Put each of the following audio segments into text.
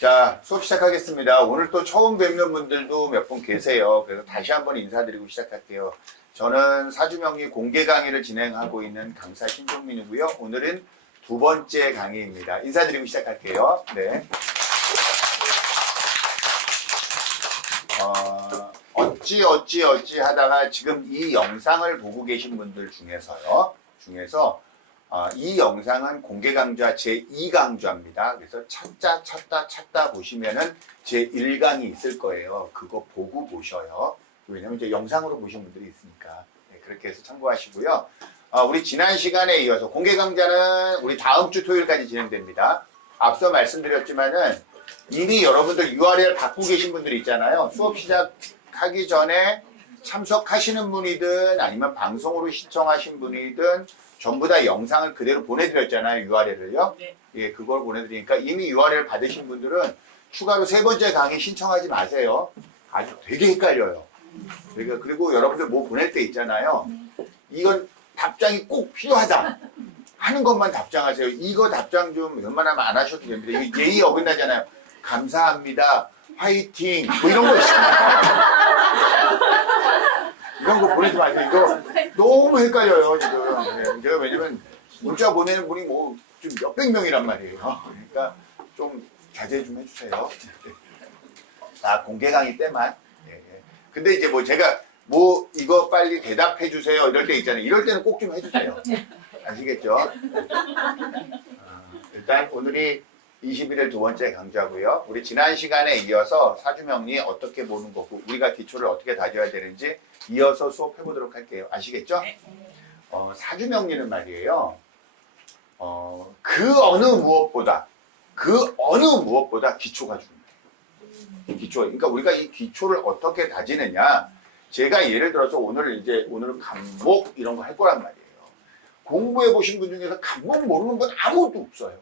자, 수업 시작하겠습니다. 오늘 또 처음 뵙는 분들도 몇 분 계세요. 그래서 다시 한번 인사드리고 시작할게요. 저는 사주명리 공개 강의를 진행하고 있는 강사 신종민이고요. 오늘은 두 번째 강의입니다. 인사드리고 시작할게요. 네. 어찌 하다가 지금 이 영상을 보고 계신 분들 중에서 이 영상은 공개 강좌 제2강좌입니다. 그래서 찾다 보시면은 제1강이 있을 거예요. 그거 보고 보셔요. 왜냐면 이제 영상으로 보신 분들이 있으니까. 네, 그렇게 해서 참고하시고요. 우리 지난 시간에 이어서 공개 강좌는 우리 다음 주 토요일까지 진행됩니다. 앞서 말씀드렸지만은 이미 여러분들 URL 받고 계신 분들이 있잖아요. 수업 시작하기 전에 참석하시는 분이든 아니면 방송으로 시청하신 분이든 전부 다 영상을 그대로 보내드렸잖아요. URL을요. 네. 예, 그걸 보내드리니까 이미 URL 받으신 분들은 추가로 세 번째 강의 신청하지 마세요. 아주 되게 헷갈려요. 그리고 여러분들 뭐 보낼 때 있잖아요. 이건 답장이 꼭 필요하다 하는 것만 답장하세요. 이거 답장 좀 웬만하면 안 하셔도 됩니다. 이게 예의 어긋나잖아요. 감사합니다. 화이팅. 뭐 이런 거 있잖아요. 이런 거 보내지 마세요. 이거 너무 헷갈려요, 지금. 제가 왜냐면 문자 보내는 분이 뭐 좀 몇백 명이란 말이에요. 그러니까 좀 자제 좀 해주세요. 공개 강의 때만. 예. 근데 이제 뭐 제가 뭐 이거 빨리 대답해 주세요. 이럴 때 있잖아요. 이럴 때는 꼭 좀 해주세요. 아시겠죠? 일단 오늘이 21일 두 번째 강좌고요. 우리 지난 시간에 이어서 사주명리 어떻게 보는 거고 우리가 기초를 어떻게 다져야 되는지 이어서 수업해 보도록 할게요. 아시겠죠? 사주명리는 말이에요. 그 어느 무엇보다 기초가 중요해요. 기초. 그러니까 우리가 이 기초를 어떻게 다지느냐. 제가 예를 들어서 오늘 간목 이런 거 할 거란 말이에요. 공부해 보신 분 중에서 간목 모르는 분 아무도 없어요.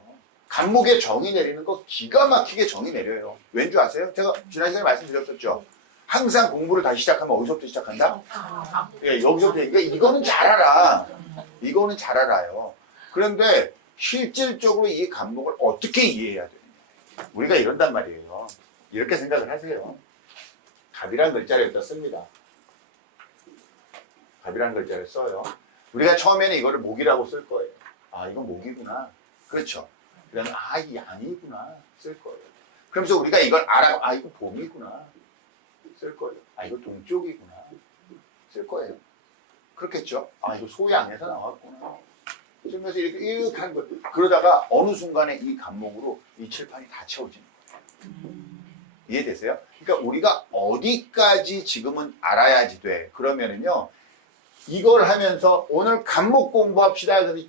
간목에 정의 내리는 거 기가 막히게 정의 내려요. 왠 줄 아세요? 제가 지난 시간에 말씀드렸었죠. 항상 공부를 다시 시작하면 어디서부터 시작한다? 예, 여기서부터. 그러니까 이거는 잘 알아. 이거는 잘 알아요. 그런데 실질적으로 이 간목을 어떻게 이해해야 되느냐. 우리가 이런단 말이에요. 이렇게 생각을 하세요. 갑이라는 글자를 여기다 씁니다. 갑이라는 글자를 써요. 우리가 처음에는 이거를 목이라고 쓸 거예요. 아, 이건 목이구나. 그렇죠. 그러면 이 양이구나 쓸 거예요. 그러면서 우리가 이걸 알아. 이거 봄이구나 쓸 거예요. 이거 동쪽이구나 쓸 거예요. 그렇겠죠. 이거 소양에서 나왔구나. 그러면서 이렇게 하는 거예요. 그러다가 어느 순간에 이 간목으로 이 칠판이 다 채워지는 거예요. 이해되세요? 그러니까 우리가 어디까지 지금은 알아야지 돼. 그러면은요, 이걸 하면서 오늘 간목 공부합시다. 그래서 쭉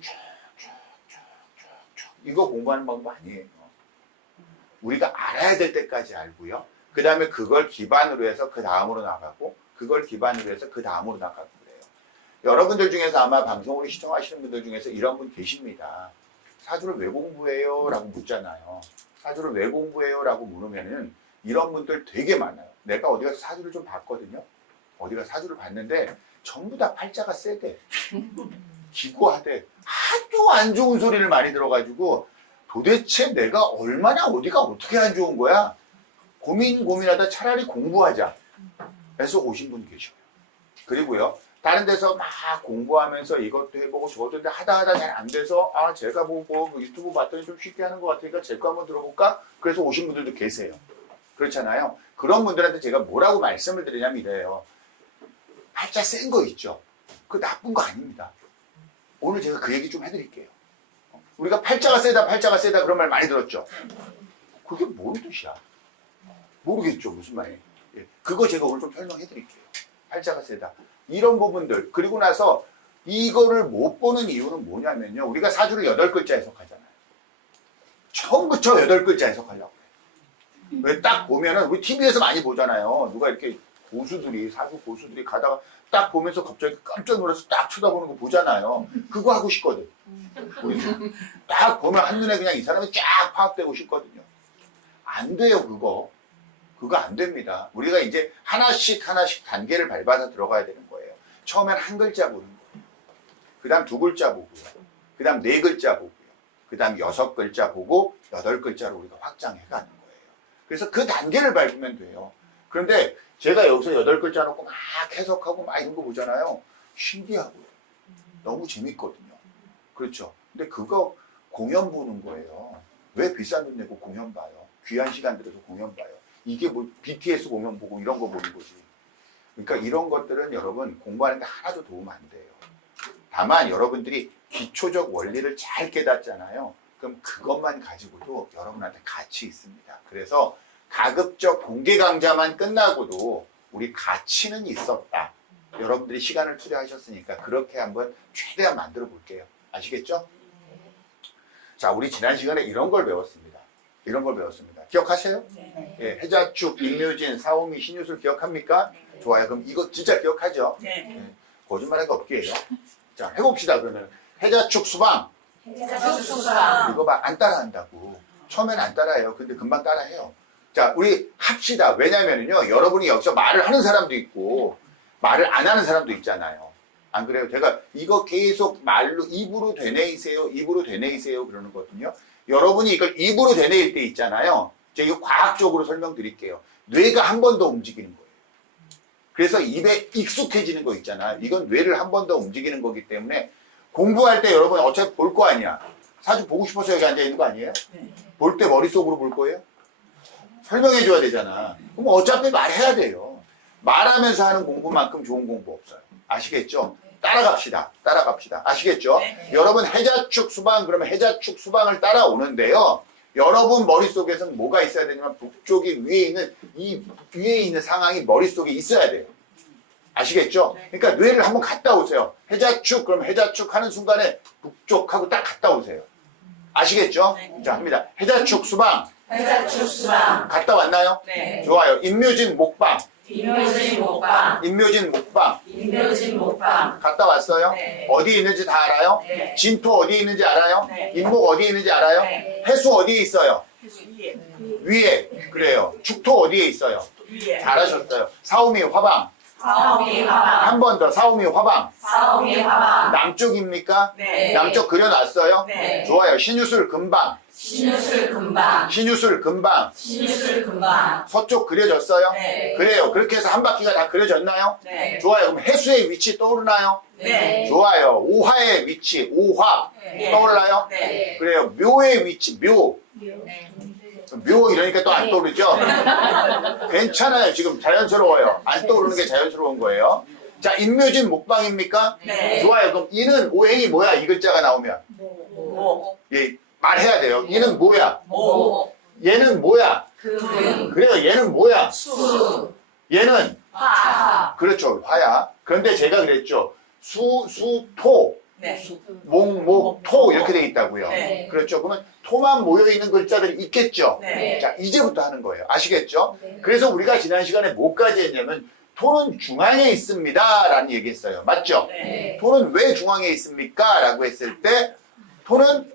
이거 공부하는 방법 아니에요. 우리가 알아야 될 때까지 알고요. 그 다음에 그걸 기반으로 해서 그 다음으로 나가고, 그걸 기반으로 해서 그 다음으로 나가고 그래요. 여러분들 중에서 아마 방송으로 시청하시는 분들 중에서 이런 분 계십니다. 사주를 왜 공부해요? 라고 묻잖아요. 사주를 왜 공부해요? 라고 물으면은 이런 분들 되게 많아요. 내가 어디 가서 사주를 좀 봤거든요. 어디 가서 사주를 봤는데 전부 다 팔자가 세대. 기고하되 하도 안 좋은 소리를 많이 들어가지고 도대체 내가 얼마나 어디가 어떻게 안 좋은 거야? 고민하다 차라리 공부하자. 해서 오신 분 계셔요. 그리고요. 다른 데서 막 공부하면서 이것도 해보고 저것도 해보고 하다 잘 안 돼서 제가 보고 유튜브 봤더니 좀 쉽게 하는 것 같으니까 제 거 한번 들어볼까? 그래서 오신 분들도 계세요. 그렇잖아요. 그런 분들한테 제가 뭐라고 말씀을 드리냐면 이래요. 팔자 센 거 있죠? 그거 나쁜 거 아닙니다. 오늘 제가 그 얘기 좀 해드릴게요. 우리가 팔자가 세다 그런 말 많이 들었죠? 그게 뭔 뜻이야? 모르겠죠, 무슨 말이에요. 그거 제가 오늘 좀 설명해드릴게요. 팔자가 세다. 이런 부분들. 그리고 나서 이거를 못 보는 이유는 뭐냐면요. 우리가 사주를 8글자 해석하잖아요. 처음부터 8글자 해석하려고 해요. 왜 딱 보면은 우리 TV에서 많이 보잖아요. 누가 이렇게 사주 고수들이 가다가 딱 보면서 갑자기 깜짝 놀라서 딱 쳐다보는 거 보잖아요. 그거 하고 싶거든. 우리는. 딱 보면 한눈에 그냥 이 사람이 쫙 파악되고 싶거든요. 안 돼요, 그거. 그거 안 됩니다. 우리가 이제 하나씩 단계를 밟아서 들어가야 되는 거예요. 처음엔 한 글자 보는 거예요. 그 다음 2글자 보고요. 그 다음 4글자 보고요. 그 다음 6글자 보고 8글자로 우리가 확장해 가는 거예요. 그래서 그 단계를 밟으면 돼요. 그런데 제가 여기서 8글자 놓고 막 해석하고 막 이런 거 보잖아요. 신기하고요. 너무 재밌거든요. 그렇죠. 근데 그거 공연 보는 거예요. 왜 비싼 돈 내고 공연 봐요? 귀한 시간 들여서 공연 봐요. 이게 뭐 BTS 공연 보고 이런 거 보는 거지. 그러니까 이런 것들은 여러분 공부하는데 하나도 도움 안 돼요. 다만 여러분들이 기초적 원리를 잘 깨닫잖아요. 그럼 그것만 가지고도 여러분한테 가치 있습니다. 그래서 가급적 공개 강좌만 끝나고도 우리 가치는 있었다. 여러분들이 시간을 투자하셨으니까 그렇게 한번 최대한 만들어 볼게요. 아시겠죠? 자, 우리 지난 시간에 이런 걸 배웠습니다. 이런 걸 배웠습니다. 기억하세요? 네. 예, 해자축, 임묘진, 사오미, 신유술 기억합니까? 좋아요. 그럼 이거 진짜 기억하죠? 네. 거짓말할 거 없게요. 자, 해봅시다. 그러면 해자축 수방. 해자축수방. 이거 봐, 안 따라한다고. 처음엔 안 따라해요. 근데 금방 따라해요. 자, 우리 합시다. 왜냐면은요, 여러분이 여기서 말을 하는 사람도 있고, 말을 안 하는 사람도 있잖아요. 안 그래요? 제가 이거 계속 말로 입으로 되뇌이세요, 입으로 되뇌이세요 그러는 거거든요. 여러분이 이걸 입으로 되뇌일 때 있잖아요. 제가 이거 과학적으로 설명드릴게요. 뇌가 한 번 더 움직이는 거예요. 그래서 입에 익숙해지는 거 있잖아요. 이건 뇌를 한 번 더 움직이는 거기 때문에 공부할 때 여러분 어차피 볼 거 아니야. 사실 보고 싶어서 여기 앉아 있는 거 아니에요? 볼 때 머릿속으로 볼 거예요? 설명해 줘야 되잖아. 그럼 어차피 말해야 돼요. 말하면서 하는 공부만큼 좋은 공부 없어요. 아시겠죠? 따라갑시다. 따라갑시다. 아시겠죠? 네. 여러분 해자축 수방 그러면 해자축 수방을 따라오는데요. 여러분 머릿속에서는 뭐가 있어야 되냐면 북쪽이 위에 있는 이 위에 있는 상황이 머릿속에 있어야 돼요. 아시겠죠? 그러니까 뇌를 한번 갔다 오세요. 해자축 그럼 해자축 하는 순간에 북쪽하고 딱 갔다 오세요. 아시겠죠? 네. 자, 합니다. 해자축 수방 해자축수방. 갔다 왔나요? 네. 좋아요. 임묘진 목방 임묘진 목방. 임묘진 목방 임묘진 목방. 갔다 왔어요? 네. 어디 있는지 다 알아요? 네. 진토 어디 있는지 알아요? 네. 임목 어디 있는지 알아요? 네. 해수 어디에 있어요? 위에. 위에. 그래요. 축토 어디에 있어요? 위에. 잘하셨어요. 사오미 화방. 사오미 화방. 한 번 더 사오미 화방. 사오미 화방. 남쪽입니까? 네. 남쪽 그려놨어요? 네. 좋아요. 신유술 금방. 신유술 금방. 신유술 금방. 신유술 금방. 서쪽 그려졌어요? 네. 그래요. 그렇게 해서 한 바퀴가 다 그려졌나요? 네. 좋아요. 그럼 해수의 위치 떠오르나요? 네. 좋아요. 오화의 위치, 오화 네. 떠올라요? 네. 그래요. 묘의 위치, 묘. 묘 이러니까 또 안 떠오르죠? 괜찮아요. 지금 자연스러워요. 안 떠오르는 게 자연스러운 거예요. 자, 임묘진 목방입니까? 네. 좋아요. 그럼 이는 오행이 뭐야? 이 글자가 나오면. 모. 예, 말해야 돼요. 이는 뭐야? 모. 얘는 뭐야? 금. 그래요. 얘는 뭐야? 수. 얘는 화. 그렇죠. 화야. 그런데 제가 그랬죠. 수, 토. 네. 목, 목, 토 이렇게 돼 있다고요. 네. 그렇죠. 그러면 토만 모여있는 글자들이 있겠죠. 네. 자, 이제부터 하는 거예요. 아시겠죠? 그래서 우리가 지난 시간에 뭐까지 했냐면 토는 중앙에 있습니다 라는 얘기 했어요. 맞죠? 네. 토는 왜 중앙에 있습니까? 라고 했을 때 토는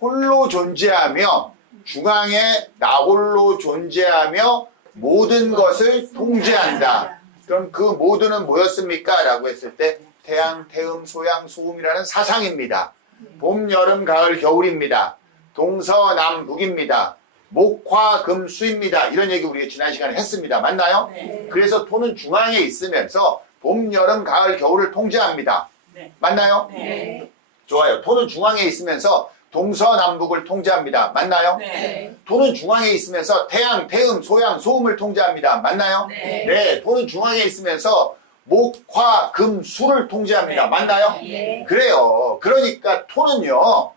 홀로 존재하며 중앙에 나홀로 존재하며 모든 것을 통제한다. 그럼 그 모두는 뭐였습니까? 라고 했을 때 태양, 태음, 소양, 소음이라는 사상입니다. 봄, 여름, 가을, 겨울입니다. 동서남북입니다. 목, 화, 금, 수입니다. 이런 얘기 우리가 지난 시간에 했습니다. 맞나요? 네. 그래서 토는 중앙에 있으면서 봄, 여름, 가을, 겨울을 통제합니다. 네. 맞나요? 네. 좋아요. 토는 중앙에 있으면서 동서남북을 통제합니다. 맞나요? 네. 토는 중앙에 있으면서 태양, 태음, 소양, 소음을 통제합니다. 맞나요? 네. 네, 토는 중앙에 있으면서 목, 화, 금, 수를 통제합니다. 네. 맞나요? 네. 그래요. 그러니까 토는요,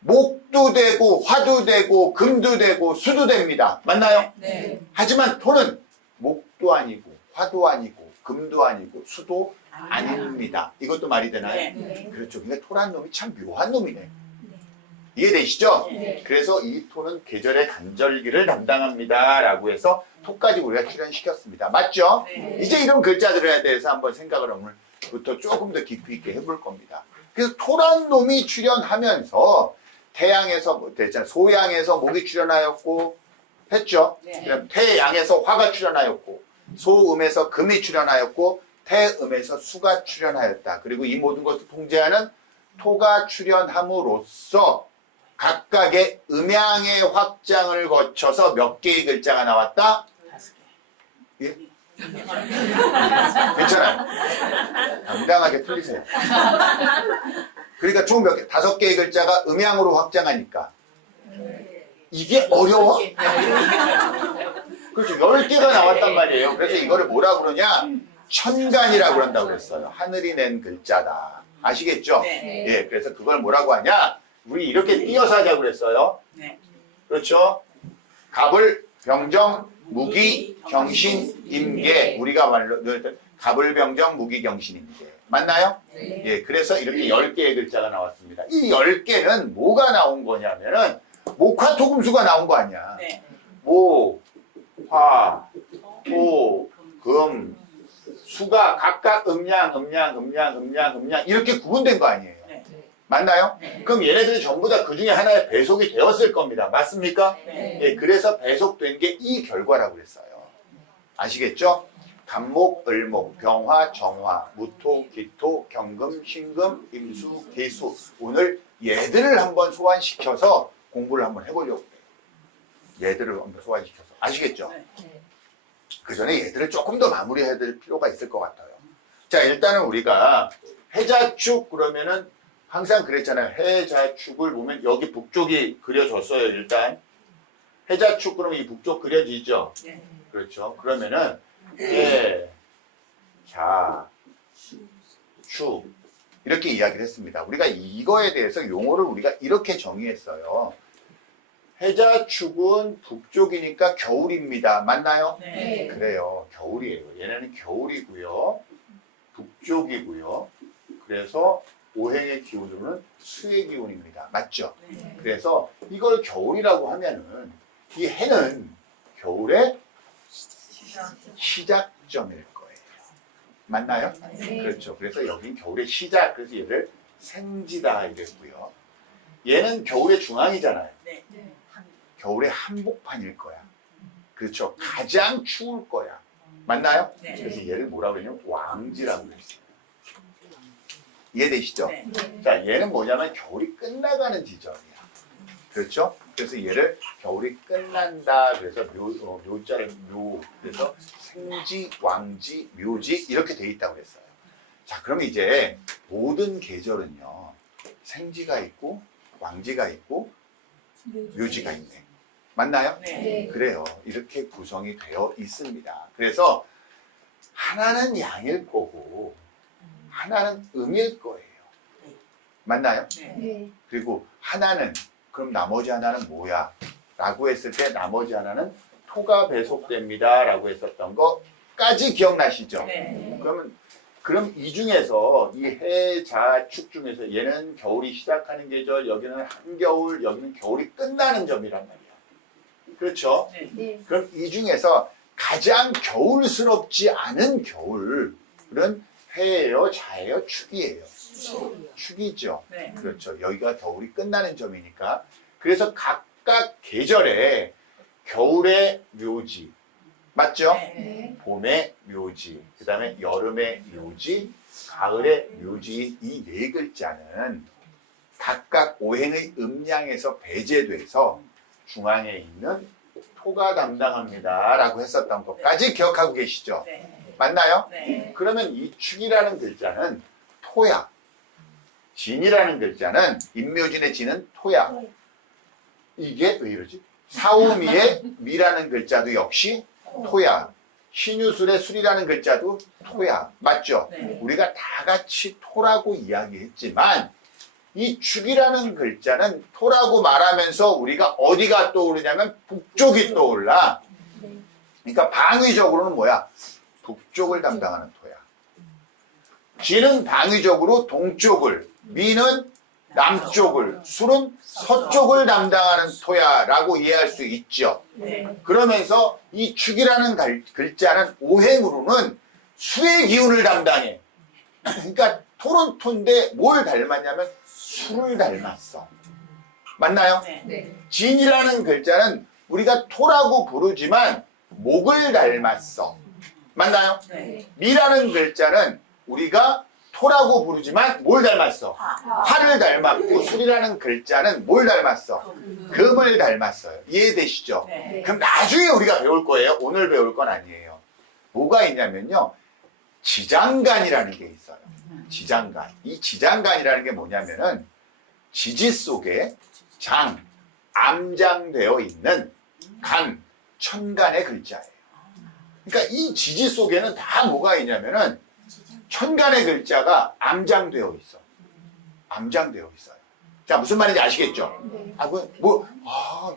목도 되고, 화도 되고, 금도 되고, 수도 됩니다. 맞나요? 네. 하지만 토는 목도 아니고, 화도 아니고, 금도 아니고, 수도 아닙니다. 이것도 말이 되나요? 네. 그렇죠. 그러니까 토란 놈이 참 묘한 놈이네. 이해되시죠? 네. 그래서 이 토는 계절의 간절기를 담당합니다. 라고 해서 토까지 우리가 출연시켰습니다. 맞죠? 네. 이제 이런 글자들에 대해서 한번 생각을 오늘부터 조금 더 깊이 있게 해볼 겁니다. 그래서 토란 놈이 출연하면서 태양에서 뭐 됐잖아요. 소양에서 목이 출연하였고 했죠? 네. 그럼 태양에서 화가 출연하였고 소음에서 금이 출연하였고 태음에서 수가 출연하였다. 그리고 이 모든 것을 통제하는 토가 출연함으로써 각각의 음양의 확장을 거쳐서 몇 개의 글자가 나왔다? 5개. 예? 괜찮아요. 당당하게 풀리세요. 그러니까 총 몇 개? 5개의 글자가 음양으로 확장하니까. 이게 어려워? 그렇죠. 10개가 나왔단 말이에요. 그래서 이거를 뭐라 그러냐? 천간이라고 그런다고 그랬어요. 하늘이 낸 글자다. 아시겠죠? 네. 예, 그래서 그걸 뭐라고 하냐? 우리 이렇게 띄어서 하자고 그랬어요. 네. 그렇죠? 갑을, 병정, 무기, 경신, 임계. 우리가 말로 늘 갑을, 병정, 무기, 경신, 임계. 맞나요? 네. 예, 그래서 이렇게 10개의 글자가 나왔습니다. 이 10개는 뭐가 나온 거냐면은 목화토금수가 나온 거 아니야. 네. 목, 화, 토, 금, 수가 각각 음양 이렇게 구분된 거 아니에요. 네. 맞나요? 네. 그럼 얘네들이 전부 다 그 중에 하나의 배속이 되었을 겁니다. 맞습니까? 네. 예, 그래서 배속된 게 이 결과라고 그랬어요. 아시겠죠? 간목, 을목, 병화, 정화, 무토, 기토, 경금, 신금, 임수, 계수. 오늘 얘들을 한번 소환시켜서 공부를 한번 해보려고 해요. 얘들을 한번 소환시켜서. 아시겠죠? 네. 그 전에 얘들을 조금 더 마무리해야 될 필요가 있을 것 같아요. 자, 일단은 우리가 해자축 그러면은 항상 그랬잖아요. 해자축을 보면 여기 북쪽이 그려졌어요, 일단. 해자축 그러면 이 북쪽 그려지죠? 네. 그렇죠. 그러면은 해, 자, 축 이렇게 이야기를 했습니다. 우리가 이거에 대해서 용어를 우리가 이렇게 정의했어요. 해자축은 북쪽이니까 겨울입니다. 맞나요? 네. 그래요. 겨울이에요. 얘네는 겨울이고요. 북쪽이고요. 그래서 오행의 기운으로는 수의 기운입니다. 맞죠? 네. 그래서 이걸 겨울이라고 하면은 이 해는 겨울의 시작점일 거예요. 맞나요? 네. 그렇죠. 그래서 여긴 겨울의 시작. 그래서 얘를 생지다 이랬고요. 얘는 겨울의 중앙이잖아요. 네. 겨울의 한복판일 거야. 그렇죠. 가장 추울 거야. 맞나요? 네. 그래서 얘를 뭐라고 그러냐면 왕지라고 그랬어요. 이해되시죠? 네. 자, 얘는 뭐냐면 겨울이 끝나가는 지점이야. 그렇죠? 그래서 얘를 겨울이 끝난다. 그래서 묘자를 묘. 그래서 생지, 왕지, 묘지 이렇게 돼 있다고 그랬어요. 자, 그럼 이제 모든 계절은요. 생지가 있고 왕지가 있고 묘지가 있네. 맞나요? 네. 그래요. 이렇게 구성이 되어 있습니다. 그래서 하나는 양일 거고 하나는 음일 거예요. 맞나요? 네. 그리고 하나는 그럼 나머지 하나는 뭐야? 라고 했을 때 나머지 하나는 토가 배속됩니다. 라고 했었던 거까지 기억나시죠? 네. 그럼 이 중에서 이 해, 자, 축 중에서 얘는 겨울이 시작하는 계절, 여기는 한겨울, 여기는 겨울이 끝나는 점이란 말이야. 그렇죠? 네. 그럼 이 중에서 가장 겨울스럽지 않은 겨울은 해예요, 자예요, 축이에요. 축이죠. 네. 그렇죠. 여기가 겨울이 끝나는 점이니까. 그래서 각각 계절에 겨울의 묘지, 맞죠? 네. 봄의 묘지, 그 다음에 여름의 묘지, 가을의 묘지 이 네 글자는 각각 오행의 음양에서 배제돼서 중앙에 있는 토가 담당합니다. 라고 했었던 것까지 기억하고 계시죠? 네. 맞나요? 네. 그러면 이 축이라는 글자는 토야. 진이라는 글자는 임묘진의 진은 토야. 이게 왜 이러지? 사오미의 미라는 글자도 역시 토야. 신유술의 술이라는 글자도 토야. 맞죠? 네. 우리가 다 같이 토라고 이야기했지만 이 축이라는 글자는 토라고 말하면서 우리가 어디가 떠오르냐면 북쪽이 떠올라. 그러니까 방위적으로는 뭐야? 북쪽을 담당하는 토야. 진은 방위적으로 동쪽을, 미는 남쪽을, 술은 서쪽을 담당하는 토야라고 이해할 수 있죠. 네. 그러면서 이 축이라는 글자는 오행으로는 수의 기운을 담당해. 그러니까 토는 토인데 뭘 닮았냐면 수를 닮았어. 맞나요? 네. 진이라는 글자는 우리가 토라고 부르지만 목을 닮았어. 맞나요? 네. 미라는 글자는 우리가 토라고 부르지만 뭘 닮았어? 화. 화를 닮았고 술이라는 글자는 뭘 닮았어? 금을 닮았어요. 이해되시죠? 네. 그럼 나중에 우리가 배울 거예요. 오늘 배울 건 아니에요. 뭐가 있냐면요. 지장간이라는 게 있어요. 지장간. 이 지장간이라는 게 뭐냐면은 지지 속에 장, 암장되어 있는 간, 천간의 글자예요. 그러니까 이 지지 속에는 다 뭐가 있냐면은 천간의 글자가 암장되어 있어. 암장되어 있어요. 자, 무슨 말인지 아시겠죠? 아, 그거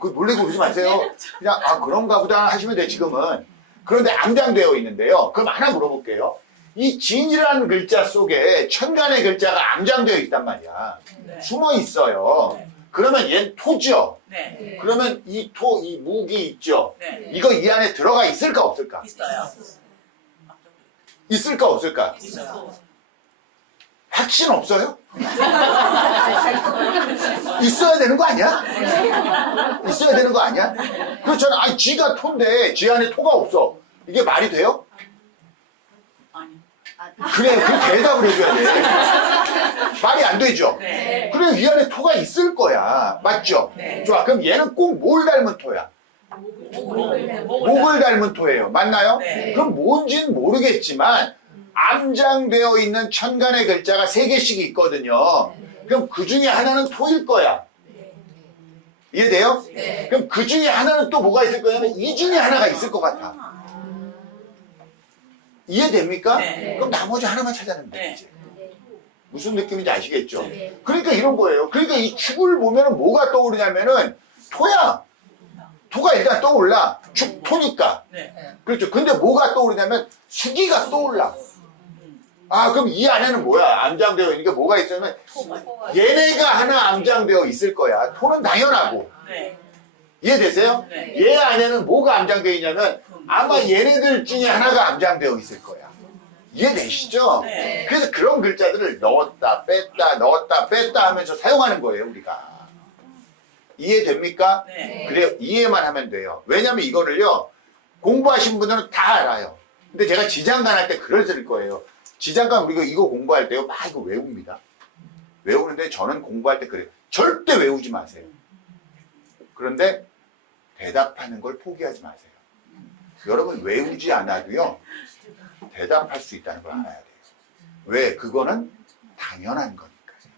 놀래고 그러지 마세요. 그냥, 그런가 보다 하시면 돼, 지금은. 그런데 암장되어 있는데요. 그럼 하나 물어볼게요. 이 진이라는 글자 속에 천간의 글자가 암장되어 있단 말이야. 네. 숨어 있어요. 네. 그러면 얘는 토죠. 네. 그러면 이 토, 이 무기 있죠. 네. 이거 이 안에 들어가 있을까 없을까? 있어요. 있을까 없을까? 있어요. 확신 없어요? 있어야 되는 거 아니야? 있어야 되는 거 아니야? 그렇잖아. 아니, 쥐가 토인데 쥐 안에 토가 없어. 이게 말이 돼요? 아니. 그래, 그 대답을 해줘야 돼. 말이 안 되죠? 네. 그래, 이 안에 토가 있을 거야. 맞죠? 네. 좋아. 그럼 얘는 꼭 뭘 닮은 토야? 목을 닮은 토예요. 맞나요? 네. 그럼 뭔지는 모르겠지만 암장되어 있는 천간의 글자가 3개씩 있거든요. 그럼 그 중에 하나는 토일 거야. 이해돼요? 네. 그럼 그 중에 하나는 또 뭐가 있을 거냐면 이 중에 하나가 있을 것 같아. 이해됩니까? 네. 그럼 나머지 하나만 찾아내면 네. 되지. 무슨 느낌인지 아시겠죠? 네. 그러니까 이런 거예요. 그러니까 이 축을 보면 뭐가 떠오르냐면은 토야. 토가 일단 떠올라. 축토니까. 네. 그렇죠. 근데 뭐가 떠오르냐면 수기가 떠올라. 그럼 이 안에는 뭐야? 암장되어 있는 게 뭐가 있으면 얘네가 하나 암장되어 있을 거야. 토는 당연하고. 네. 이해되세요? 네. 얘 안에는 뭐가 암장되어 있냐면 아마 얘네들 중에 하나가 암장되어 있을 거야. 이해되시죠? 네. 그래서 그런 글자들을 넣었다 뺐다 하면서 사용하는 거예요, 우리가. 이해됩니까? 네. 그래요. 이해만 하면 돼요. 왜냐면 이거를요, 공부하신 분들은 다 알아요. 근데 제가 지장간 할 때 글을 쓸 거예요. 지장간 우리가 이거 공부할 때요, 막 이거 외웁니다. 외우는데 저는 공부할 때 그래요. 절대 외우지 마세요. 그런데 대답하는 걸 포기하지 마세요. 여러분 외우지 않아도요, 대답할 수 있다는 걸 알아야 돼요. 왜? 그거는 당연한 거니까요.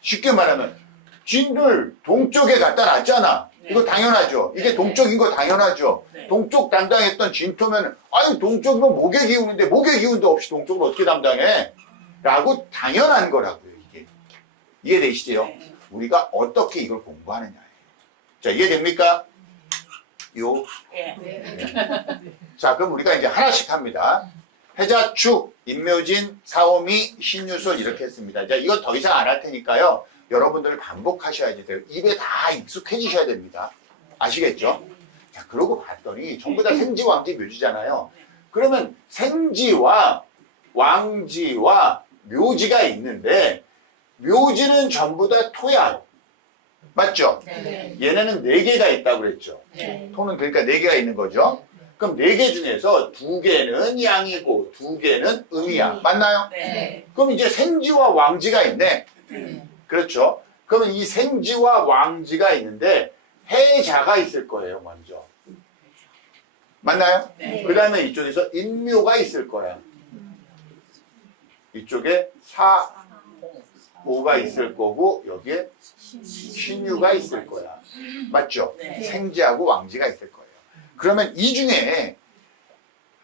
쉽게 말하면 진들 동쪽에 갖다 놨잖아. 이거 당연하죠. 이게 동쪽인 거 당연하죠. 네. 동쪽 담당했던 진토면 아니 동쪽이면 목의 기운인데 목의 기운도 없이 동쪽을 어떻게 담당해? 라고 당연한 거라고요. 이게. 이해되시죠? 네. 우리가 어떻게 이걸 공부하느냐예요. 자, 이해됩니까? 예. 자, 그럼 우리가 이제 하나씩 합니다. 해자축, 임묘진, 사오미, 신유술 이렇게 했습니다. 자, 이거 더 이상 안 할 테니까요. 여러분들 반복하셔야지 돼요. 입에 다 익숙해지셔야 됩니다. 아시겠죠? 자, 그러고 봤더니 전부 다 생지, 왕지, 묘지잖아요. 그러면 생지와 왕지와 묘지가 있는데 묘지는 전부 다 토야. 맞죠? 네. 얘네는 4개가 있다고 그랬죠. 네. 토는 그러니까 4개가 있는 거죠. 그럼 4개 중에서 2개는 양이고 2개는 음이야. 맞나요? 네. 그럼 이제 생지와 왕지가 있네. 네. 그렇죠. 그러면 이 생지와 왕지가 있는데 해자가 있을 거예요, 먼저. 맞나요? 네. 그 다음에 이쪽에서 인묘가 있을 거야. 이쪽에 사오가 있을 거고 여기에 신유가 있을 거야. 맞죠? 네. 생지하고 왕지가 있을 거예요. 그러면 이 중에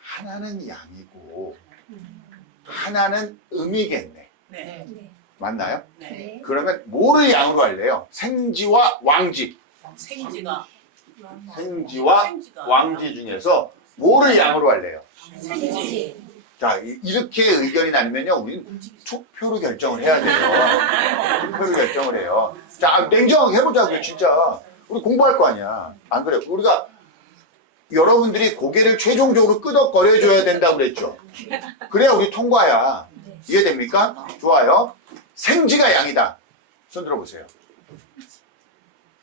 하나는 양이고 하나는 음이겠네. 네. 맞나요? 네. 그러면 뭐를 양으로 할래요? 생지와 왕지. 생지가 생지와 왕지 중에서 뭐를 양으로 할래요? 생지. 자, 이렇게 의견이 나면요, 우리는 투표로 결정을 해야 돼요. 투표로 결정을 해요. 자, 냉정하게 해보자고요, 진짜. 우리 공부할 거 아니야. 안 그래요? 우리가 여러분들이 고개를 최종적으로 끄덕거려줘야 된다고 그랬죠. 그래야 우리 통과야. 이해됩니까? 좋아요. 생지가 양이다. 손 들어보세요.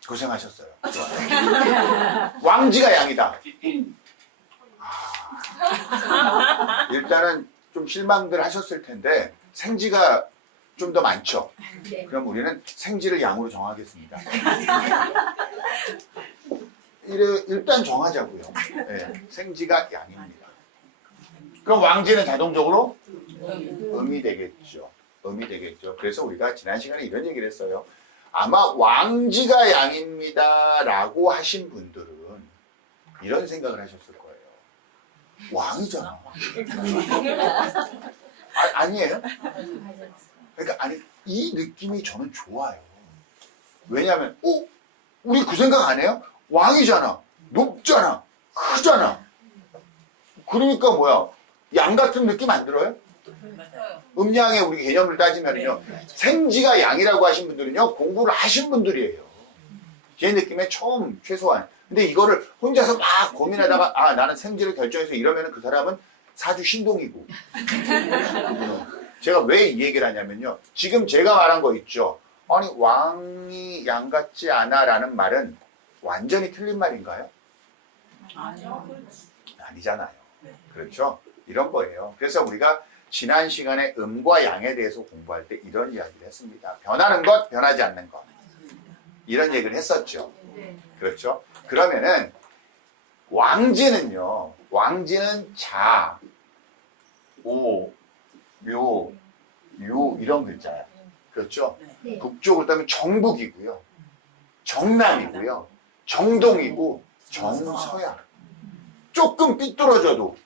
고생하셨어요. 왕지가 양이다. 일단은 좀 실망들 하셨을 텐데 생지가 좀 더 많죠. 네. 그럼 우리는 생지를 양으로 정하겠습니다. 일단 정하자고요. 네, 생지가 양입니다. 그럼 왕지는 자동적으로 음이 되겠죠. 음이 되겠죠. 그래서 우리가 지난 시간에 이런 얘기를 했어요. 아마 왕지가 양입니다 라고 하신 분들은 이런 생각을 하셨을 거예요. 왕이잖아. 아니에요? 그러니까 아니 이 느낌이 저는 좋아요. 왜냐하면 우리 그 생각 안 해요? 왕이잖아. 높잖아. 크잖아. 그러니까 뭐야? 양 같은 느낌 안 들어요? 음양의 우리 개념을 따지면요. 생지가 양이라고 하신 분들은요. 공부를 하신 분들이에요. 제 느낌에 처음 최소한. 근데 이거를 혼자서 막 고민하다가 나는 생지를 결정해서 이러면 그 사람은 사주 신동이고. 제가 왜 이 얘기를 하냐면요. 지금 제가 말한 거 있죠. 아니 왕이 양 같지 않아 라는 말은 완전히 틀린 말인가요? 아니요. 아니잖아요. 그렇죠? 이런 거예요. 그래서 우리가 지난 시간에 음과 양에 대해서 공부할 때 이런 이야기를 했습니다. 변하는 것, 변하지 않는 것. 이런 얘기를 했었죠. 그렇죠? 그러면은 왕지는요. 왕지는 자, 오, 묘, 유 이런 글자야. 그렇죠? 네. 북쪽으로 따면 정북이고요. 정남이고요. 정동이고 정서야. 조금 삐뚤어져도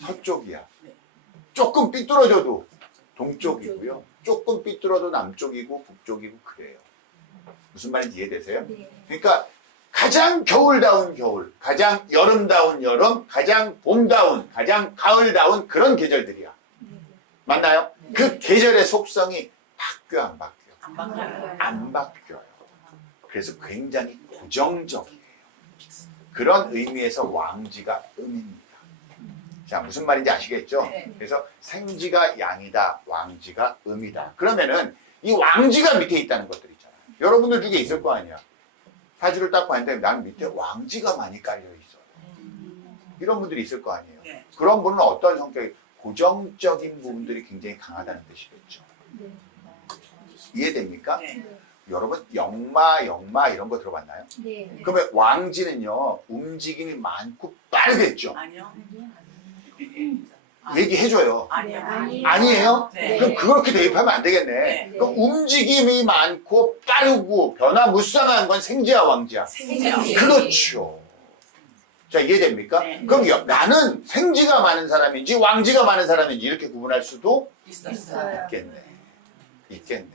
서쪽이야. 조금 삐뚤어져도 동쪽이고요. 조금 삐뚤어도 남쪽이고 북쪽이고 그래요. 무슨 말인지 이해되세요? 네. 그러니까 가장 겨울다운 겨울, 가장 여름다운 여름, 가장 봄다운, 가장 가을다운 그런 계절들이야. 맞나요? 그 계절의 속성이 바뀌어 안 바뀌어? 안 바뀌어요. 안 바뀌어요. 그래서 굉장히 고정적이에요. 그런 의미에서 왕지가 음입니다. 자, 무슨 말인지 아시겠죠? 그래서 생지가 양이다, 왕지가 음이다. 그러면은 이 왕지가 밑에 있다는 것들 있잖아요. 여러분들 중에 있을 거 아니야. 사주를 딱 봤는데 나는 밑에 왕지가 많이 깔려 있어요. 이런 분들이 있을 거 아니에요. 네. 그런 분은 어떤 성격이 고정적인 부분들이 굉장히 강하다는 뜻이겠죠. 이해됩니까? 네. 여러분 영마 이런 거 들어봤나요? 네. 그러면 왕지는요 움직임이 많고 빠르겠죠. 아니요. 얘기해줘요. 아니요. 아니에요? 네. 그럼 그렇게 대입하면 안 되겠네. 네. 그럼 움직임이 많고 빠르고 변화무쌍한 건 생지야 왕지야? 생지요. 그렇죠. 자 이해됩니까? 네. 그럼 나는 생지가 많은 사람인지 왕지가 많은 사람인지 이렇게 구분할 수도 있어요. 있겠네.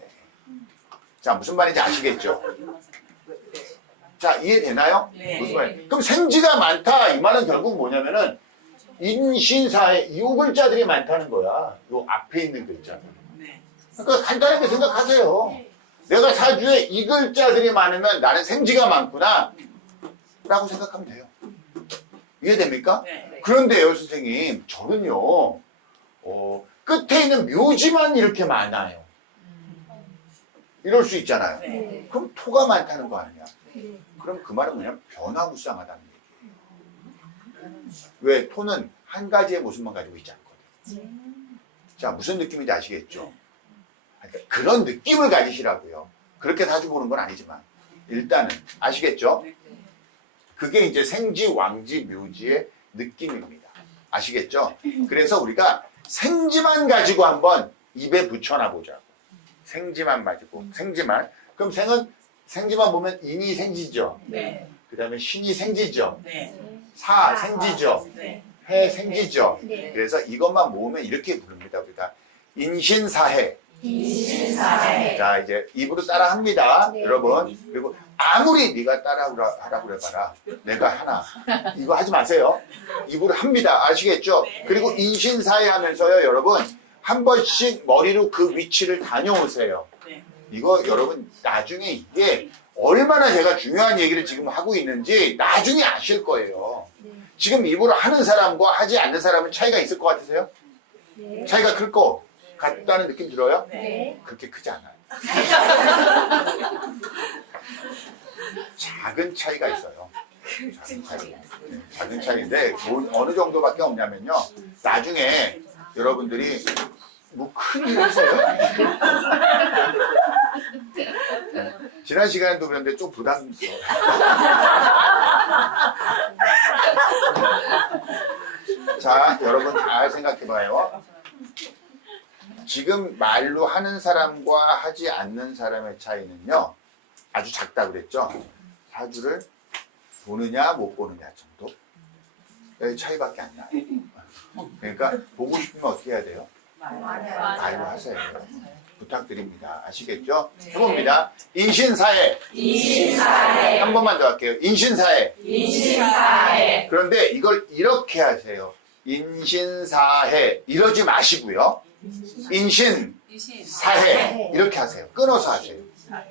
자 무슨 말인지 아시겠죠? 자 이해되나요? 네. 무슨 말? 그럼 생지가 많다 이 말은 결국 뭐냐면은 인신사에 이 글자들이 많다는 거야. 요 앞에 있는 글자들. 네. 그러니까 간단하게 생각하세요. 내가 사주에 이 글자들이 많으면 나는 생지가 많구나 라고 생각하면 돼요. 이해됩니까? 네. 그런데요 선생님 저는요 끝에 있는 묘지만 이렇게 많아요. 이럴 수 있잖아요. 네. 그럼 토가 많다는 거 아니야? 네. 그럼 그 말은 뭐냐면 변화무쌍하다는 얘기예요. 왜? 토는 한 가지의 모습만 가지고 있지 않거든. 자 무슨 느낌인지 아시겠죠? 그러니까 그런 느낌을 가지시라고요. 그렇게 사주 보는 건 아니지만 일단은 아시겠죠? 그게 이제 생지, 왕지, 묘지의 느낌입니다. 아시겠죠? 그래서 우리가 생지만 가지고 한번 입에 붙여놔 보자고. 생지만 가지고 생지만. 그럼 생지만 보면 인이 생지죠. 네. 그 다음에 신이 생지죠. 네. 사 생지죠. 네. 해 생지죠. 네. 그래서 이것만 모으면 이렇게 부릅니다. 우리가 인신사해. 인신사해. 자 이제 입으로 따라 합니다. 네. 여러분. 그리고 아무리 네가 따라하라고 그래봐라. 내가 하나. 이거 하지 마세요. 입으로 합니다. 아시겠죠? 그리고 인신사해 하면서요. 여러분 한 번씩 머리로 그 위치를 다녀오세요. 네. 이거 여러분 나중에 이게 얼마나 제가 중요한 얘기를 지금 하고 있는지 나중에 아실 거예요. 지금 입으로 하는 사람과 하지 않는 사람은 차이가 있을 것 같으세요? 네. 차이가 클 거 같다는 느낌 들어요? 네. 그렇게 크지 않아요. 작은 차이가 있어요. 작은 차이. 작은 차이인데 어느 정도밖에 없냐면요. 나중에 여러분들이 뭐 큰일 났어요. 지난 시간에도 그랬는데 좀 부담스러워. 자, 여러분 잘 생각해봐요. 지금 말로 하는 사람과 하지 않는 사람의 차이는요, 아주 작다 그랬죠? 사주를 보느냐 못 보느냐 정도? 여기 차이밖에 안 나요. 그러니까 보고 싶으면 어떻게 해야 돼요? 말로 하세요. 부탁드립니다. 아시겠죠? 해봅니다. 인신사회. 인신사회. 한 번만 더 할게요. 인신사회. 인신사회. 그런데 이걸 이렇게 하세요. 인신사회. 이러지 마시고요. 인신사회. 이렇게 하세요. 끊어서 하세요.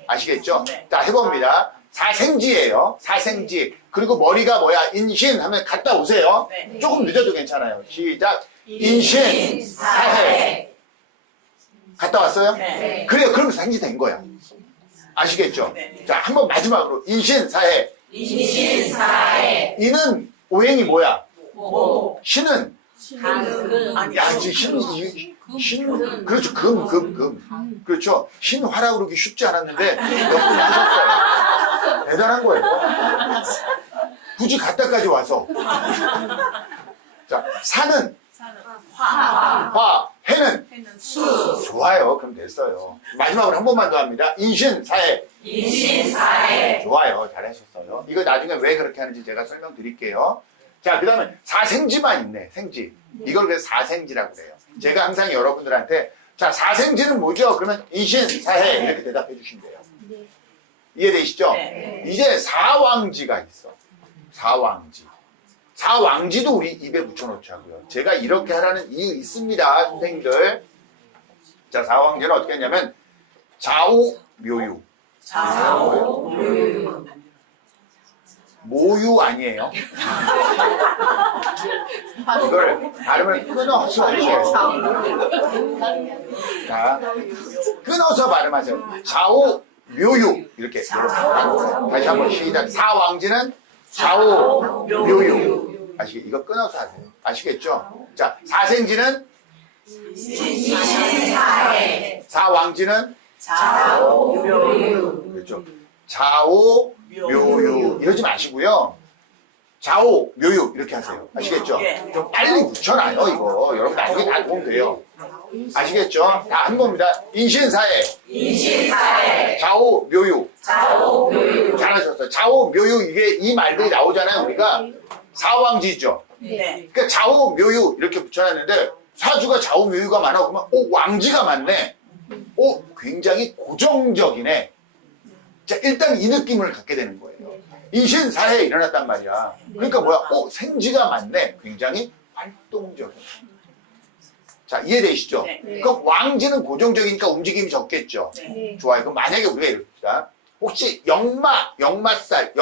아시겠죠? 자, 해봅니다. 사생지예요. 사생지. 그리고 머리가 뭐야? 인신 하면 갔다 오세요. 조금 늦어도 괜찮아요. 시작. 인신사회. 갔다 왔어요? 네. 그래요. 그럼 생지 된 거야. 아시겠죠? 자, 한번 마지막으로. 인신사회. 인신사회. 이는 오행이 뭐야? 모. 신은? 당근. 야, 지금 신, 그렇죠. 금. 그렇죠. 신화라고 그러기 쉽지 않았는데, 여러분이 하셨어요. 대단한 거예요. 굳이 갔다까지 와서. 자, 사는? 화. 해는? 수. 좋아요. 그럼 됐어요. 마지막으로 한 번만 더 합니다. 인신사회. 인신사회. 좋아요. 잘하셨어요. 이거 나중에 왜 그렇게 하는지 제가 설명드릴게요. 자, 그 다음에 사생지만 있네. 생지. 이걸 그래서 사생지라고 그래요. 제가 항상 여러분들한테 자, 사생지는 뭐죠? 그러면 인신사회 이렇게 대답해 주시면 돼요. 이해되시죠? 네. 이제 사왕지가 있어. 사왕지. 사왕지도 우리 입에 붙여놓자고요. 제가 이렇게 하라는 이유 있습니다, 선생님들. 자, 사왕지는 어떻게 했냐면 좌우묘유. 좌우묘유. 모유 아니에요. 이걸 발음을 끊어서 하세요. 자, 끊어서 발음하세요. 좌우 묘유 이렇게. 다시 한번 시작. 사왕지는 좌우 묘유. 이거 끊어서 하세요. 아시겠죠? 자, 사생지는 인신사회. 사왕지는 좌우묘유. 그렇죠. 좌우 묘유 이러지 마시고요. 좌우 묘유 이렇게 하세요. 아시겠죠? 좀 빨리 붙여놔요 이거. 여러분 나중에 다 도움 돼요. 아시겠죠? 다 한 겁니다. 인신사회. 인신사회. 좌우 묘유. 좌우묘유. 잘하셨어요. 좌우 묘유 이게 이 말들이 나오잖아요. 우리가 사왕지죠. 네. 그러니까 좌우 묘유 이렇게 붙여놨는데 사주가 좌우 묘유가 많아 그러면 왕지가 많네. 굉장히 고정적이네. 자, 일단 이 느낌을 갖게 되는 거예요. 인신사회에 일어났단 말이야. 그러니까 뭐야? 생지가 많네. 굉장히 활동적이네. 자, 이해되시죠? 네. 그럼 왕지는 고정적이니까 움직임이 적겠죠? 네. 좋아요. 그럼 만약에 우리가 이럽시다. 혹시 역마살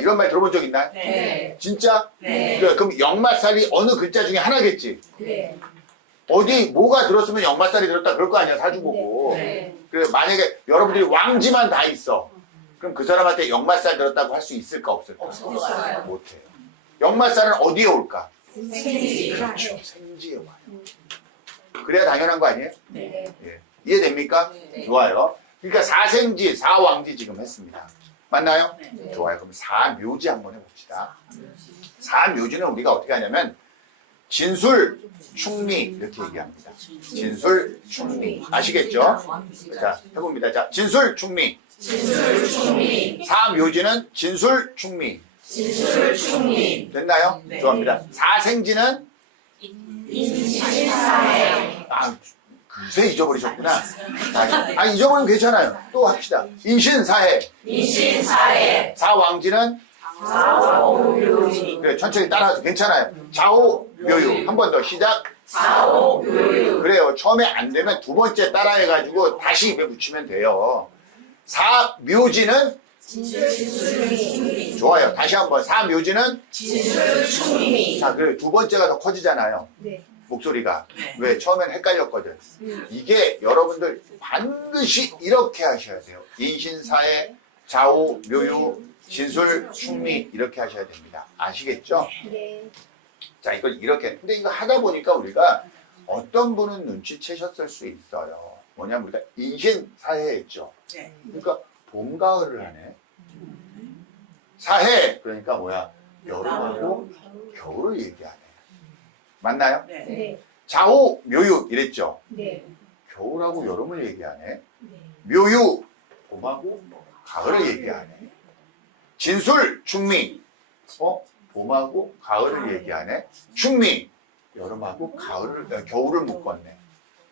이런 말 들어본 적 있나요? 네. 진짜? 네. 그래, 그럼 역마살이 어느 글자 중에 하나겠지? 네. 어디 뭐가 들었으면 역마살이 들었다 그럴 거 아니야, 사주 보고. 네. 그래, 만약에 여러분들이 왕지만 다 있어. 그럼 그 사람한테 역마살 들었다고 할 수 있을까 없을까? 없어요. 못해요. 역마살은 어디에 올까? 생지. 그렇죠. 생지에 와요. 그래야 당연한 거 아니에요? 네. 예. 이해됩니까? 네. 좋아요. 그러니까 사생지, 사왕지 지금 했습니다. 맞나요? 네. 좋아요. 그럼 사묘지 한번 해봅시다. 사묘지는 우리가 어떻게 하냐면 진술, 충리 이렇게 얘기합니다. 진술, 충리. 아시겠죠? 자, 해봅니다. 자, 진술, 충리. 진술충리. 사묘지는 진술, 충리. 진술충리. 됐나요? 네. 좋아합니다. 사생지는 인신사회. 그새 잊어버리셨구나. 잊어버리면 괜찮아요. 또 합시다. 인신사회. 인신사회. 사왕지는 좌우묘유. 그래, 천천히 따라하세요. 괜찮아요. 좌우묘유. 한 번 더 시작. 좌우묘유. 그래요. 처음에 안 되면 두 번째 따라해가지고 다시 입에 붙이면 돼요. 사묘지는 진술충리. 좋아요. 다시 한번 사묘지는 진술충리. 자, 그래 두 번째가 더 커지잖아요. 목소리가. 왜? 처음엔 헷갈렸거든. 이게 여러분들 반드시 이렇게 하셔야 돼요. 인신사회, 좌우, 묘유, 진술, 충리 이렇게 하셔야 됩니다. 아시겠죠? 자, 이걸 이렇게. 근데 이거 하다 보니까 우리가 어떤 분은 눈치채셨을 수 있어요. 뭐냐면 우리가 인신사해했죠. 네. 그러니까 봄, 가을을 하네. 사해 그러니까 뭐야? 여름하고 겨울을 얘기하네. 맞나요? 네. 네. 자오, 묘유 이랬죠. 네. 겨울하고 여름을 얘기하네. 네. 묘유, 봄하고 가을을 얘기하네. 진술, 충미, 봄하고 가을을 얘기하네. 충미, 여름하고 겨울을 묶었네.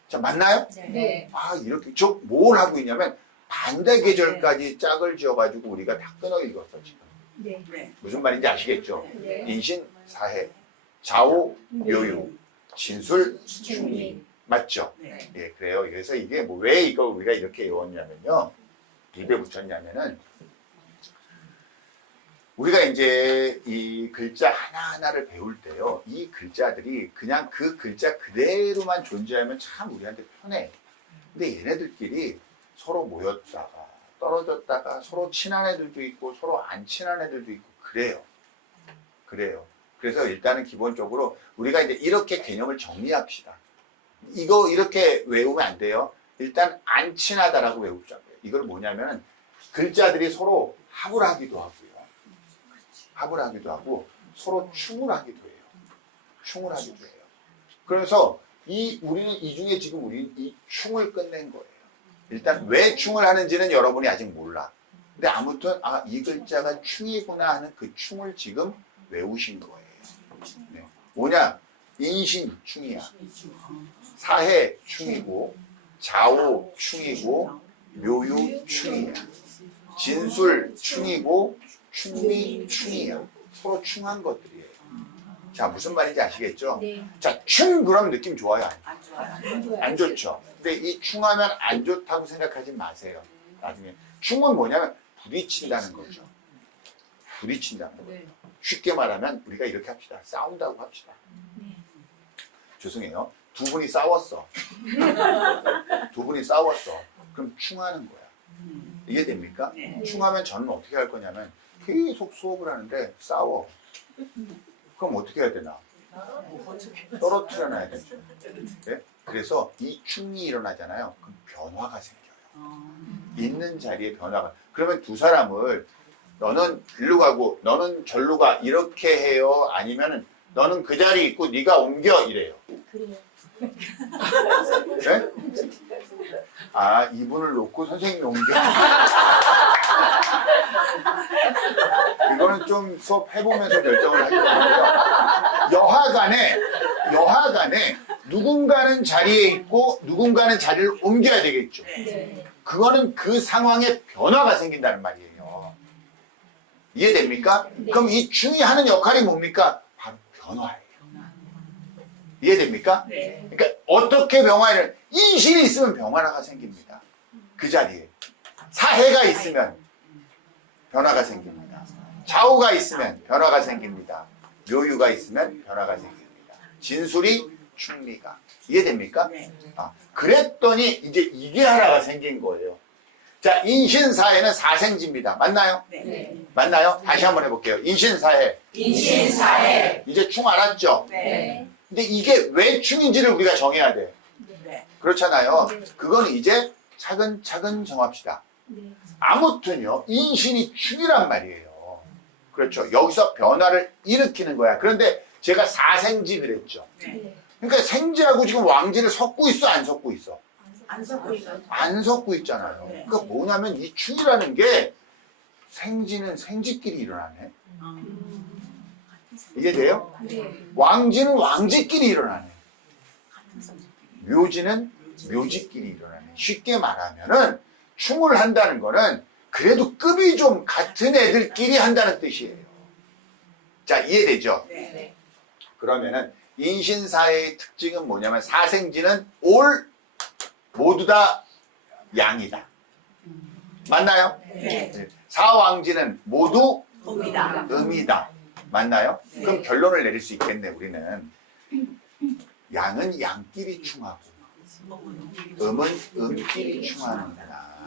자, 맞나요? 네. 아, 이렇게, 뭘 하고 있냐면, 반대 계절까지 짝을 지어가지고 우리가 다 끊어 읽었어, 지금. 네. 네. 무슨 말인지 아시겠죠? 네. 인신, 사해, 자오, 묘유, 진술, 충미. 맞죠? 네. 예, 그래요. 그래서 이게 뭐 왜 이걸 우리가 이렇게 외웠냐면요. 입에 붙였냐면은, 우리가 이제 이 글자 하나하나를 배울 때요. 이 글자들이 그냥 그 글자 그대로만 존재하면 참 우리한테 편해. 근데 얘네들끼리 서로 모였다가 떨어졌다가 서로 친한 애들도 있고 서로 안 친한 애들도 있고 그래요. 그래요. 그래서 일단은 기본적으로 우리가 이제 이렇게 개념을 정리합시다. 이거 이렇게 외우면 안 돼요. 일단 안 친하다라고 외우자고요. 이걸 뭐냐면은 글자들이 서로 합을 하기도 하고요. 합을 하기도 하고 서로 충을 하기도 해요. 충을 하기도 해요. 그래서 우리는 이 중에 지금 우리는 이 충을 끝낸 거예요. 일단 왜 충을 하는지는 여러분이 아직 몰라. 근데 아무튼 이 글자가 충이구나 하는 그 충을 지금 외우신 거예요. 네. 뭐냐? 인신 충이야. 사해 충이고 자오 충이고 묘유 충이야. 진술 충이고 충미 충이야. 서로 충한 것들이에요. 자, 무슨 말인지 아시겠죠? 네. 자, 충 그럼 느낌 좋아요? 안 좋아요. 안 좋죠. 근데 이 충하면 안 좋다고 생각하지 마세요. 나중에 충은 뭐냐면 부딪힌다는 거죠. 부딪힌다는 거죠. 네. 쉽게 말하면 우리가 이렇게 합시다. 싸운다고 합시다. 죄송해요. 두 분이 싸웠어. 두 분이 싸웠어. 그럼 충하는 거야. 이해됩니까? 네. 충하면 저는 어떻게 할 거냐면 계속 수업을 하는데 싸워. 그럼 어떻게 해야 되나? 떨어뜨려 놔야 되죠. 네? 그래서 이 충이 일어나잖아요. 그럼 변화가 생겨요. 있는 자리에 변화가. 그러면 두 사람을 너는 글로 가고 너는 절로 가 이렇게 해요? 아니면은 너는 그 자리에 있고 네가 옮겨 이래요. 그래요. 네? 이분을 놓고 선생님이 옮겨. 이거는 좀 수업 해보면서 결정을 하기로 하고요. 여하간에 누군가는 자리에 있고 누군가는 자리를 옮겨야 되겠죠. 네. 그거는 그 상황에 변화가 생긴다는 말이에요. 이해됩니까? 네. 그럼 이 충이 하는 역할이 뭡니까? 바로 변화예요. 이해됩니까? 네. 그러니까 어떻게 변화를 인신이 있으면 변화가 생깁니다. 그 자리에 사해가 있으면 변화가 생깁니다. 자오가 있으면 변화가 생깁니다. 묘유가 있으면 변화가 생깁니다. 진술이 충리가 이해됩니까? 네. 그랬더니 이제 이게 하나가 생긴 거예요. 자, 인신사해는 사생지입니다. 맞나요? 네. 맞나요? 다시 한번 해볼게요. 인신사해. 인신사해. 이제 충 알았죠? 네. 근데 이게 왜 충인지를 우리가 정해야 돼. 네. 그렇잖아요. 그건 이제 차근차근 정합시다. 네. 아무튼요, 인신이 충이란 말이에요. 그렇죠. 여기서 변화를 일으키는 거야. 그런데 제가 사생지 그랬죠. 네. 그러니까 생지하고 지금 왕지를 섞고 있어, 안 섞고 있어? 안 섞고 있어요. 안 섞고 있잖아요. 네. 그러니까 뭐냐면 이 충이라는 게 생지는 생지끼리 일어나네. 이해돼요? 네. 왕지는 왕지끼리 일어나네. 묘지는 묘지끼리 일어나네. 쉽게 말하면은 충을 한다는 거는 그래도 급이 좀 같은 애들끼리 한다는 뜻이에요. 자, 이해되죠? 네. 그러면은 인신사의 특징은 뭐냐면 사생지는 모두 다 양이다. 맞나요? 네. 사왕지는 모두 봅니다. 음이다. 맞나요? 네. 그럼 결론을 내릴 수 있겠네, 우리는. 양은 양끼리 충하고, 음은 음끼리 충하는구나.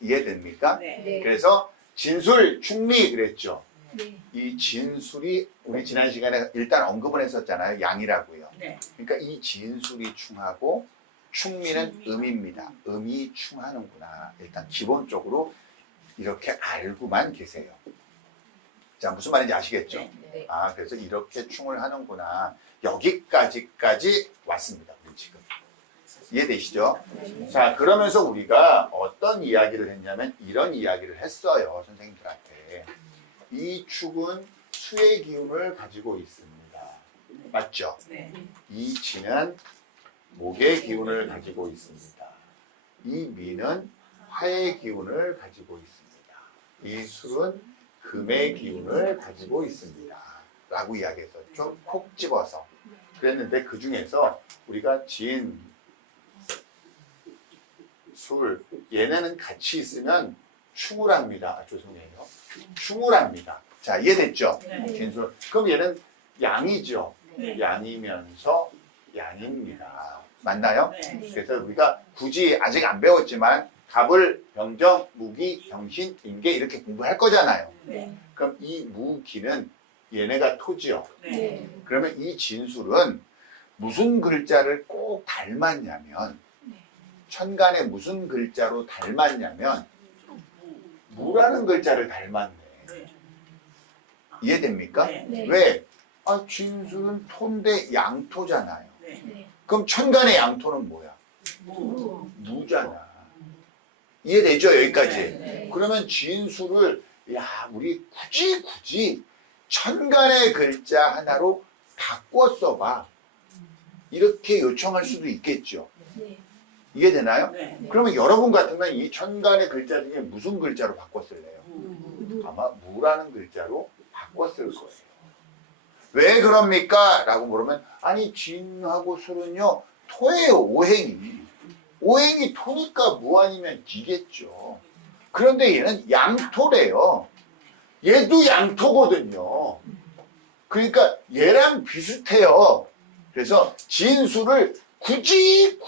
이해됩니까? 네. 네. 그래서 진술, 충미 그랬죠. 네. 이 진술이 우리 지난 시간에 일단 언급을 했었잖아요. 양이라고요. 네. 그러니까 이 진술이 충하고 충미는 음입니다. 음이 충하는구나. 일단 기본적으로 이렇게 알고만 계세요. 자, 무슨 말인지 아시겠죠? 네. 아, 그래서 이렇게 충을 하는구나. 여기까지까지 왔습니다. 우리 지금. 이해되시죠? 네. 자, 그러면서 우리가 어떤 이야기를 했냐면 이런 이야기를 했어요. 선생님들한테. 이 축은 수의 기운을 가지고 있습니다. 맞죠? 네. 이 진은 목의 기운을 가지고 있습니다. 이 미는 화의 기운을 가지고 있습니다. 이 술은 금의 기운을 가지고 있습니다. 라고 이야기해서 좀 콕 집어서 그랬는데 그 중에서 우리가 진, 술, 얘네는 같이 있으면 충을 합니다. 아, 죄송해요. 충을 합니다. 자, 이해됐죠? 네. 진술. 그럼 얘는 양이죠. 네. 양이면서 양입니다. 맞나요? 네. 그래서 우리가 굳이 아직 안 배웠지만 갑을, 병정, 무기, 병신, 임계 이렇게 공부할 거잖아요. 네. 그럼 이 무기는 얘네가 토지요. 네. 그러면 이 진술은 무슨 글자를 꼭 닮았냐면 천간에 무슨 글자로 닮았냐면 무라는 글자를 닮았네. 네. 이해됩니까? 네. 네. 왜? 아, 진술은 토인데 양토잖아요. 네. 네. 그럼 천간의 양토는 뭐야? 무. 무잖아. 이해되죠? 여기까지. 네. 그러면 진술을 야, 우리 굳이 천간의 글자 하나로 바꿔 써봐. 이렇게 요청할 수도 있겠죠. 네. 이해되나요? 네. 그러면 여러분 같으면 이 천간의 글자 중에 무슨 글자로 바꿔 쓸래요? 무. 아마 무라는 글자로 바꿔 쓸 거예요. 왜 그럽니까? 라고 물으면 아니 진하고 술은요 토예요. 오행이. 오행이 토니까 무 아니면 기겠죠. 그런데 얘는 양토래요. 얘도 양토거든요. 그러니까 얘랑 비슷해요. 그래서 진수를 굳이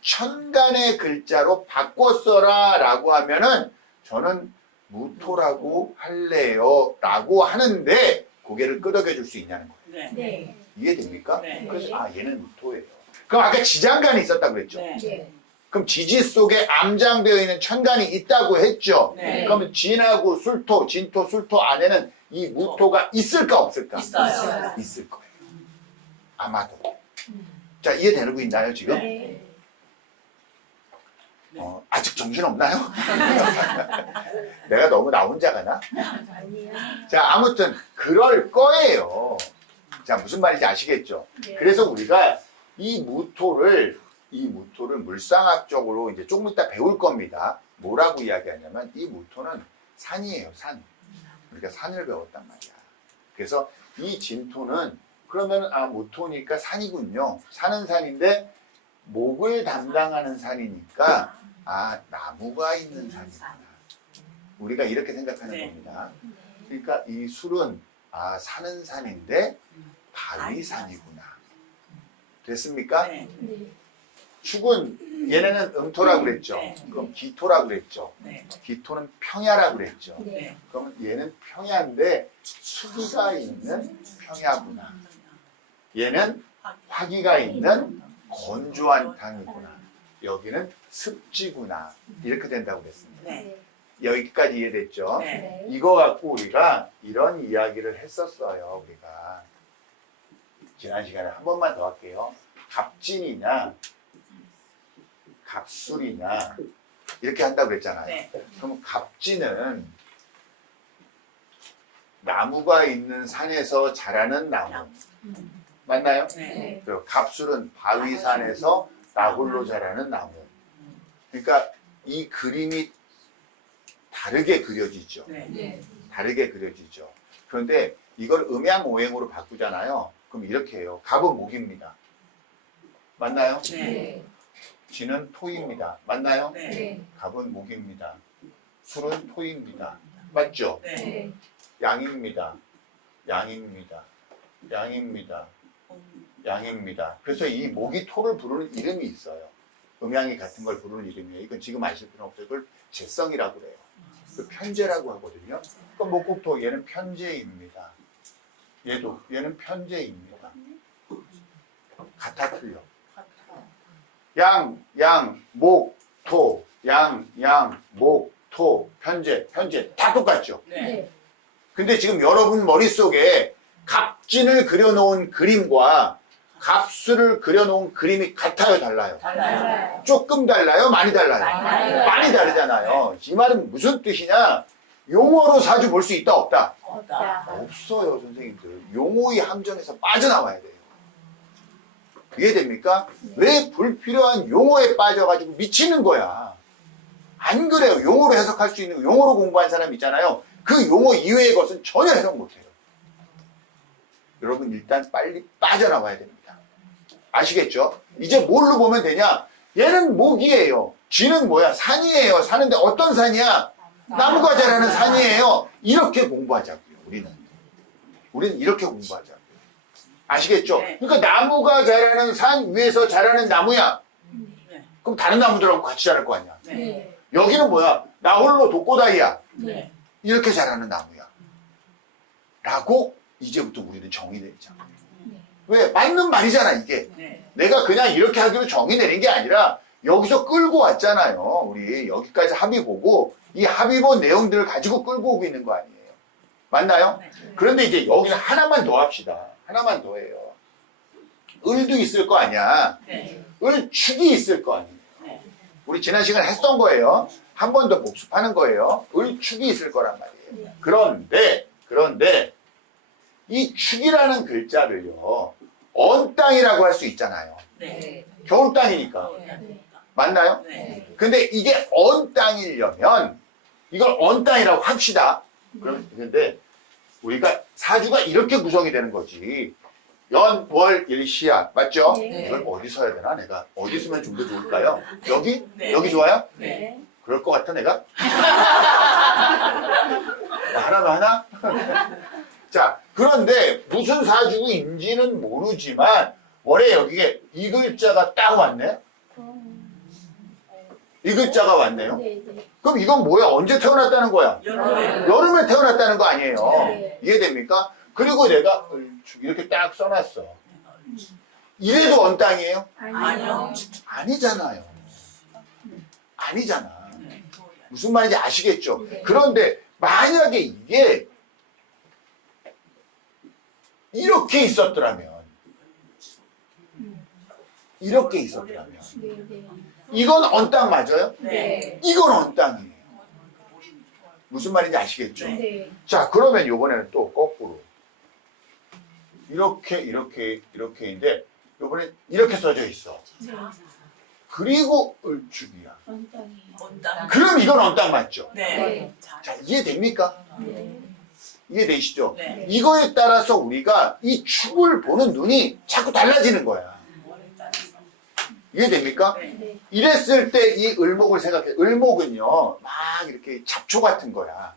천간의 글자로 바꿔 써라 라고 하면은 저는 무토라고 할래요 라고 하는데 고개를 끄덕여 줄 수 있냐는 거예요. 네. 네. 이해됩니까? 네. 그래서 아 얘는 무토예요. 그럼 아까 지장간이 있었다고 그랬죠. 네. 네. 그럼 지지 속에 암장되어 있는 천간이 있다고 했죠. 네. 그러면 진하고 술토, 진토, 술토 안에는 이 무토가 있을까 없을까? 있어요. 있을 거예요. 아마도. 자, 이해되는 거 있나요 지금? 네. 아직 정신 없나요? 내가 너무 나 혼자 가나? 아니요. 자, 아무튼 그럴 거예요. 자, 무슨 말인지 아시겠죠? 네. 그래서 우리가 이 무토를 물상학적으로 이제 조금 이따 배울 겁니다. 뭐라고 이야기하냐면 이 무토는 산이에요, 산. 우리가 산을 배웠단 말이야. 그래서 이 진토는 그러면 아 무토니까 산이군요. 산은 산인데 목을 담당하는 산이니까 아 나무가 있는 산이구나. 우리가 이렇게 생각하는 네. 겁니다. 그러니까 이 술은 아 사는 산인데 바위산이구나. 됐습니까? 네. 네. 축은 얘네는 음토라고 그랬죠. 네. 그럼 기토라고 그랬죠. 네. 기토는 평야라고 그랬죠. 네. 그러면 얘는 평야인데 수기가 있는 평야구나. 얘는 화기가 있는 건조한 땅이구나. 여기는 습지구나. 이렇게 된다고 그랬습니다. 네. 여기까지 이해됐죠? 네. 네. 이거 갖고 우리가 이런 이야기를 했었어요. 우리가 지난 시간에 한 번만 더 할게요. 갑진이냐 갑술이냐 이렇게 한다고 그랬잖아요. 네. 그럼 갑진은 나무가 있는 산에서 자라는 나무 맞나요? 네. 그리고 갑술은 바위산에서 나홀로 자라는 나무. 그러니까 이 그림이 다르게 그려지죠. 네. 네. 다르게 그려지죠. 그런데 이걸 음양오행으로 바꾸잖아요. 그럼 이렇게 해요. 갑은 목입니다. 맞나요? 네. 진은 토입니다. 맞나요? 네. 네. 갑은 목입니다. 술은 토입니다. 맞죠? 네. 네. 양입니다. 양입니다. 양입니다. 양입니다. 그래서 이 목이 토를 부르는 이름이 있어요. 음양이 같은 걸 부르는 이름이에요. 이건 지금 아실 필요 없어요. 그걸 재성이라고 그래요. 그 편제라고 하거든요. 그럼 목국토 얘는 편제입니다. 얘는 편제입니다. 같아 틀려. 양, 목, 토, 양, 목, 토, 편제 다 똑같죠. 네. 근데 지금 여러분 머릿속에 갑진을 그려놓은 그림과 갑수를 그려놓은 그림이 같아요, 달라요? 달라요. 조금 달라요? 많이 달라요? 달라요. 많이 다르잖아요. 이 말은 무슨 뜻이냐? 용어로 사주 볼 수 있다, 없다? 없다. 없어요, 선생님들. 용어의 함정에서 빠져나와야 돼요. 이해됩니까? 왜 불필요한 용어에 빠져가지고 미치는 거야? 안 그래요. 용어로 해석할 수 있는, 용어로 공부한 사람 있잖아요. 그 용어 이외의 것은 전혀 해석 못해요. 여러분 일단 빨리 빠져나와야 됩니다. 아시겠죠? 이제 뭘로 보면 되냐? 얘는 목이에요. 쥐는 뭐야? 산이에요. 사는데 어떤 산이야? 나무가 자라는 산이에요. 이렇게 공부하자고요. 우리는 이렇게 공부하자고요. 아시겠죠? 네. 그러니까 나무가 자라는 산 위에서 자라는 나무야. 네. 그럼 다른 나무들하고 같이 자랄 거 아니야. 네. 여기는 뭐야? 나 홀로 독고다이야. 네. 이렇게 자라는 나무야. 라고 이제부터 우리는 정의 내리자. 왜? 맞는 말이잖아, 이게. 네. 내가 그냥 이렇게 하기로 정의 내린 게 아니라 여기서 끌고 왔잖아요. 우리 여기까지 합의 보고 이 합의 본 내용들을 가지고 끌고 오고 있는 거 아니에요. 맞나요? 네. 그런데 이제 여기는 하나만 더 합시다. 하나만 더 해요. 을도 있을 거 아니야. 네. 을축이 있을 거 아니에요. 네. 우리 지난 시간에 했던 거예요. 한 번 더 복습하는 거예요. 을축이 있을 거란 말이에요. 그런데 이 축이라는 글자를요. 언땅이라고 할 수 있잖아요. 네. 겨울 땅이니까. 맞나요? 네. 근데 이게 언땅이려면 이걸 언땅이라고 합시다. 그런데 우리가 사주가 이렇게 구성이 되는 거지. 연, 월, 일, 시야. 맞죠? 네. 이걸 어디 서야 되나? 내가 어디 쓰면 좀 더 좋을까요? 여기? 네. 여기 좋아요? 네. 그럴 것 같아 내가? 하나도 하나? 자, 그런데 무슨 사주인지는 모르지만 월에 여기에 이 글자가 딱 왔네? 이 글자가 왔네요? 그럼 이건 뭐야? 언제 태어났다는 거야? 여름에. 여름에 태어났다는 거 아니에요? 네. 이해됩니까? 그리고 내가 이렇게 딱 써놨어. 이래도 언땅이에요? 아니요. 아니잖아요. 아니잖아. 네. 무슨 말인지 아시겠죠? 네. 그런데 만약에 이게 이렇게 있었더라면 이건 언땅 맞아요? 네. 이건 언땅이에요. 무슨 말인지 아시겠죠? 네. 자, 그러면 이번에는 또 거꾸로 이렇게인데 이번엔 이렇게 써져 있어. 그리고 을축이야. 온당. 그럼 이건 언땅 맞죠? 네. 자, 이해됩니까? 이해되시죠? 네. 이거에 따라서 우리가 이 축을 보는 눈이 자꾸 달라지는 거야. 이해됩니까? 네. 이랬을 때 이 을목을 생각해. 을목은요, 막 이렇게 잡초 같은 거야.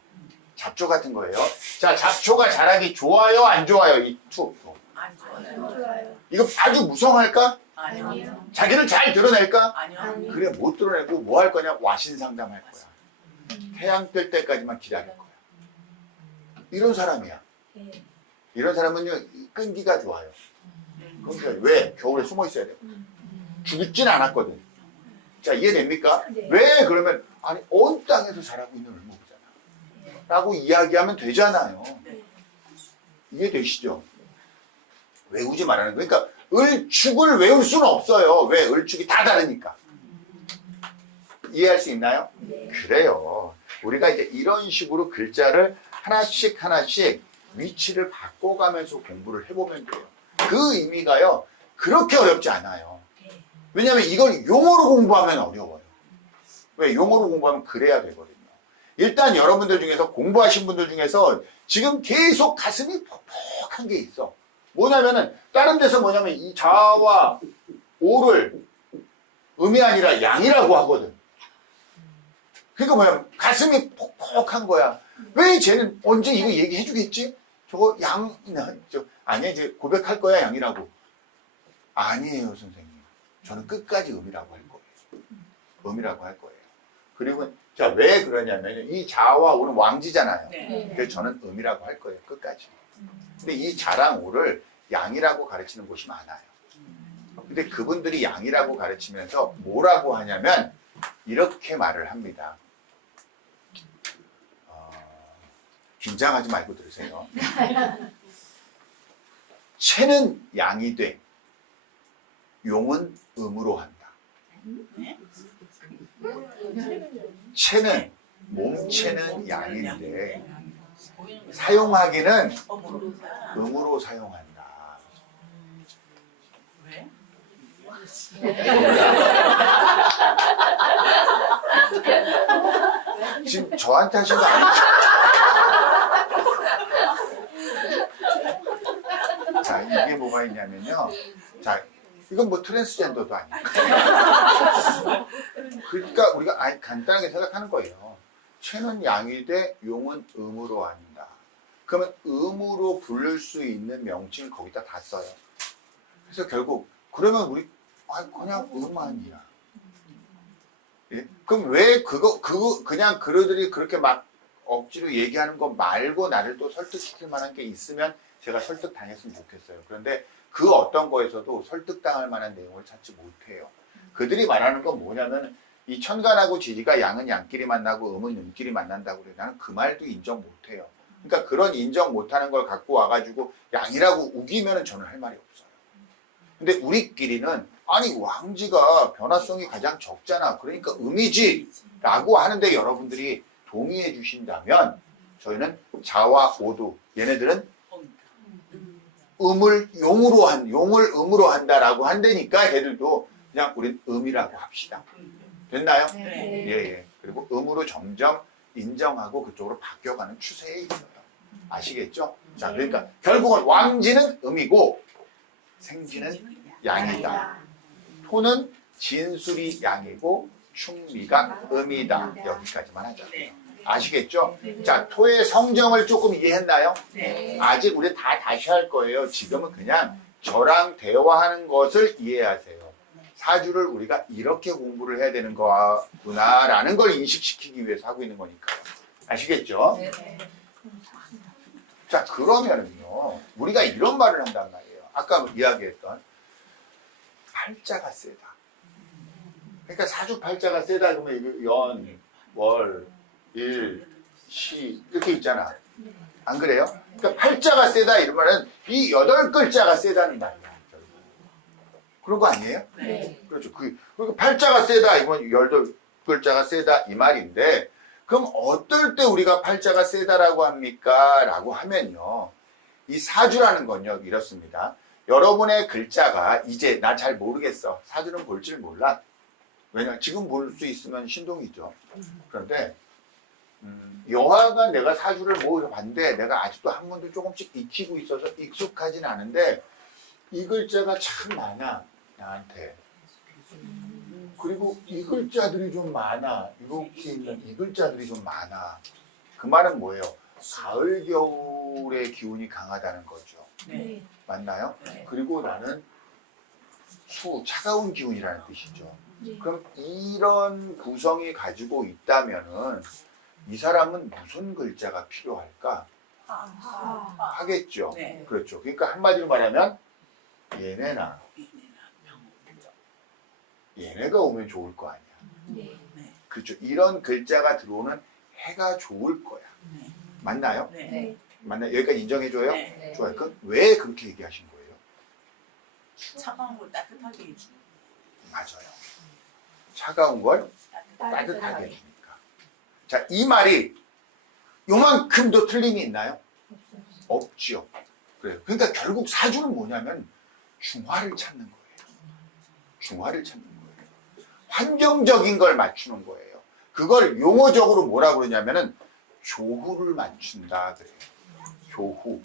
잡초 같은 거예요. 자, 잡초가 자라기 좋아요, 안 좋아요? 이 투. 안 좋아요. 이거 아주 무성할까? 아니요. 자기를 잘 드러낼까? 아니요. 그래, 못 드러내고 뭐 할 거냐? 와신 상담할 거야. 태양 뜰 때까지만 기다릴 거야. 이런 사람이야. 이런 사람은요, 끈기가 좋아요. 끈기가 왜? 겨울에 숨어 있어야 돼. 죽진 않았거든. 자, 이해됩니까? 네. 왜? 그러면, 아니, 온 땅에서 자라고 있는 을목이잖아. 라고 이야기하면 되잖아요. 이해되시죠? 외우지 말라는 거예요. 그러니까, 을축을 외울 수는 없어요. 왜? 을축이 다 다르니까. 이해할 수 있나요? 그래요. 우리가 이제 이런 식으로 글자를 하나씩 위치를 바꿔가면서 공부를 해보면 돼요. 그 의미가요, 그렇게 어렵지 않아요. 왜냐하면 이걸 용어로 공부하면 어려워요. 왜? 용어로 공부하면 그래야 되거든요. 일단 여러분들 중에서 공부하신 분들 중에서 지금 계속 가슴이 퍽퍽한 게 있어. 뭐냐면은 다른 데서 뭐냐면 이 자와 오를 음이 아니라 양이라고 하거든. 그러니까 뭐야? 가슴이 퍽퍽한 거야. 왜 쟤는 언제 이거 얘기해 주겠지? 저거 아니야, 이제 고백할 거야, 양이라고. 아니에요, 선생님. 저는 끝까지 음이라고 할 거예요. 음이라고 할 거예요. 그리고 자, 왜 그러냐면 이 자와 오는 왕지잖아요. 네. 그래서 저는 음이라고 할 거예요. 끝까지. 근데 이 자랑 오를 양이라고 가르치는 곳이 많아요. 근데 그분들이 양이라고 가르치면서 뭐라고 하냐면 이렇게 말을 합니다. 긴장하지 말고 들으세요. 채는 양이 돼 용은 음으로 한다. 채는 몸체는 양인데 사용하기는 음으로 사용한다. 왜? 지금 저한테 하신 거 아니죠? 자, 이게 뭐가 있냐면요. 자, 이건 뭐 트랜스젠더도 아니고. 그러니까 우리가 간단하게 생각하는 거예요. 채는 양이 돼 용은 음으로 한다. 그러면 음으로 부를 수 있는 명칭을 거기다 다 써요. 그래서 결국 그러면 우리 그냥 음 아니야. 예? 그럼 왜 그냥 그들이 그렇게 막 억지로 얘기하는 거 말고 나를 또 설득시킬 만한 게 있으면 제가 설득당했으면 좋겠어요. 그런데 그 어떤 거에서도 설득당할 만한 내용을 찾지 못해요. 그들이 말하는 건 뭐냐면 이 천간하고 지지가 양은 양끼리 만나고 음은 음끼리 만난다고 그래. 나는 그 말도 인정 못해요. 그러니까 그런 인정 못하는 걸 갖고 와가지고 양이라고 우기면은 저는 할 말이 없어요. 근데 우리끼리는 아니 왕지가 변화성이 가장 적잖아. 그러니까 음이지 라고 하는데 여러분들이 동의해 주신다면 저희는 자와 오도 얘네들은 용을 음으로 한다라고 한다니까 걔들도 그냥 우린 음이라고 합시다. 됐나요? 네. 예. 그리고 음으로 점점 인정하고 그쪽으로 바뀌어가는 추세에 있어요. 아시겠죠? 자, 그러니까 결국은 왕지는 음이고 생지는 양이다. 토는 진술이 양이고 충미가 음이다. 여기까지만 하자. 아시겠죠? 자, 토의 성정을 조금 이해했나요? 네. 아직 우리 다 다시 할 거예요. 지금은 그냥 저랑 대화하는 것을 이해하세요. 사주를 우리가 이렇게 공부를 해야 되는 거구나라는 걸 인식시키기 위해서 하고 있는 거니까요. 아시겠죠? 자, 그러면은요, 우리가 이런 말을 한단 말이에요. 아까 이야기했던 팔자가 세다. 그러니까 사주 팔자가 세다 그러면 이거 연, 월, 일, 시 이렇게 있잖아. 안 그래요? 그러니까 팔자가 세다 이러면은 이 8글자가 세다는 말이야. 그런 거 아니에요? 네. 그렇죠. 그러니까 팔자가 세다 이건 8글자가 세다 이 말인데 그럼 어떨 때 우리가 팔자가 세다라고 합니까? 라고 하면요. 이 사주라는 건요. 이렇습니다. 여러분의 글자가 이제 나 잘 모르겠어. 사주는 볼 줄 몰라. 왜냐면 지금 볼 수 있으면 신동이죠. 그런데 여하간 내가 사주를 뭐 봤는데 내가 아직도 한문도 조금씩 익히고 있어서 익숙하진 않은데 이 글자가 참 많아 나한테. 그리고 이 글자들이 좀 많아. 이렇게 있는 이 글자들이 좀 많아. 그 말은 뭐예요? 가을 겨울의 기운이 강하다는 거죠. 네. 맞나요? 네. 그리고 나는 차가운 기운이라는 뜻이죠. 그럼 이런 구성이 가지고 있다면은 이 사람은 무슨 글자가 필요할까? 하겠죠. 네. 그렇죠. 그러니까 한마디로 말하면 얘네가 오면 좋을 거 아니야. 그렇죠. 이런 글자가 들어오는 해가 좋을 거야. 맞나요? 네. 맞나요? 여기까지 인정해줘요? 네. 좋아요. 그럼 왜 그렇게 얘기하신 거예요? 차가운 걸 따뜻하게 해주는. 맞아요. 차가운 걸 따뜻하게 해주니까. 자, 이 말이 요만큼도 틀림이 있나요? 없지요. 그래요. 그러니까 결국 사주는 뭐냐면 중화를 찾는 거예요. 중화를 찾는 거예요. 환경적인 걸 맞추는 거예요. 그걸 용어적으로 뭐라 그러냐면은 조후를 맞춘다 그래요. 조후.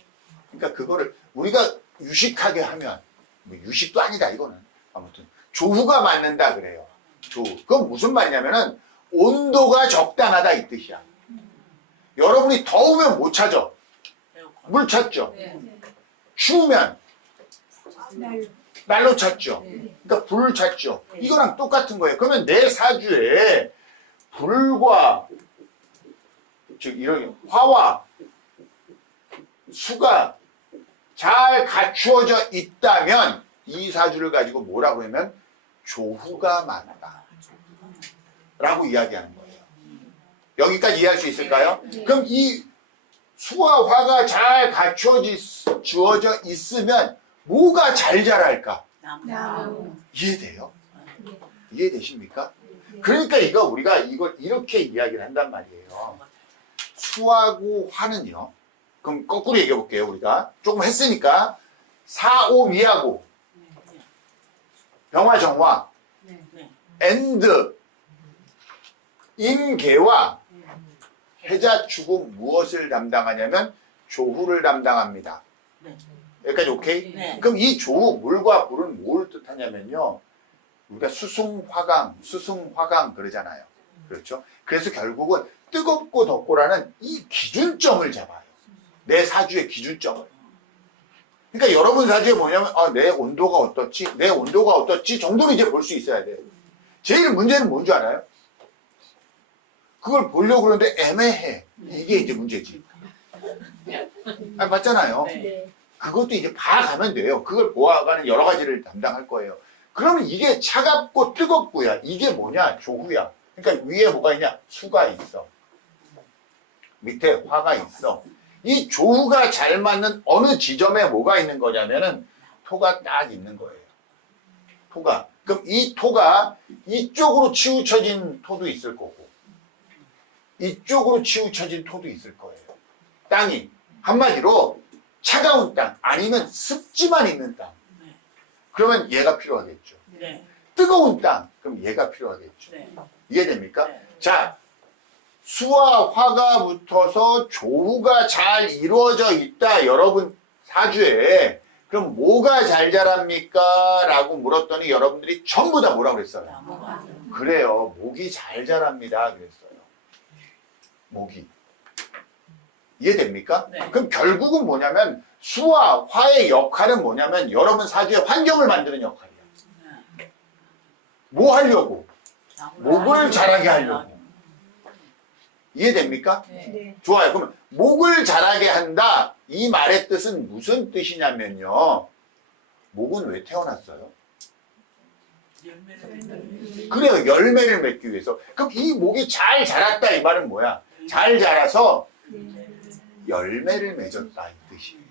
그러니까 그거를 우리가 유식하게 하면 뭐 유식도 아니다 이거는 아무튼 조후가 맞는다 그래요. 조후. 그건 무슨 말이냐면은 온도가 적당하다 이 뜻이야. 여러분이 더우면 못 찾아. 물 찾죠. 추우면 난로 찾죠. 그러니까 불 찾죠. 이거랑 똑같은 거예요. 그러면 내 사주에 불과 즉 이런 화와 수가 잘 갖추어져 있다면 이 사주를 가지고 뭐라고 하면 조후가 많다 라고 이야기하는 거예요. 여기까지 이해할 수 있을까요? 그럼 이 수와 화가 잘 갖추어져 있으면 뭐가 잘 자랄까? 나무. 이해돼요? 네. 이해되십니까? 그러니까 우리가 이걸 이렇게 이야기를 한단 말이에요. 수하고 화는요. 그럼 거꾸로 얘기해 볼게요. 우리가 조금 했으니까 사오미하고 병화정화 엔드 임계와 해자축은 무엇을 담당하냐면 조후를 담당합니다. 여기까지 오케이? 네. 그럼 이 조후 물과 불은 뭘 뜻하냐면요. 우리가 수승화강 그러잖아요. 그렇죠? 그래서 결국은 뜨겁고 덥고라는 이 기준점을 잡아요. 내 사주의 기준점을. 그러니까 여러분 사주에 뭐냐면 내 온도가 어떻지? 내 온도가 어떻지? 정도로 이제 볼 수 있어야 돼요. 제일 문제는 뭔 줄 알아요? 그걸 보려고 그러는데 애매해. 이게 이제 문제지. 맞잖아요. 네. 그것도 이제 봐가면 돼요. 그걸 보아가는 여러 가지를 담당할 거예요. 그러면 이게 차갑고 뜨겁고야. 이게 뭐냐? 조후야. 그러니까 위에 뭐가 있냐? 수가 있어. 밑에 화가 있어. 이 조후가 잘 맞는 어느 지점에 뭐가 있는 거냐면은 토가 딱 있는 거예요. 토가. 그럼 이 토가 이쪽으로 치우쳐진 토도 있을 거고 이쪽으로 치우쳐진 토도 있을 거예요. 땅이. 한마디로 차가운 땅 아니면 습지만 있는 땅. 그러면 얘가 필요하겠죠. 네. 뜨거운 땅 그럼 얘가 필요하겠죠. 네. 이해됩니까? 네. 자, 수와 화가 붙어서 조후가 잘 이루어져 있다. 여러분 사주에 그럼 뭐가 잘 자랍니까? 라고 물었더니 여러분들이 전부 다 뭐라고 그랬어요? 그래요. 목이 잘 자랍니다. 그랬어요. 목이. 이해됩니까? 네. 그럼 결국은 뭐냐면 수와 화의 역할은 뭐냐면 여러분 사주의 환경을 만드는 역할이야. 뭐 하려고? 목을 자라게 하려고. 이해됩니까? 네. 좋아요. 그러면 목을 자라게 한다. 이 말의 뜻은 무슨 뜻이냐면요. 목은 왜 태어났어요? 그래요. 열매를 맺기 위해서. 그럼 이 목이 잘 자랐다 이 말은 뭐야? 잘 자라서 열매를 맺었다 이 뜻이에요.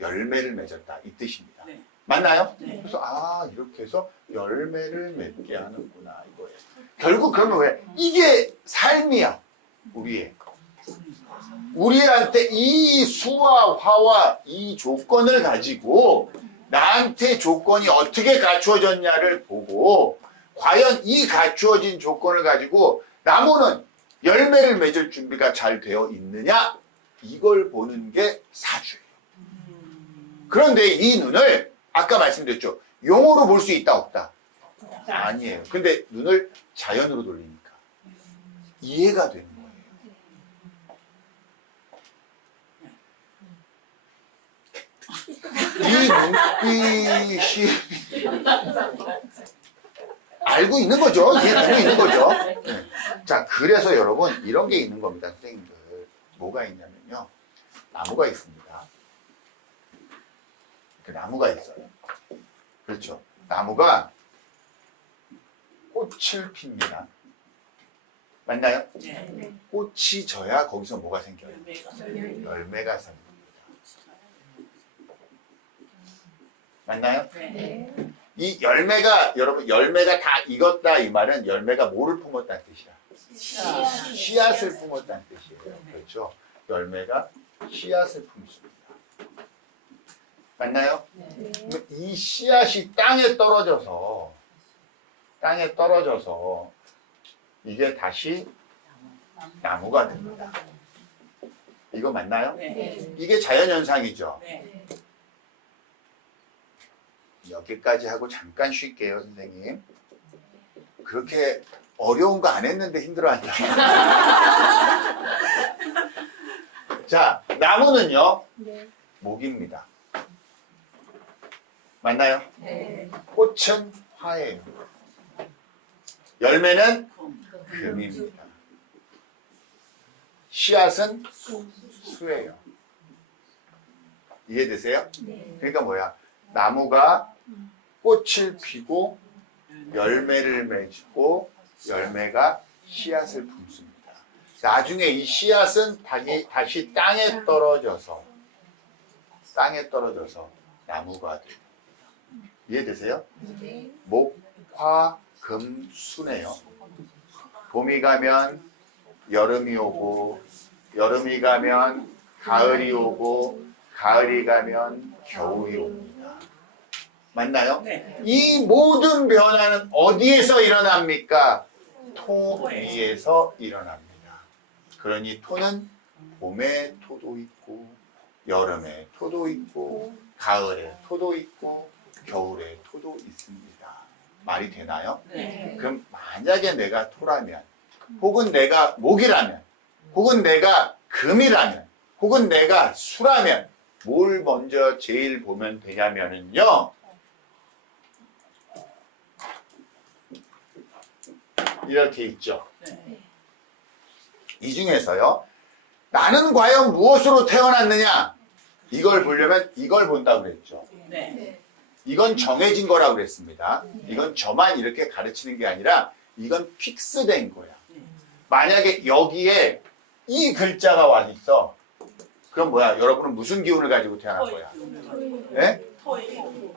열매를 맺었다 이 뜻입니다. 네. 맞나요? 네. 그래서 이렇게 해서 열매를 맺게 하는구나 이거예요. 결국 그러면 왜? 이게 삶이야. 우리한테 이 수와 화와 이 조건을 가지고 나한테 조건이 어떻게 갖추어졌냐를 보고 과연 이 갖추어진 조건을 가지고 나무는 열매를 맺을 준비가 잘 되어 있느냐 이걸 보는 게 사주예요. 그런데 이 눈을 아까 말씀드렸죠. 용어로 볼 수 있다 없다? 아니에요. 근데 눈을 자연으로 돌리니까 이해가 되는 거예요. 이 눈빛이 알고 있는 거죠. 이해되고 있는 거죠. 네. 자, 그래서 여러분 이런 게 있는 겁니다. 선생님들. 뭐가 있냐면요. 나무가 있습니다. 그 나무가 있어요. 그렇죠. 나무가 꽃을 핍니다. 맞나요? 네. 꽃이 져야 거기서 뭐가 생겨요? 열매가 생깁니다. 맞나요? 네. 이 열매가 여러분 열매가 다 익었다 이 말은 열매가 뭐를 품었다는 뜻이야? 씨앗을 품었다는 뜻이에요. 그렇죠? 열매가 씨앗을 품습니다. 맞나요? 그러면 이 씨앗이 땅에 떨어져서 이게 다시 나무가 됩니다. 이거 맞나요? 네. 이게 자연현상이죠. 네. 여기까지 하고 잠깐 쉴게요, 선생님. 그렇게 어려운 거 안 했는데 힘들어한다. 자, 나무는요, 목입니다. 맞나요? 네. 꽃은 화예요. 열매는 금. 금입니다. 씨앗은 수예요. 이해되세요? 그러니까 뭐야? 나무가 꽃을 피고 열매를 맺고 열매가 씨앗을 품습니다. 나중에 이 씨앗은 다시 땅에 떨어져서 나무가 돼요. 이해되세요? 목, 화, 금, 수네요. 봄이 가면 여름이 오고 여름이 가면 가을이 오고 가을이 가면 겨울이 옵니다. 맞나요? 네. 이 모든 변화는 어디에서 일어납니까? 토 위에서 일어납니다. 그러니 토는 봄에 토도 있고 여름에 토도 있고 가을에 토도 있고 겨울에 토도 있습니다. 말이 되나요? 네. 그럼 만약에 내가 토라면 혹은 내가 목이라면 혹은 내가 금이라면 혹은 내가 수라면 뭘 먼저 제일 보면 되냐면은요, 이렇게 있죠. 네. 이 중에서요, 나는 과연 무엇으로 태어났느냐, 이걸 보려면 이걸 본다고 그랬죠. 네. 이건 정해진 거라고 그랬습니다. 이건 저만 이렇게 가르치는 게 아니라 이건 픽스된 거야. 만약에 여기에 이 글자가 와 있어, 그럼 뭐야? 여러분은 무슨 기운을 가지고 태어난 거야? 네?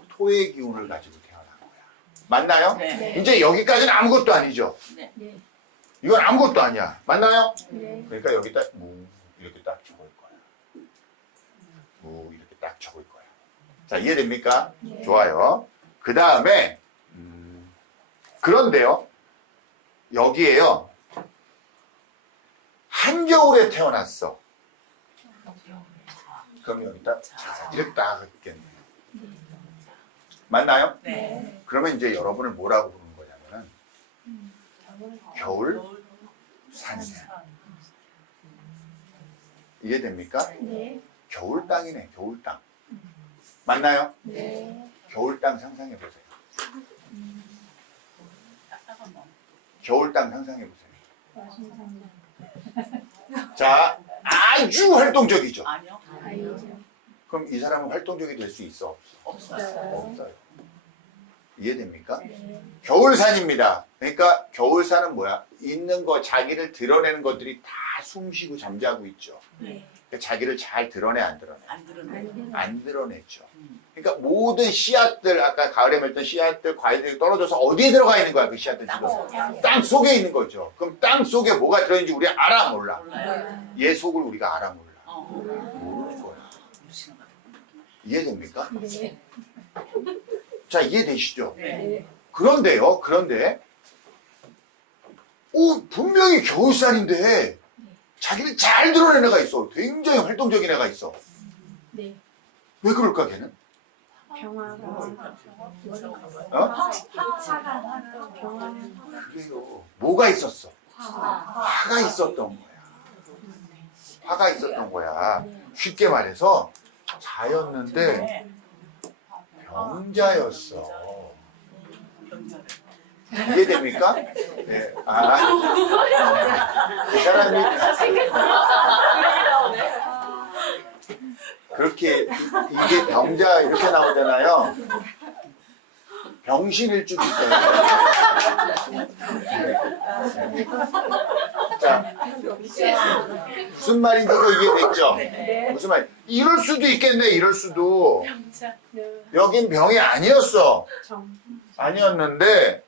토의 기운을 가지고 태어난 거야. 맞나요? 네. 이제 여기까지는 아무것도 아니죠. 네. 이건 아무것도 아니야. 맞나요? 네. 그러니까 여기다 무 이렇게 딱 적을 거야. 무 이렇게 딱 적을 거야. 자, 이해됩니까? 네. 좋아요. 그 다음에 그런데요, 여기에요, 한겨울에 태어났어. 그럼 여기다 이렇게 딱 있겠네. 맞나요? 네. 그러면 이제 여러분을 뭐라고 부르는 거냐면은 겨울 산이네. 이해됩니까? 네. 겨울 땅이네, 겨울 땅. 맞나요? 네. 겨울 땅 상상해 보세요. 딱딱한 거. 겨울 땅 상상해 보세요. 자, 아주 활동적이죠. 아니요. 아니죠. 그럼 이 사람은 활동적이 될 수 있어? 없어? 없어요. 없어요. 이해됩니까? 네. 겨울산입니다. 그러니까 겨울산은 뭐야? 있는 거, 자기를 드러내는 것들이 다 숨쉬고 잠자고 있죠. 네. 그러니까 자기를 잘 드러내, 안 드러내? 안 들었네. 아니요. 안 드러냈죠. 그러니까 모든 씨앗들, 아까 가을에 맺던 씨앗들, 과일들이 떨어져서 어디에 들어가 있는 거야, 그 씨앗들 지금? 땅 속에 있는 거죠. 그럼 땅 속에 뭐가 들어있는지 우리 알아, 몰라? 몰라요. 얘 속을 우리가 알아, 몰라? 모르는 거야. 모르시는 것 같아요. 이해됩니까? 네. 자, 이해되시죠? 네. 그런데요, 분명히 겨울산인데 자기를 잘 드러낸 애가 있어. 굉장히 활동적인 애가 있어. 네. 왜 그럴까, 걔는? 병화가 어? 병화가 그래요. 뭐가 있었어? 화가 있었던 거야. 화가 있었던 거야. 쉽게 말해서 자였는데 네. 병자였어. 병자를. 이해됩니까? 네. 그 사람이 그렇게 이게 병자 이렇게 나오잖아요. 병신일 수도 있어요. 자, 무슨 말인지도 이해됐죠? 네. 무슨 말? 이럴 수도 있겠네. 이럴 수도. 네. 여긴 병이 아니었어. 정. 아니었는데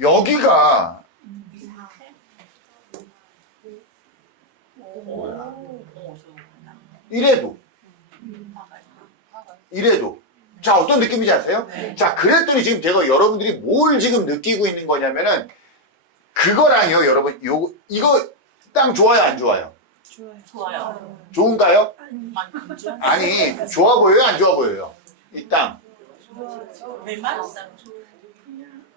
여기가 뭐야? 이래도 자, 어떤 느낌인지 아세요? 네. 자, 그랬더니 지금 제가 여러분들이 뭘 지금 느끼고 있는 거냐면은 그거랑요, 여러분, 이거 땅 좋아요, 안 좋아요? 좋아요. 좋은가요? 아니. 아니, 좋아 보여요, 안 좋아 보여요? 이 땅. 맨만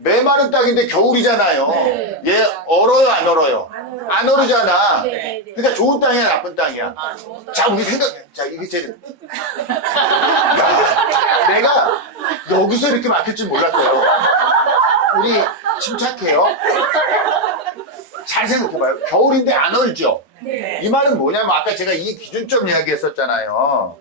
메마른 땅인데 겨울이잖아요. 네. 얘 얼어요, 안 얼어요? 안 얼으잖아. 네. 그러니까 좋은 땅이야, 나쁜 땅이야? 아, 좋다. 자, 우리 자, 이게 제일. 야, 내가 여기서 이렇게 막힐 줄 몰랐어요. 우리 침착해요. 잘 생각해봐요. 겨울인데 안 얼죠? 네. 이 말은 뭐냐면 아까 제가 이 기준점 이야기했었잖아요.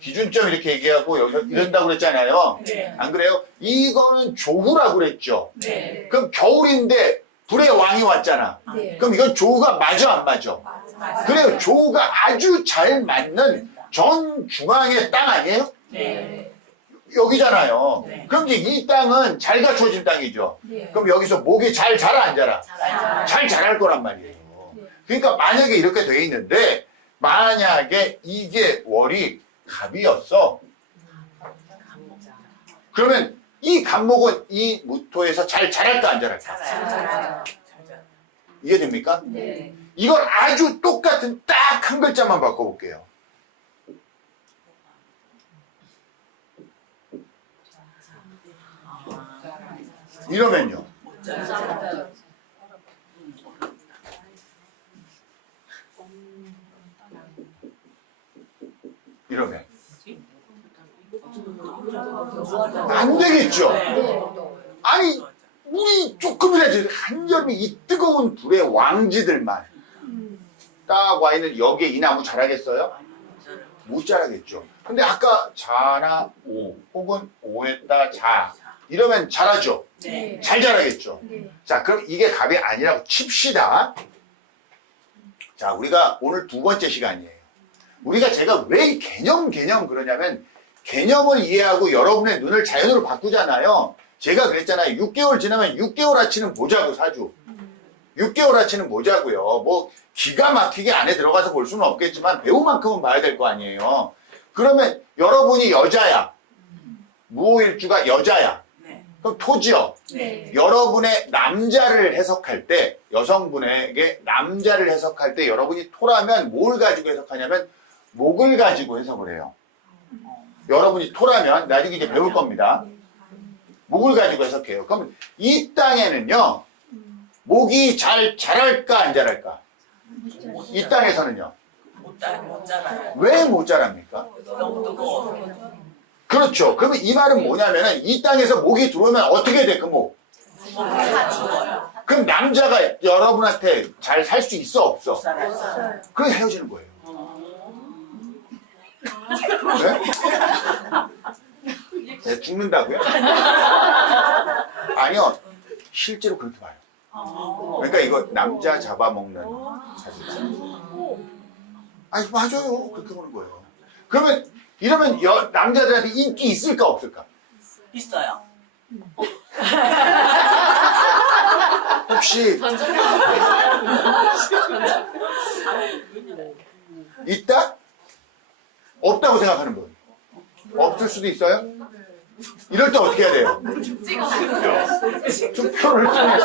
기준점 이렇게 얘기하고 여기서 이런다고 그랬잖아요. 네. 안 그래요? 이거는 조후라고 그랬죠. 네. 그럼 겨울인데 불의 왕이 왔잖아. 네. 그럼 이건 조후가 맞아 안 맞아? 맞아요. 그래요. 조후가 아주 잘 맞는 전 중앙의 땅 아니에요? 네. 여기잖아요. 네. 그럼 이제 이 땅은 잘 갖춰진 땅이죠. 네. 그럼 여기서 목이 잘 자라 안 자라? 잘하죠. 잘 자랄 거란 말이에요. 네. 그러니까 만약에 이렇게 돼 있는데 만약에 이게 월이 갑이었어. 그러면 이 갑목은 이 무토에서 잘 자랄까 안 자랄까? 잘해요. 이해됩니까? 네. 이걸 아주 똑같은 딱 한 글자만 바꿔볼게요. 이러면요. 이러면 안 되겠죠. 네. 아니 우리 조금이라도 한여름에 이 뜨거운 불의 왕지들만 딱 와 있는 여기에 이 나무 자라겠어요? 못 자라겠죠. 근데 아까 자나 오 혹은 오에다 자 이러면 자라죠. 네. 잘 자라겠죠. 네. 자 그럼 이게 갑이 아니라고 칩시다. 자 우리가 오늘 두 번째 시간이에요. 우리가 제가 왜 이 개념 그러냐면 개념을 이해하고 여러분의 눈을 자연으로 바꾸잖아요. 제가 그랬잖아요. 6개월 지나면 6개월 아치는 보자고 사주. 6개월 아치는 보자고요. 뭐 기가 막히게 안에 들어가서 볼 수는 없겠지만 배우만큼은 봐야 될 거 아니에요. 그러면 여러분이 여자야. 무오일주가 여자야. 네. 그럼 토지요. 네. 여러분의 남자를 해석할 때 여성분에게 남자를 해석할 때 여러분이 토라면 뭘 가지고 해석하냐면 목을 가지고 해석을 해요. 여러분이 토라면 나중에 이제 배울 겁니다. 목을 가지고 해석해요. 그럼 이 땅에는요 목이 잘 자랄까 안 자랄까? 이 땅에서는요 못 자라요. 왜 못 자랍니까? 너무 뜨거워. 그렇죠. 그러면 이 말은 뭐냐면은 이 땅에서 목이 들어오면 어떻게 돼 그 목? 다 죽어요. 그럼 남자가 여러분한테 잘 살 수 있어 없어? 살아요. 없어요. 그래서 헤어지는 거예요. 네? 네, 죽는다고요? 아니요. 실제로 그렇게 봐요. 그러니까 이거 남자 잡아먹는 사실이죠. 아니 맞아요. 그렇게 보는 거예요. 그러면 이러면 남자들한테 인기 있을까 없을까? 있어요. 혹시 있다? 없다고 생각하는 분? 없을 수도 있어요? 이럴 때 어떻게 해야 돼요? 투표를 통해서.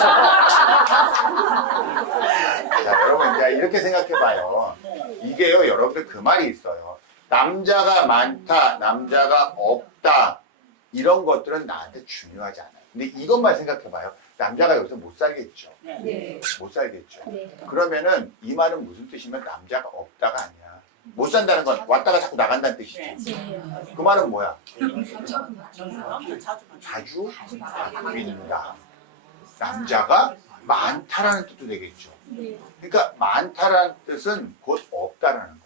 자, 여러분, 이제 이렇게 생각해봐요. 이게요, 여러분들 그 말이 있어요. 남자가 많다, 남자가 없다, 이런 것들은 나한테 중요하지 않아요. 근데 이것만 생각해봐요. 남자가 여기서 못 살겠죠. 네. 못 살겠죠. 네. 그러면 이 말은 무슨 뜻이면 남자가 없다가 아니야. 못 산다는 건 왔다가 자꾸 나간다는 뜻이지. 네. 그 말은 뭐야? 자주 자주 바뀐다. 남자가 많다라는 뜻도 되겠죠. 네. 그러니까 많다라는 뜻은 곧 없다라는 거예요.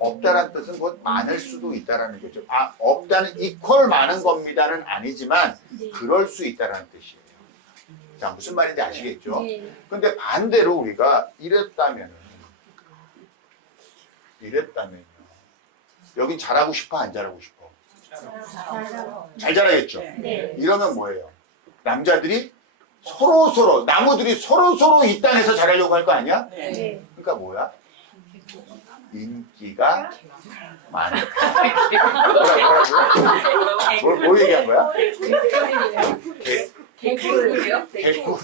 없다라는 뜻은 곧 많을 수도 있다라는 거죠. 아, 없다는 이퀄 많은 겁니다는 아니지만 네. 그럴 수 있다라는 뜻이에요. 자, 무슨 말인지 아시겠죠? 네. 근데 반대로 우리가 이랬다면요. 여긴 잘하고 싶어, 안 잘하고 싶어? 잘하고. 잘 자라겠죠? 네. 이러면 뭐예요? 남자들이 서로 나무들이 서로 이 땅에서 자라려고 할 거 아니야? 네. 네. 그러니까 뭐야? 인기가 많다. 뭐라고요? 뭘 얘기한 거야? 개꿀이요? 개꿀.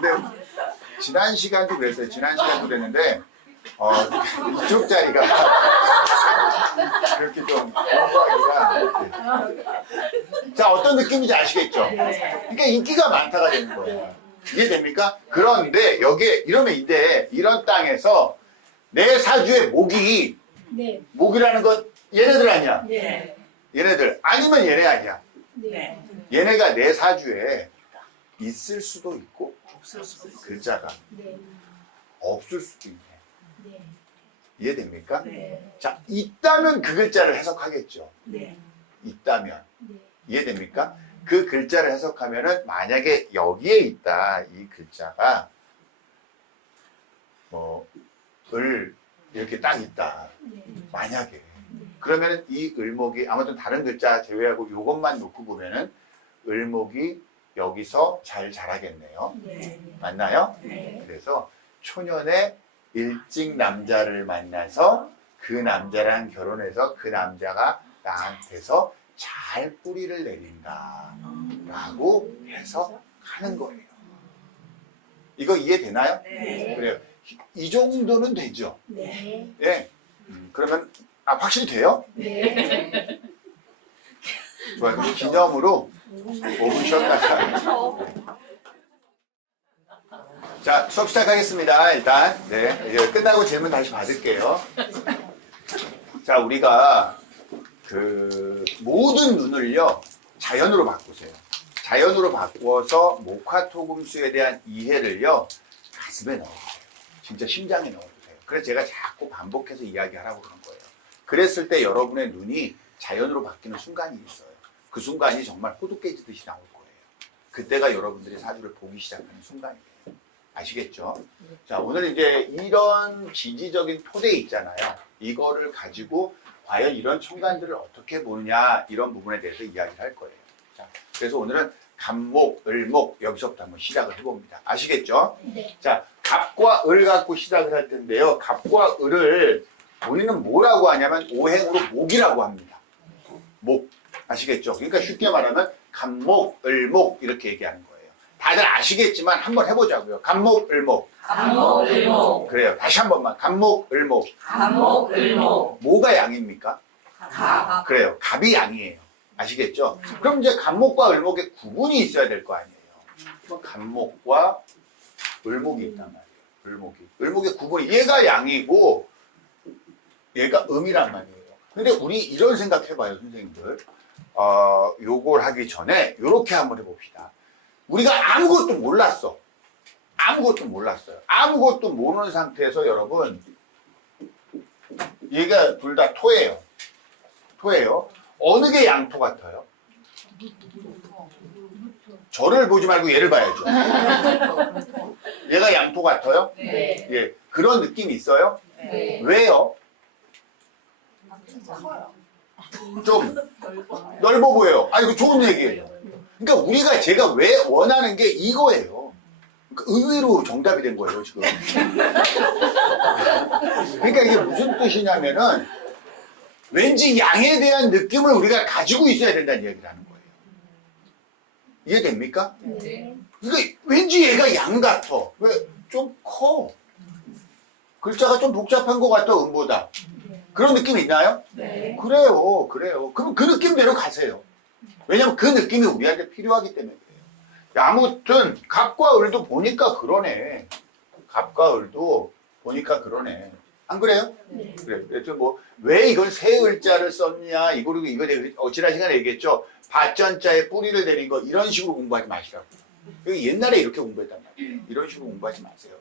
근데 지난 시간도 그랬어요. 지난 시간도 그랬는데 이쪽 자리가 그렇게 좀 공부하기가 이렇게. 자, 어떤 느낌인지 아시겠죠? 그러니까 인기가 많다가 되는 거예요. 이해됩니까? 그런데 여기에 이러면 이런 땅에서 내 사주의 목이 네. 목이라는 건 얘네들 아니야. 네. 얘네들 아니면 얘네 아니야. 네. 얘네가 내 사주에 있을 수도 있고 없을 수도 있어요. 글자가 네. 없을 수도 있네. 네. 이해됩니까? 네. 자, 있다면 그 글자를 해석하겠죠. 네. 있다면. 네. 이해됩니까? 그 글자를 해석하면은 만약에 여기에 있다. 이 글자가 뭐 을 이렇게 딱 있다. 네. 만약에. 그러면은 이 을목이 아무튼 다른 글자 제외하고 요것만 놓고 보면은 을목이 여기서 잘 자라겠네요. 네. 맞나요? 네. 그래서 초년에 일찍 남자를 만나서 그 남자랑 결혼해서 그 남자가 나한테서 잘 뿌리를 내린다 라고 해석하는 거예요. 이거 이해되나요? 네. 그래요. 이 정도는 되죠. 네. 예. 그러면 확실히 돼요? 네. 좋아요. 그럼 기념으로 5분 쉬었다가 자, 수업 시작하겠습니다. 일단 이제 끝나고 질문 다시 받을게요. 자, 우리가 그 모든 눈을요 자연으로 바꾸세요. 자연으로 바꾸어서 목화토금수에 대한 이해를요 가슴에 넣어주세요. 진짜 심장에 넣어주세요. 그래서 제가 자꾸 반복해서 이야기하라고 그런 거예요. 그랬을 때 여러분의 눈이 자연으로 바뀌는 순간이 있어요. 그 순간이 정말 호두 깨지듯이 나올 거예요. 그때가 여러분들이 사주를 보기 시작하는 순간이에요. 아시겠죠? 자, 오늘 이제 이런 지지적인 토대 있잖아요. 이거를 가지고 과연 이런 천간들을 어떻게 보느냐 이런 부분에 대해서 이야기를 할 거예요. 자, 그래서 오늘은 갑목, 을목 여기서부터 한번 시작을 해봅니다. 아시겠죠? 네. 자, 갑과 을 갖고 시작을 할 텐데요. 갑과 을을 우리는 뭐라고 하냐면 오행으로 목이라고 합니다. 목. 아시겠죠? 그러니까 쉽게 말하면 갑목, 을목 이렇게 얘기하는 거예요. 다들 아시겠지만 한번 해보자고요. 갑목, 을목. 갑목, 을목. 그래요. 다시 한 번만. 갑목, 을목. 갑목, 을목. 뭐가 양입니까? 갑. 그래요. 갑이 양이에요. 아시겠죠? 그럼 이제 갑목과 을목의 구분이 있어야 될 거 아니에요. 그럼 갑목과 을목이 있단 말이에요. 을목의 구분이 얘가 양이고 얘가 음이란 말이에요. 근데 우리 이런 생각 해봐요, 선생님들. 요걸 하기 전에 요렇게 한번 해봅시다. 우리가 아무것도 몰랐어. 아무것도 몰랐어요. 아무것도 모르는 상태에서 여러분 얘가 둘 다 토예요. 토예요. 어느 게 양토 같아요? 저를 보지 말고 얘를 봐야죠. 얘가 양토 같아요? 네. 예, 그런 느낌이 있어요? 네. 왜요? 커요. 좀 넓어 보여요. 아니, 그 좋은 얘기예요. 그러니까 우리가 제가 왜 원하는 게 이거예요. 그러니까 의외로 정답이 된 거예요, 지금. 그러니까 이게 무슨 뜻이냐면은 왠지 양에 대한 느낌을 우리가 가지고 있어야 된다는 얘기를 하는 거예요. 이해됩니까? 네. 그러니까 왠지 얘가 양 같아. 왜? 좀 커. 글자가 좀 복잡한 것 같아, 음보다. 그런 느낌 있나요? 네. 그래요. 그럼 그 느낌대로 가세요. 왜냐면 그 느낌이 우리한테 필요하기 때문에 그래요. 아무튼 갑과 을도 보니까 그러네. 갑과 을도 보니까 그러네. 안 그래요? 네. 그래. 그래서 뭐 왜 이걸 새 을자를 썼냐 이거 내가 지난 시간에 얘기했죠. 밭전자에 뿌리를 내린 거 이런 식으로 공부하지 마시라고. 옛날에 이렇게 공부했단 말이에요. 이런 식으로 공부하지 마세요.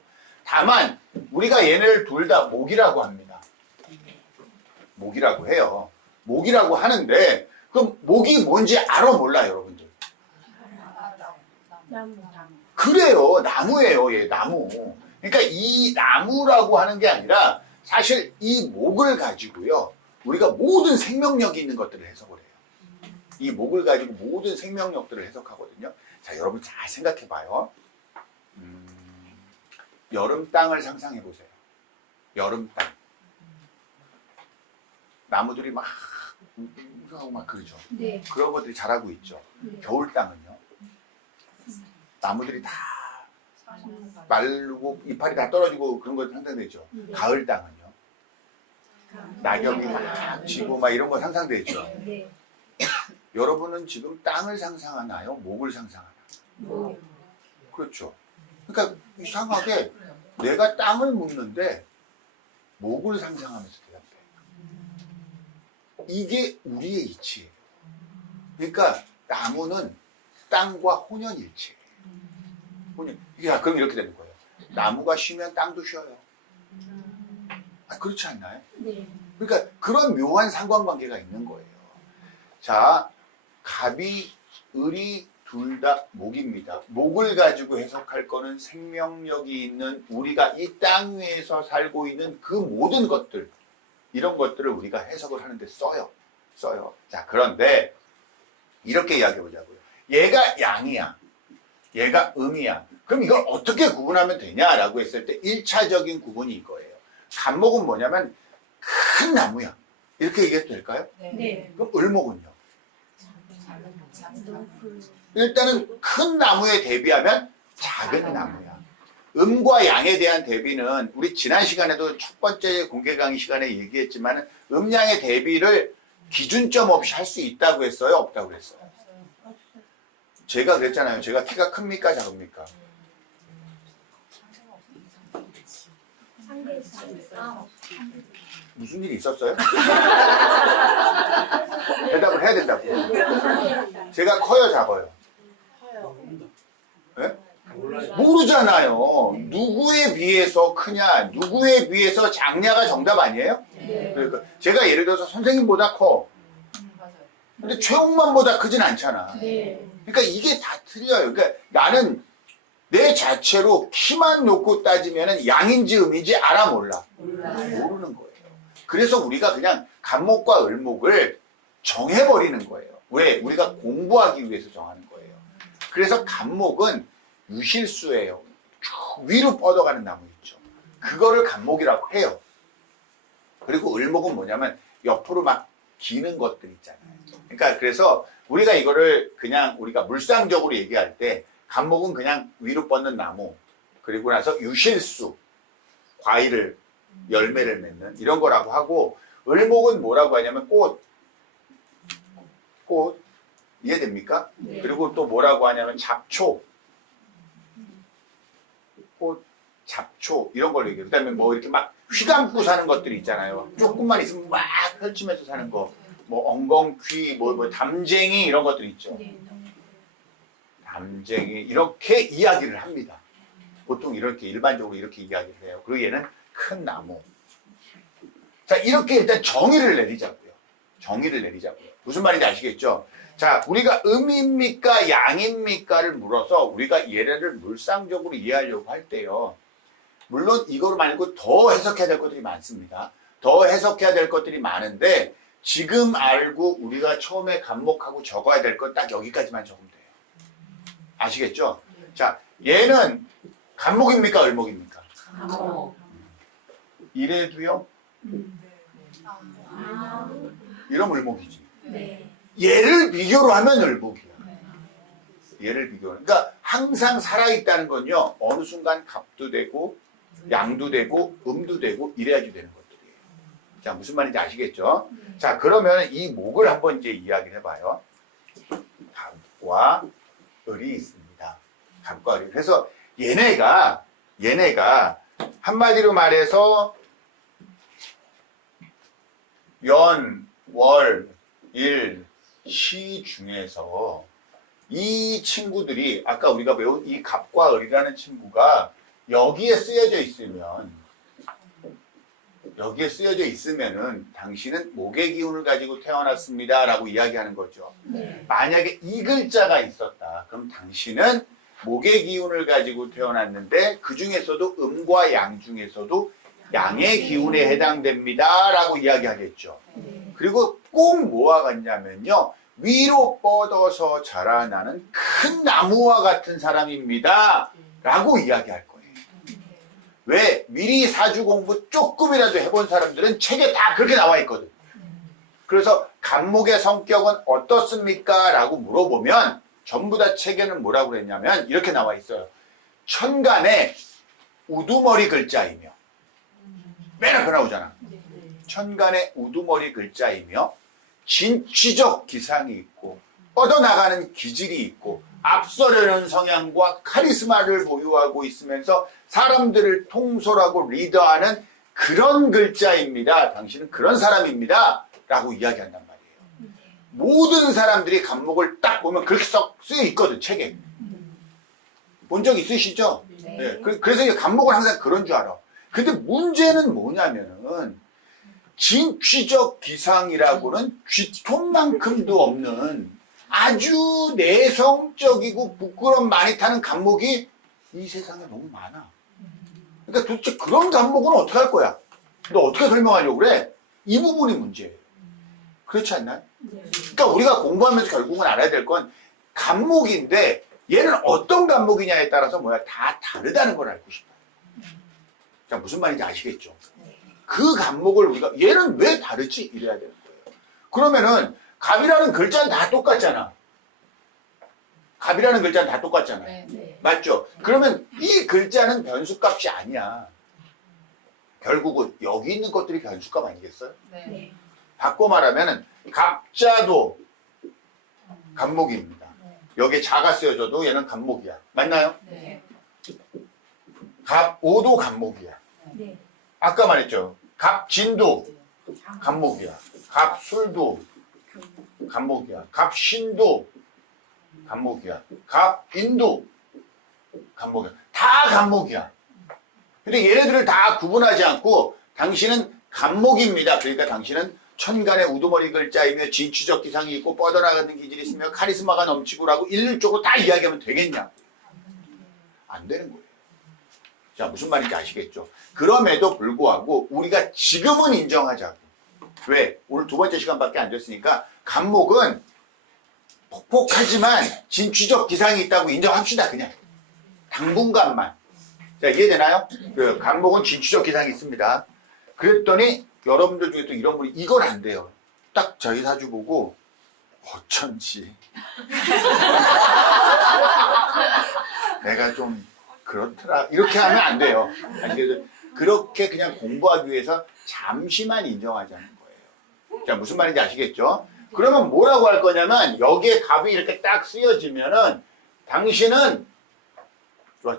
다만 우리가 얘네를 둘 다 목이라고 합니다. 목이라고 해요. 목이라고 하는데 그럼 목이 뭔지 알아 몰라 여러분들? 나무. 그래요. 나무예요. 얘 나무. 그러니까 이 나무라고 하는 게 아니라 사실 이 목을 가지고요. 우리가 모든 생명력이 있는 것들을 해석을 해요. 이 목을 가지고 모든 생명력들을 해석하거든요. 자, 여러분 잘 생각해 봐요. 여름 땅을 상상해 보세요. 여름 땅. 나무들이 막 그러죠. 네. 그런 것들이 자라고 있죠. 네. 겨울 땅은요. 나무들이 다 마르고 이파리 다 떨어지고 그런 거 상상되죠. 네. 가을 땅은요. 낙엽이 막 지고 막 이런 거 상상되죠. 네. 여러분은 지금 땅을 상상하나요? 목을 상상하나요? 뭐. 그렇죠. 그러니까 이상하게 내가 땅을 묻는데 목을 상상하면서 대답해. 이게 우리의 이치예요. 그러니까 나무는 땅과 혼연일체. 그럼 이렇게 되는 거예요. 나무가 쉬면 땅도 쉬어요. 그렇지 않나요? 네. 그러니까 그런 묘한 상관관계가 있는 거예요. 자, 갑이, 을이 둘 다 목입니다. 목을 가지고 해석할 거는 생명력이 있는 우리가 이 땅 위에서 살고 있는 그 모든 것들, 이런 것들을 우리가 해석을 하는데 써요. 자, 그런데 이렇게 이야기해 보자고요. 얘가 양이야. 얘가 음이야. 그럼 이걸 어떻게 구분하면 되냐라고 했을 때 1차적인 구분이 이거예요. 갑목은 뭐냐면 큰 나무야. 이렇게 얘기해도 될까요? 네. 그럼 을목은요? 일단은 큰 나무에 대비하면 작은 나무야. 음과 양에 대한 대비는 우리 지난 시간에도 첫 번째 공개 강의 시간에 얘기했지만 음양의 대비를 기준점 없이 할 수 있다고 했어요? 없다고 했어요? 제가 그랬잖아요. 제가 키가 큽니까 작습니까? 무슨 일이 있었어요? 대답을 해야 된다고. 제가 커요 작아요? 네? 모르잖아요. 누구에 비해서 크냐, 누구에 비해서 작냐가 정답 아니에요? 그러니까 제가 예를 들어서 선생님보다 커. 근데 최홍만보다 크진 않잖아. 그러니까 이게 다 틀려요. 그러니까 나는 내 자체로 키만 놓고 따지면 양인지 음인지 알아 몰라? 모르는 거예요. 그래서 우리가 그냥 갑목과 을목을 정해버리는 거예요. 왜? 우리가 공부하기 위해서 정하는 거예요. 그래서 갑목은 유실수예요. 쭉 위로 뻗어가는 나무 있죠. 그거를 갑목이라고 해요. 그리고 을목은 뭐냐면 옆으로 막 기는 것들 있잖아요. 그러니까 그래서 우리가 이거를 그냥 우리가 물상적으로 얘기할 때 갑목은 그냥 위로 뻗는 나무, 그리고 나서 유실수, 과일을, 열매를 맺는 이런 거라고 하고, 을목은 뭐라고 하냐면 꽃, 이해됩니까? 네. 그리고 또 뭐라고 하냐면 잡초, 꽃, 잡초 이런 걸 얘기해요. 그다음에 뭐 이렇게 막 휘감고 사는 것들이 있잖아요. 조금만 있으면 막 펼치면서 사는 거, 뭐 엉겅퀴, 뭐 담쟁이 이런 것들 있죠. 담쟁이 이렇게 이야기를 합니다. 보통 이렇게 일반적으로 이렇게 이야기를 해요. 그리고 얘는 큰 나무. 자, 이렇게 일단 정의를 내리자고요. 무슨 말인지 아시겠죠? 자, 우리가 음입니까 양입니까를 물어서 우리가 얘네를 물상적으로 이해하려고 할 때요. 물론 이거 말고 더 해석해야 될 것들이 많습니다. 더 해석해야 될 것들이 많은데 지금 알고 우리가 처음에 갑목하고 적어야 될 건 딱 여기까지만 적으면 돼요. 아시겠죠? 자, 얘는 갑목입니까 을목입니까? 갑목. 이래도요? 이러면 을목이지. 네. 얘를 비교로 하면 을목이야. 얘를 비교로. 그러니까 항상 살아있다는 건요. 어느 순간 갑도 되고 양도 되고 음도 되고 이래야지 되는 것들이에요. 자, 무슨 말인지 아시겠죠? 자, 그러면 이 목을 한번 이제 이야기를 해봐요. 갑과 을이 있습니다. 갑과 을이. 그래서 얘네가 한마디로 말해서 연, 월, 일, 시 중에서 이 친구들이 아까 우리가 배운 이 갑과 을이라는 친구가 여기에 쓰여져 있으면은 당신은 목의 기운을 가지고 태어났습니다 라고 이야기하는 거죠. 만약에 이 글자가 있었다. 그럼 당신은 목의 기운을 가지고 태어났는데 그 중에서도 음과 양 중에서도 양의 기운에 해당됩니다 라고 이야기하겠죠. 그리고 꼭 뭐와 같냐면요. 위로 뻗어서 자라나는 큰 나무와 같은 사람입니다 라고 이야기할 거예요. 왜? 미리 사주 공부 조금이라도 해본 사람들은 책에 다 그렇게 나와 있거든. 그래서 갑목의 성격은 어떻습니까? 라고 물어보면 전부 다 책에는 뭐라고 그랬냐면 이렇게 나와 있어요. 천간에 우두머리 글자이며, 맨 앞에 나오잖아. 천간에 우두머리 글자이며 진취적 기상이 있고 뻗어나가는 기질이 있고 앞서려는 성향과 카리스마를 보유하고 있으면서 사람들을 통솔하고 리더하는 그런 글자입니다. 당신은 그런 사람입니다. 라고 이야기한단 말이에요. 모든 사람들이 간목을 딱 보면 그렇게 써 있거든, 책에. 본 적 있으시죠? 네. 네. 그래서 이게 간목은 항상 그런 줄 알아. 근데 문제는 뭐냐면은, 진취적 기상이라고는 쥐톱만큼도 없는 아주 내성적이고 부끄럼 많이 타는 간목이 이 세상에 너무 많아. 그러니까 도대체 그런 간목은 어떻게 할 거야? 너 어떻게 설명하려고 그래? 이 부분이 문제예요. 그렇지 않나요? 그러니까 우리가 공부하면서 결국은 알아야 될 건 간목인데 얘는 어떤 간목이냐에 따라서 다 다르다는 걸 알고 싶어요. 자, 무슨 말인지 아시겠죠? 그 간목을 우리가 얘는 왜 다르지? 이래야 되는 거예요. 그러면은 갑이라는 글자는 다 똑같잖아. 갑이라는 글자는 다 똑같잖아요. 네. 맞죠? 그러면 이 글자는 변수값이 아니야. 결국은 여기 있는 것들이 변수값 아니겠어요? 네. 바꿔 말하면은 갑자도 간목입니다. 여기에 자가 쓰여져도 얘는 간목이야. 맞나요? 네. 갑오도 간목이야. 네. 아까 말했죠. 갑진도 간목이야. 갑술도 간목이야. 갑신도 간목이야. 갑인도 간목이야. 다 간목이야. 근데 얘네들을 다 구분하지 않고 당신은 간목입니다. 그러니까 당신은 천간의 우두머리 글자이며 진취적 기상이 있고 뻗어나가는 기질이 있으며 카리스마가 넘치고라고 일률적으로 다 이야기하면 되겠냐? 안 되는 거예요. 자, 무슨 말인지 아시겠죠? 그럼에도 불구하고 우리가 지금은 인정하자고. 왜? 오늘 두 번째 시간밖에 안 됐으니까 간목은 폭폭하지만 진취적 기상이 있다고 인정합시다. 그냥 당분간만. 자, 이해되나요? 그 간목은 진취적 기상이 있습니다. 그랬더니 여러분들 중에 또 이런 분이 이건 안 돼요. 딱 저희 사주 보고 어쩐지 내가 좀 그렇더라 이렇게 하면 안 돼요. 아니, 그렇게 그냥 공부하기 위해서 잠시만 인정하자는 거예요. 자, 무슨 말인지 아시겠죠? 그러면 뭐라고 할 거냐면 여기에 갑이 이렇게 딱 쓰여지면은 당신은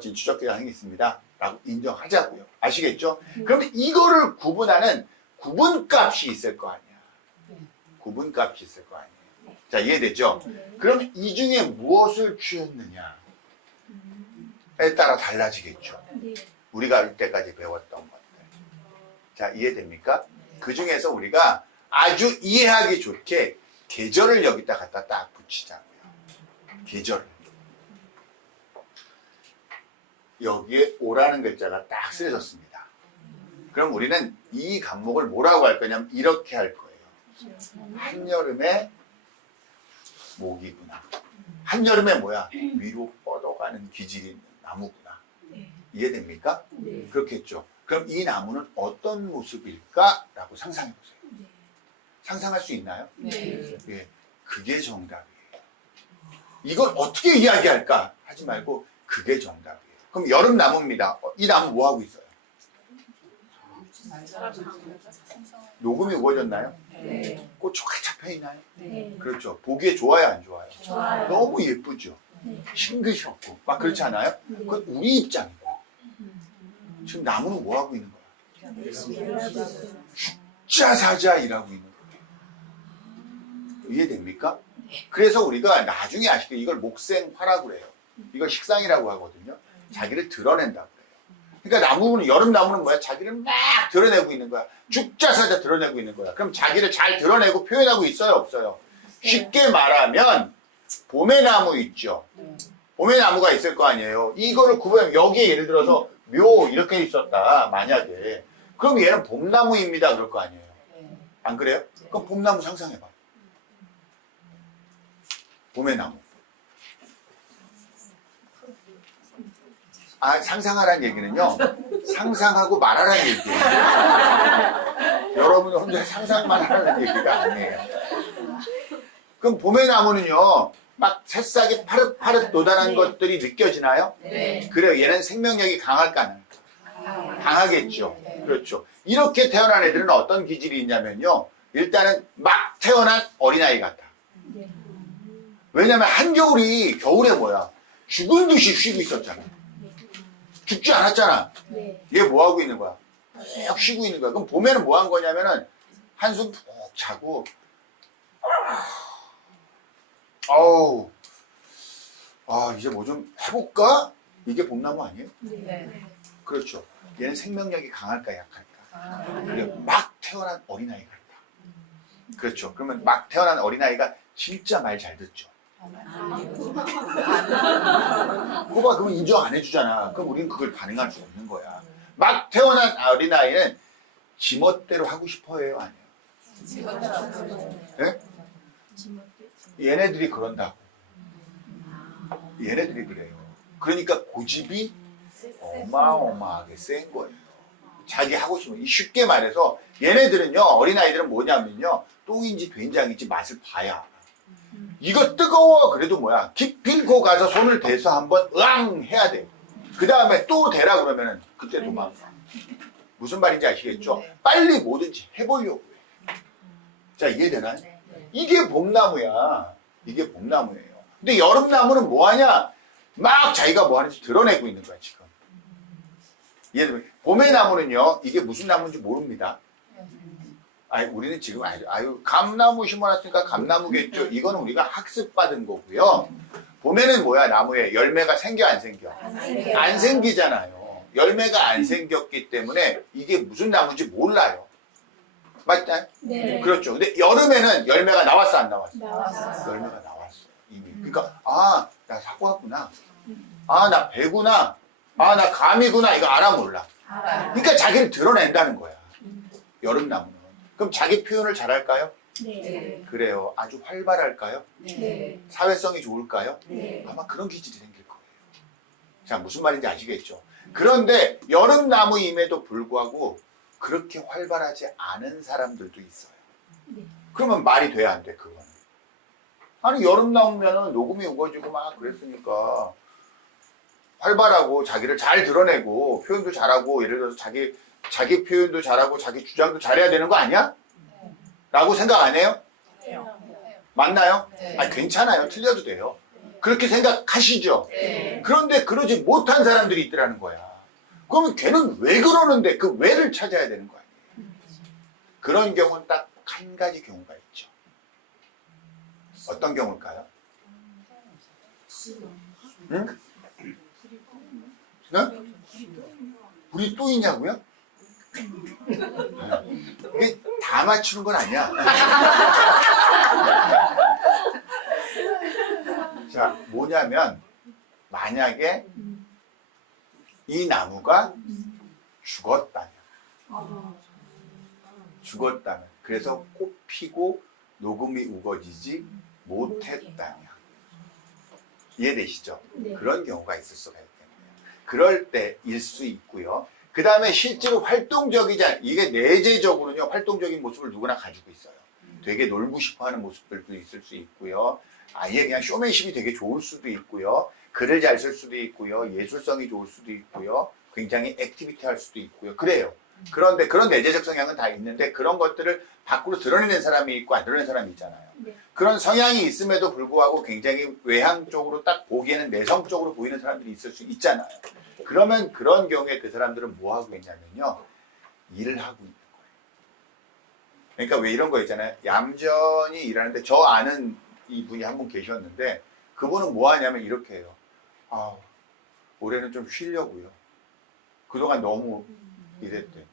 진취적 기상이 있습니다 라고 인정하자고요. 아시겠죠? 그러면 이거를 구분하는 구분값이 있을 거 아니야. 구분값이 있을 거 아니에요. 자, 이해됐죠? 그럼 이 중에 무엇을 취했느냐에 따라 달라지겠죠. 우리가 이때까지 배웠던 것들. 자, 이해됩니까? 그 중에서 우리가 아주 이해하기 좋게 계절을 여기다 갖다 딱 붙이자고요. 계절. 여기에 오라는 글자가 딱 쓰여졌습니다. 그럼 우리는 이 간목을 뭐라고 할 거냐면 이렇게 할 거예요. 한여름에 목이구나. 한여름에 뭐야? 위로 뻗어가는 기질이 있는 나무구나. 이해됩니까? 네. 그렇겠죠. 그럼 이 나무는 어떤 모습일까? 라고 상상해 보세요. 상상할 수 있나요? 네. 예, 그게 정답이에요. 이걸 어떻게 이야기할까? 하지 말고 그게 정답이에요. 그럼 여름 나무입니다. 이 나무 뭐 하고 있어요? 녹음이 우거졌나요? 네. 꽃초가 잡혀 있나요? 네. 그렇죠. 보기에 좋아요, 안 좋아요? 좋아요. 너무 예쁘죠. 네. 싱긋이었고 막 그렇지 않아요? 네. 그건 우리 입장이고. 지금 나무는 뭐 하고 있는 거야? 자사자 일하고 있는 거예요. 이해됩니까? 그래서 우리가 나중에 아시게 이걸 목생화라고 그래요. 이걸 식상이라고 하거든요. 자기를 드러낸다고 그래요. 그러니까 나무는, 여름 나무는 뭐야? 자기를 막 드러내고 있는 거야. 죽자사자 드러내고 있는 거야. 그럼 자기를 잘 드러내고 표현하고 있어요? 없어요? 쉽게 말하면 봄의 나무 있죠. 봄의 나무가 있을 거 아니에요. 이거를 구분하면 여기에 예를 들어서 묘 이렇게 있었다. 만약에. 그럼 얘는 봄나무입니다. 그럴 거 아니에요. 안 그래요? 그럼 봄나무 상상해봐. 봄의 나무. 아, 상상하라는 얘기는요. 상상하고 말하라는 얘기예요. 여러분 혼자 상상만 하라는 얘기가 아니에요. 그럼 봄의 나무는요. 막 새싹이 파릇파릇 돋아난 네. 것들이 느껴지나요? 네. 그래요. 얘는 생명력이 강할까 안 할까? 강하겠죠. 그렇죠. 이렇게 태어난 애들은 어떤 기질이 있냐면요. 일단은 막 태어난 어린아이 같아. 왜냐면 한겨울이 겨울에 뭐야? 죽은 듯이 쉬고 있었잖아. 죽지 않았잖아. 얘 뭐 하고 있는 거야? 푹 쉬고 있는 거야. 그럼 봄에는 뭐 한 거냐면은 한숨 푹 자고 어우, 아, 이제 뭐 좀 해볼까? 이게 봄나무 아니에요? 네. 그렇죠. 얘는 생명력이 강할까, 약할까? 아, 그리고 막 태어난 어린아이 같다. 그렇죠. 그러면 막 태어난 어린아이가 진짜 말 잘 듣죠. 그거 그러면 인정 안 해주잖아. 그럼 우리는 그걸 반응할 수 없는 거야. 막 태어난 어린아이는 지멋대로 하고 싶어 해요, 아니에요? 네? 얘네들이 그런다고. 얘네들이 그래요. 그러니까 고집이 어마어마하게 센 거예요. 자기 하고 싶은, 쉽게 말해서 얘네들은요, 어린아이들은 뭐냐면요, 똥인지 된장인지 맛을 봐야 알아. 이거 뜨거워 그래도 뭐야, 기필고 가서 손을 대서 한번 으앙 해야 돼. 그 다음에 또 대라 그러면은 그때 도망가. 무슨 말인지 아시겠죠? 빨리 뭐든지 해보려고 해. 자, 이해되나요? 이게 봄나무야. 이게 봄나무예요. 근데 여름나무는 뭐하냐? 막 자기가 뭐 하는지 드러내고 있는 거야, 지금. 이해되면, 봄의 나무는요, 이게 무슨 나무인지 모릅니다. 아니, 우리는 지금, 아유, 감나무 심어놨으니까 감나무겠죠. 이거는 우리가 학습받은 거고요. 봄에는 뭐야, 나무에 열매가 생겨, 안 생겨? 안 생기잖아요. 열매가 안 생겼기 때문에 이게 무슨 나무인지 몰라요. 맞죠? 네. 그렇죠. 근데 여름에는 열매가 나왔어, 안 나왔어? 나왔어요. 열매가 나왔어, 이미. 그러니까, 아, 나 사과구나. 아, 나 배구나. 아, 나 감이구나. 이거 알아, 몰라? 그러니까 자기를 드러낸다는 거야. 여름나무는. 그럼 자기 표현을 잘할까요? 네. 그래요. 아주 활발할까요? 네. 사회성이 좋을까요? 네. 아마 그런 기질이 생길 거예요. 자, 무슨 말인지 아시겠죠? 그런데 여름나무임에도 불구하고 그렇게 활발하지 않은 사람들도 있어요. 그러면 말이 돼야 안 돼, 그거는. 아니, 여름나무면은 녹음이 우거지고 막 그랬으니까 활발하고 자기를 잘 드러내고 표현도 잘하고 예를 들어서 자기 표현도 잘하고 자기 주장도 잘해야 되는 거 아니야? 라고 생각 안 해요? 맞나요? 아니, 괜찮아요. 틀려도 돼요. 그렇게 생각하시죠? 그런데 그러지 못한 사람들이 있더라는 거야. 그러면 걔는 왜 그러는데 그 왜를 찾아야 되는 거 아니에요? 그런 경우는 딱 한 가지 경우가 있죠. 어떤 경우일까요? 응? 네? 불이 또 있냐고요? 이게 다 맞추는 건 아니야. 자, 뭐냐면 만약에 이 나무가 죽었다면 그래서 꽃 피고 녹음이 우거지지 못했다면 이해되시죠? 네. 그런 경우가 있을 수가 있겠네요. 그럴 때일 수 있고요. 그 다음에 실제로 활동적이지 이게 내재적으로는요, 활동적인 모습을 누구나 가지고 있어요. 되게 놀고 싶어 하는 모습들도 있을 수 있고요. 아예 그냥 쇼맨십이 되게 좋을 수도 있고요. 글을 잘 쓸 수도 있고요. 예술성이 좋을 수도 있고요. 굉장히 액티비티 할 수도 있고요. 그래요. 그런데 그런 내재적 성향은 다 있는데 그런 것들을 밖으로 드러내는 사람이 있고 안 드러내는 사람이 있잖아요. 네. 그런 성향이 있음에도 불구하고 굉장히 외향적으로 딱 보기에는 내성적으로 보이는 사람들이 있을 수 있잖아요. 그러면 그런 경우에 그 사람들은 뭐 하고 있냐면요, 일을 하고 있는 거예요. 그러니까 왜 이런 거 있잖아요. 얌전히 일하는데 저 아는 이분이 한 분 계셨는데 그분은 뭐 하냐면 이렇게 해요. 아, 올해는 좀 쉬려고요. 그동안 너무 일했대.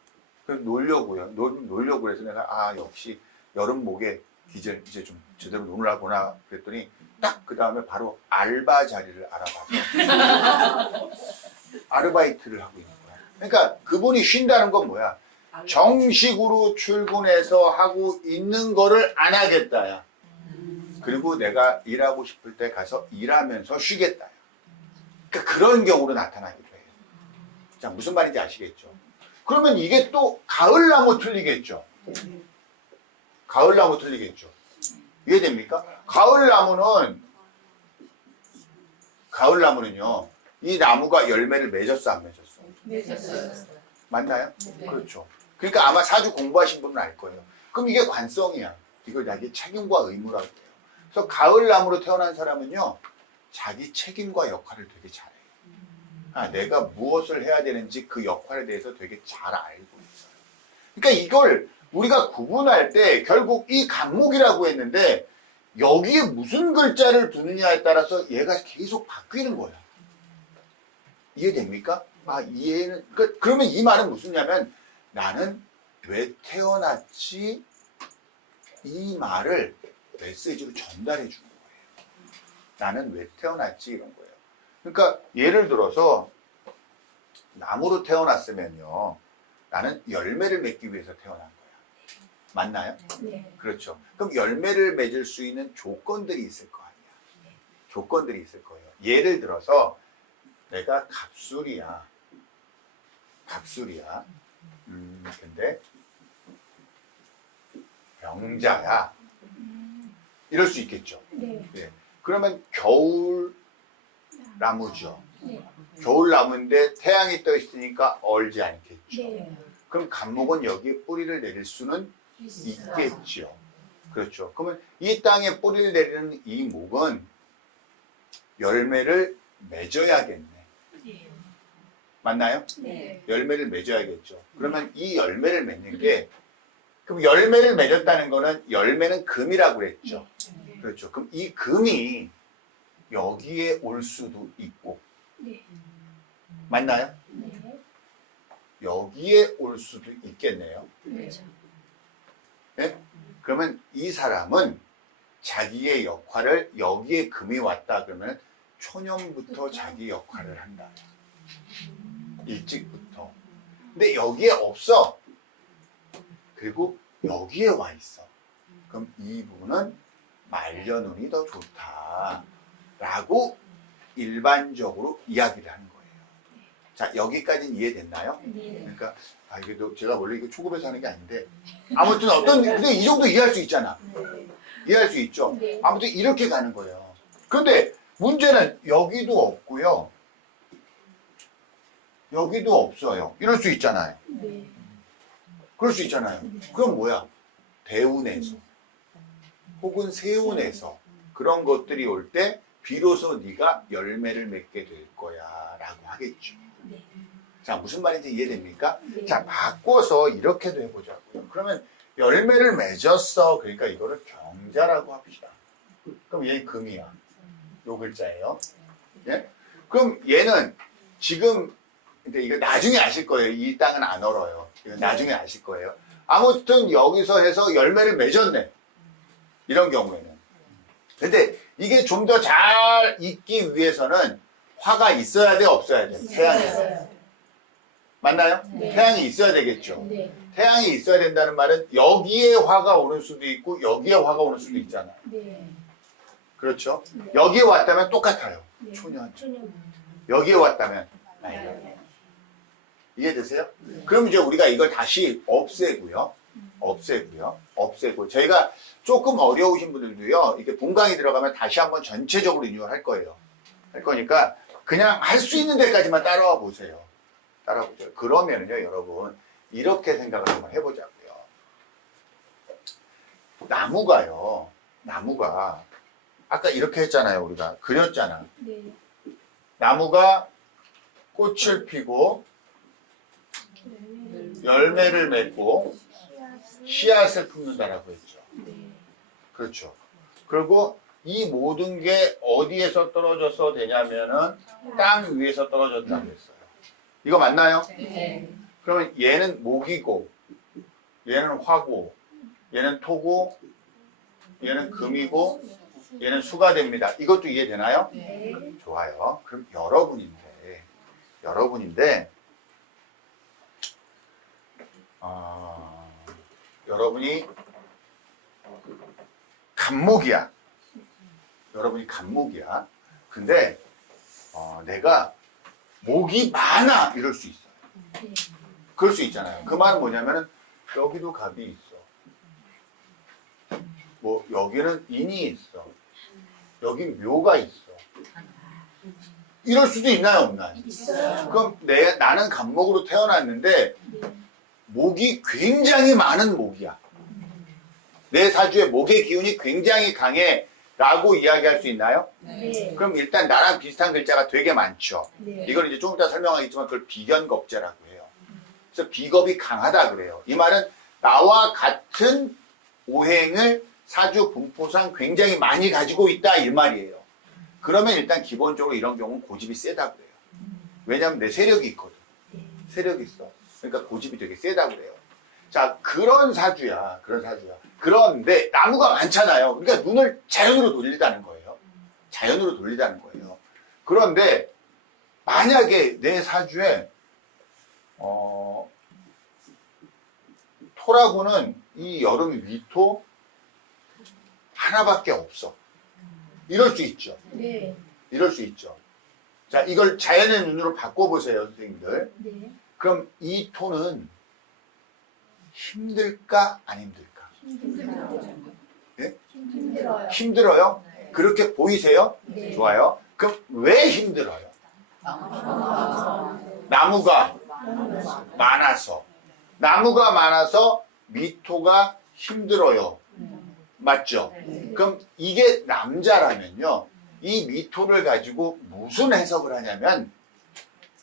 그래서 놀려고요. 놀려고 그래서 내가 역시 여름 목에 디젤 이제 좀 제대로 놀라구나 그랬더니 딱 그 다음에 바로 알바 자리를 알아봐서 아르바이트를 하고 있는 거야. 그러니까 그분이 쉰다는 건 뭐야? 정식으로 출근해서 하고 있는 거를 안 하겠다야. 그리고 내가 일하고 싶을 때 가서 일하면서 쉬겠다야. 그러니까 그런 경우로 나타나기도 해요. 자, 무슨 말인지 아시겠죠? 그러면 이게 또 가을나무 틀리겠죠? 가을나무 틀리겠죠? 이해됩니까? 가을나무는요, 이 나무가 열매를 맺었어, 안 맺었어? 맺었어요. 맞나요? 네. 그렇죠. 그러니까 아마 사주 공부하신 분은 알 거예요. 그럼 이게 관성이야. 이걸 자기 책임과 의무라고 해요. 그래서 가을나무로 태어난 사람은요, 자기 책임과 역할을 되게 잘해요. 내가 무엇을 해야 되는지 그 역할에 대해서 되게 잘 알고 있어요. 그러니까 이걸 우리가 구분할 때 결국 이 간목이라고 했는데 여기에 무슨 글자를 두느냐에 따라서 얘가 계속 바뀌는 거야. 이해됩니까? 아, 이해는, 그러면 이 말은 무슨냐면, 나는 왜 태어났지? 이 말을 메시지로 전달해 주는 거예요. 나는 왜 태어났지? 이런 거예요. 그러니까, 예를 들어서, 나무로 태어났으면요, 나는 열매를 맺기 위해서 태어난 거야. 맞나요? 네. 그렇죠. 그럼 열매를 맺을 수 있는 조건들이 있을 거 아니야. 조건들이 있을 거예요. 예를 들어서 내가 갑술이야. 갑술이야. 근데 병자야. 이럴 수 있겠죠. 네. 예. 그러면 겨울 나무죠. 네. 겨울 나무인데 태양이 떠 있으니까 얼지 않겠죠. 네. 그럼 갑목은 여기에 뿌리를 내릴 수는 있겠죠. 그렇죠. 그러면 이 땅에 뿌리를 내리는 이 목은 열매를 맺어야겠네. 맞나요? 네. 열매를 맺어야겠죠. 그러면 이 열매를 맺는 게, 그럼 열매를 맺었다는 거는 열매는 금이라고 그랬죠. 그렇죠. 그럼 이 금이 여기에 올 수도 있고, 네. 맞나요? 네. 여기에 올 수도 있겠네요. 그렇죠. 네? 그러면 이 사람은 자기의 역할을, 여기에 금이 왔다 그러면 초년부터 자기 역할을 한다. 일찍부터. 근데 여기에 없어. 그리고 여기에 와 있어. 그럼 이 부분은 말년운이 더 좋다. 라고 일반적으로 이야기를 하는 거예요. 자, 여기까지는 이해됐나요? 네. 그러니까, 아, 이게 제가 원래 이거 초급에서 하는 게 아닌데, 아무튼 근데 이 정도 이해할 수 있잖아. 이해할 수 있죠? 네. 아무튼 이렇게 가는 거예요. 그런데 문제는 여기도 없고요. 여기도 없어요. 이럴 수 있잖아요. 네. 그럴 수 있잖아요. 그럼 뭐야? 대운에서 혹은 세운에서 그런 것들이 올 때 비로소 네가 열매를 맺게 될 거야 라고 하겠죠. 네. 자, 무슨 말인지 이해됩니까? 네. 자, 바꿔서 이렇게도 해보자고요. 그러면 열매를 맺었어. 그러니까 이거를 경자라고 합시다. 그럼 얘는 금이야. 요 글자예요. 예? 그럼 얘는 지금, 근데 이거 나중에 아실 거예요. 이 땅은 안 얼어요. 이거 나중에 아실 거예요. 아무튼 여기서 해서 열매를 맺었네. 이런 경우에는. 근데 이게 좀 더 잘 있기 위해서는 화가 있어야 돼, 없어야 돼? 태양이. 맞나요? 네. 태양이 있어야 되겠죠. 네. 태양이 있어야 된다는 말은 여기에 화가 오는 수도 있고 여기에 화가 오는 수도 있잖아요. 네. 그렇죠? 네. 여기에 왔다면 똑같아요. 네. 초년. 초년. 여기에 왔다면 말년. 이해되세요? 그럼 이제 우리가 이걸 다시 없애고요. 없애고. 저희가 조금 어려우신 분들도요. 이렇게 본강이 들어가면 다시 한번 전체적으로 리뉴얼 할 거예요. 할 거니까 그냥 할 수 있는 데까지만 따라와 보세요. 그러면요, 여러분. 이렇게 생각을 한번 해보자고요. 나무가 아까 이렇게 했잖아요. 우리가 그렸잖아. 네. 나무가 꽃을 피고 열매를 맺고 씨앗을 품는다라고 했죠. 네. 그렇죠. 그리고 이 모든 게 어디에서 떨어져서 되냐면은 땅 위에서 떨어졌다고 했어요. 이거 맞나요? 네. 그러면 얘는 목이고, 얘는 화고, 얘는 토고, 얘는 금이고, 얘는 수가 됩니다. 이것도 이해되나요? 네. 좋아요. 그럼 여러분인데, 여러분이 간목이야. 여러분이 간목이야. 근데 내가 목이 많아 이럴 수 있어요. 네. 그럴 수 있잖아요. 그 말은 뭐냐면은 여기도 갑이 있어. 뭐 여기는 인이 있어. 여기 묘가 있어. 이럴 수도 있나요, 없나요? 있어요. 그럼 나는 간목으로 태어났는데 네. 목이 굉장히 많은 목이야. 내 사주에 목의 기운이 굉장히 강해 라고 이야기할 수 있나요? 네. 그럼 일단 나랑 비슷한 글자가 되게 많죠. 네. 이걸 이제 조금 이따 설명하겠지만 그걸 비견겁제라고 해요. 그래서 비겁이 강하다 그래요. 이 말은 나와 같은 오행을 사주 분포상 굉장히 많이 가지고 있다 이 말이에요. 그러면 일단 기본적으로 이런 경우는 고집이 세다고 그래요. 왜냐하면 내 세력이 있거든. 세력이 있어. 그러니까 고집이 되게 세다고 그래요. 자, 그런 사주야. 그런데 나무가 많잖아요. 그러니까 눈을 자연으로 돌리다는 거예요. 자연으로 돌리다는 거예요. 그런데 만약에 내 사주에 토라고는 이 여름 위토 하나밖에 없어. 이럴 수 있죠. 네. 이럴 수 있죠. 자, 이걸 자연의 눈으로 바꿔보세요, 선생님들. 네. 그럼 이 토는 힘들까, 안 힘들까? 힘들어요. 예? 힘들어요. 힘들어요? 그렇게 보이세요? 네. 좋아요. 그럼 왜 힘들어요? 나무가 많아서. 나무가 많아서 미토가 힘들어요. 맞죠? 그럼 이게 남자라면요. 이 미토를 가지고 무슨 해석을 하냐면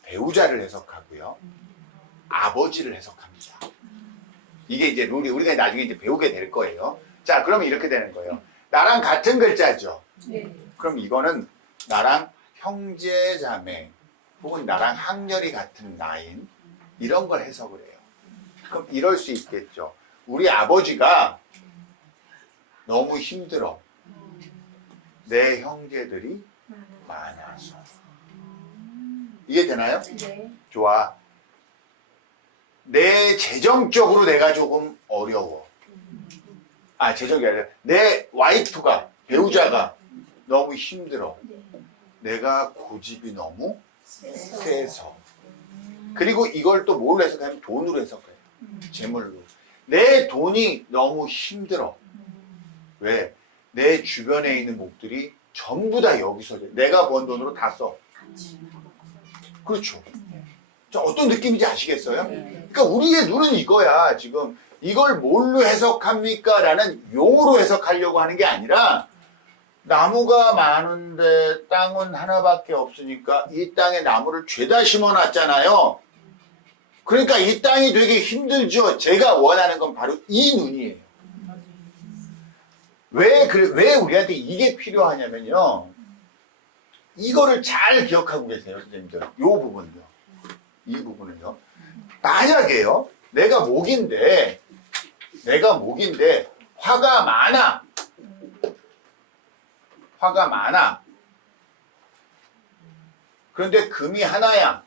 배우자를 해석하고요. 아버지를 해석합니다. 이게 이제 룰이 우리가 나중에 이제 배우게 될 거예요. 자, 그러면 이렇게 되는 거예요. 나랑 같은 글자죠. 네. 그럼 이거는 나랑 형제 자매 혹은 나랑 학렬이 같은 나인 이런 걸 해석을 해요. 그럼 이럴 수 있겠죠. 우리 아버지가 너무 힘들어. 내 형제들이 많아서. 이해되나요? 네. 좋아. 내 재정적으로 내가 조금 어려워. 아, 재정이 아니라 내 와이프가, 배우자가 너무 힘들어. 내가 고집이 너무 세서. 그리고 이걸 또 뭘로 해석하면 돈으로 해석해요. 재물로. 내 돈이 너무 힘들어. 왜? 내 주변에 있는 목들이 전부 다 여기서 내가 번 돈으로 다 써. 그렇죠. 자, 어떤 느낌인지 아시겠어요? 그러니까 우리의 눈은 이거야. 지금 이걸 뭘로 해석합니까? 라는 용어로 해석하려고 하는 게 아니라 나무가 많은데 땅은 하나밖에 없으니까 이 땅에 나무를 죄다 심어놨잖아요. 그러니까 이 땅이 되게 힘들죠. 제가 원하는 건 바로 이 눈이에요. 왜 우리한테 이게 필요하냐면요. 이거를 잘 기억하고 계세요, 선생님들. 이 부분요. 이 부분은요. 만약에요, 내가 목인데, 화가 많아. 그런데 금이 하나야.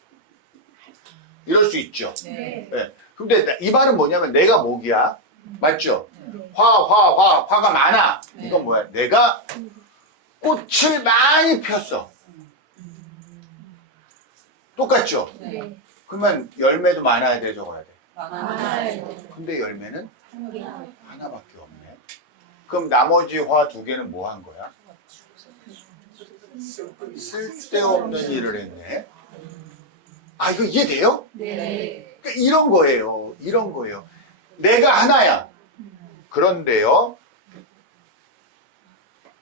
이럴 수 있죠. 네. 네. 근데 이 말은 뭐냐면 내가 목이야. 맞죠? 화가 많아. 이건 뭐야? 내가 꽃을 많이 폈어. 똑같죠? 네. 그러면 열매도 많아야 돼, 적어야 돼. 많아요. 근데 열매는 하나밖에 없네. 그럼 나머지 화 두 개는 뭐 한 거야? 쓸데없는 일을 했네. 아, 이거 이해돼요? 네. 그러니까 이런 거예요. 내가 하나야. 그런데요,